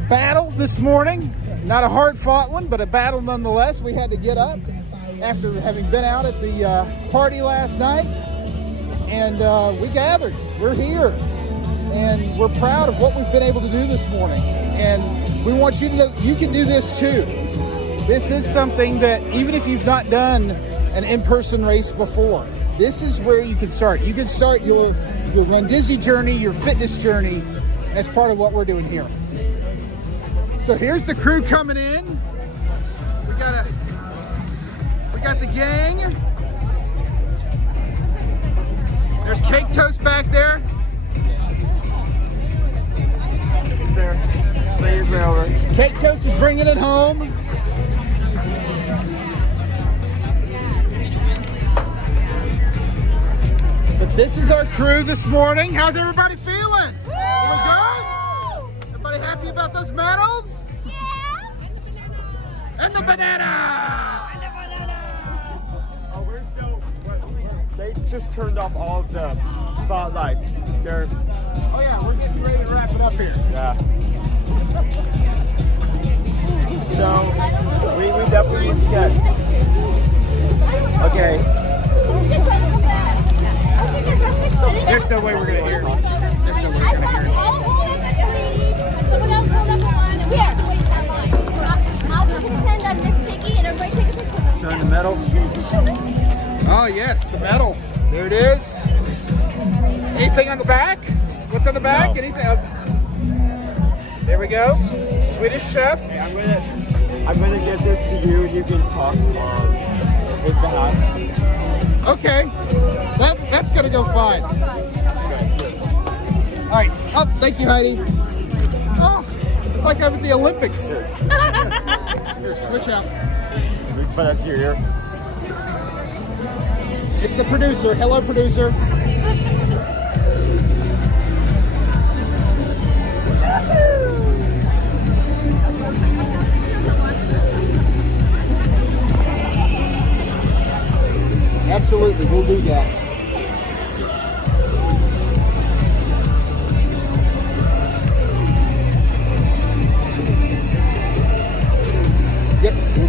battle this morning, not a hard-fought one, but a battle nonetheless. We had to get up after having been out at the party last night, and we gathered. We're here, and we're proud of what we've been able to do this morning, and we want you to know you can do this too. This is something that even if you've not done an in-person race before, this is where you can start. You can start your RunDisney journey, your fitness journey, as part of what we're doing here. So here's the crew coming in. We got the gang. There's Cake Toast back there. Cake Toast is bringing it home. But this is our crew this morning. How's everybody feeling? Are we good? Everybody happy about those medals? Yeah. And the banana. Oh, we're so. They just turned off all of the spotlights. Oh yeah, we're getting ready to wrap it up here. Yeah. So we definitely need to get. Okay. There's no way we're gonna hear it. There's no way we're gonna hear it. Someone else hold up the line. Here. I'll just pretend I'm Miss Piggy and everybody take a picture. Showing the medal. Oh yes, the medal. There it is. Anything on the back? What's on the back? No. Anything? There we go. Swedish Chef. Hey, I'm gonna get this to you and you can talk on his behalf. Okay. That's gonna go fine. All right. Oh, thank you, Heidi. Oh, it's like I'm at the Olympics. Here, switch out. But that's your ear. It's the producer. Hello, producer. Absolutely, we'll do that.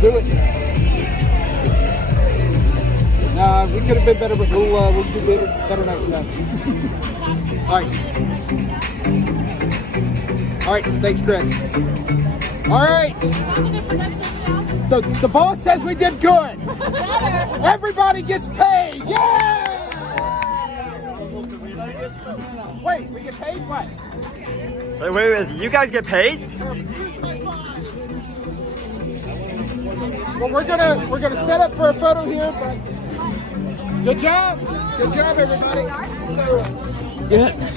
We'll do it. We could have been better, but we'll do better next time. All right, thanks, Chris. All right. The boss says we did good. Everybody gets paid. Yeah! Wait, we get paid? What? Wait, you guys get paid? Well, we're gonna set up for a photo here, but good job, everybody. So,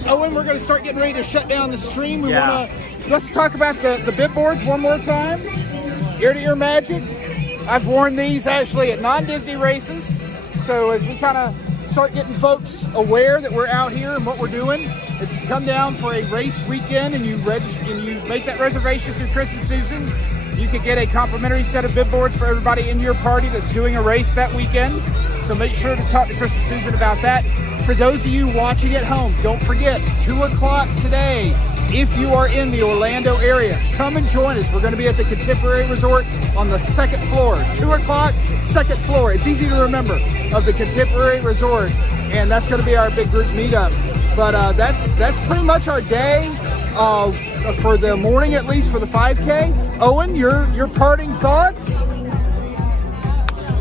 Owen, we're gonna start getting ready to shut down the stream. Let's talk about the bib boards one more time. Ear to ear magic. I've worn these actually at non-Disney races. So as we kind of start getting folks aware that we're out here and what we're doing, if you come down for a race weekend and you make that reservation through Chris and Susan, you could get a complimentary set of bib boards for everybody in your party that's doing a race that weekend. So make sure to talk to Chris and Susan about that. For those of you watching at home, don't forget, 2 o'clock today, if you are in the Orlando area, come and join us. We're going to be at the Contemporary Resort on the 2nd floor. 2 o'clock, 2nd floor. It's easy to remember, of the Contemporary Resort. And that's going to be our big group meetup. But that's pretty much our day. For the morning, at least for the 5K. Owen, your parting thoughts?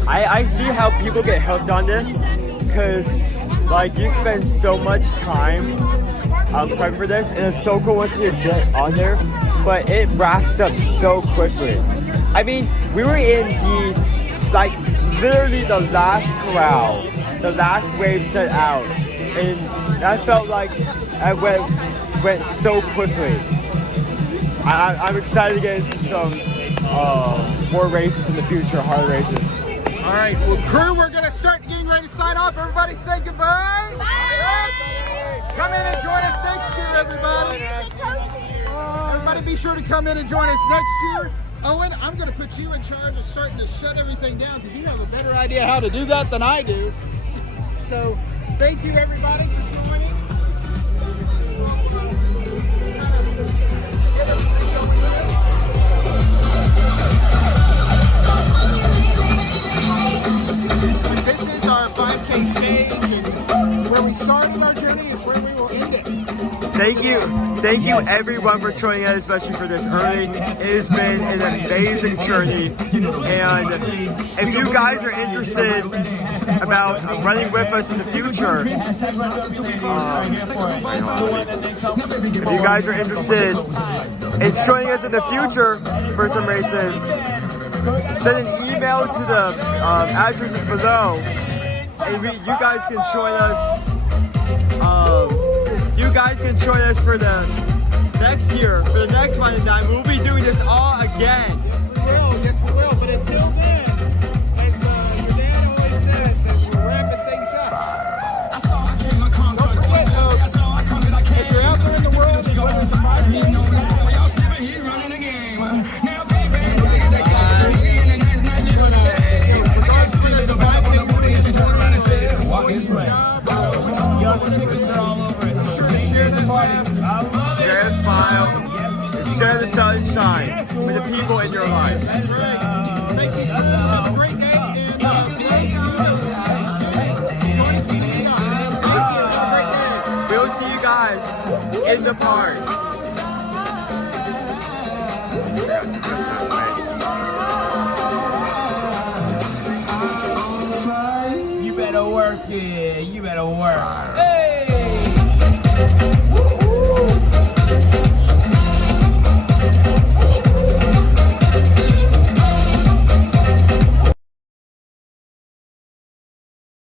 I see how people get hooked on this, because like you spend so much time prepping for this, and it's so cool once you get on there, but it wraps up so quickly. I mean, we were in literally the last corral, the last wave set out, and I felt like I went so quickly. I'm excited to get into some more races in the future, hard races. All right, well, crew, we're going to start getting ready to sign off. Everybody say goodbye. Bye. Come in and join us next year, everybody. Everybody be sure to come in and join us next year. Owen, I'm going to put you in charge of starting to shut everything down, because you have a better idea how to do that than I do. So thank you, everybody, for joining. This is our 5K stage, and where we started our journey is where we will end it. Thank you everyone for joining us, especially for this early. It has been an amazing journey, and if you guys are interested about running with us in the future, if you guys are interested in joining us in the future for some races, send an email to the addresses below, and you guys can join us. You guys can join us for the next year, for the next Line and Dine. We'll be doing this all again. Yes, we will. But until then, as your dad always says, as we're wrapping things up, don't forget, folks, if you're out there in the world, whether it's a 5K, share the smile, and share the sunshine with the people in your life. That's right. Thank you. Have a great day, and join us for the meetup. Thank you. Have a great day. We'll see you guys in the parks. You better work here. You better work. Hey!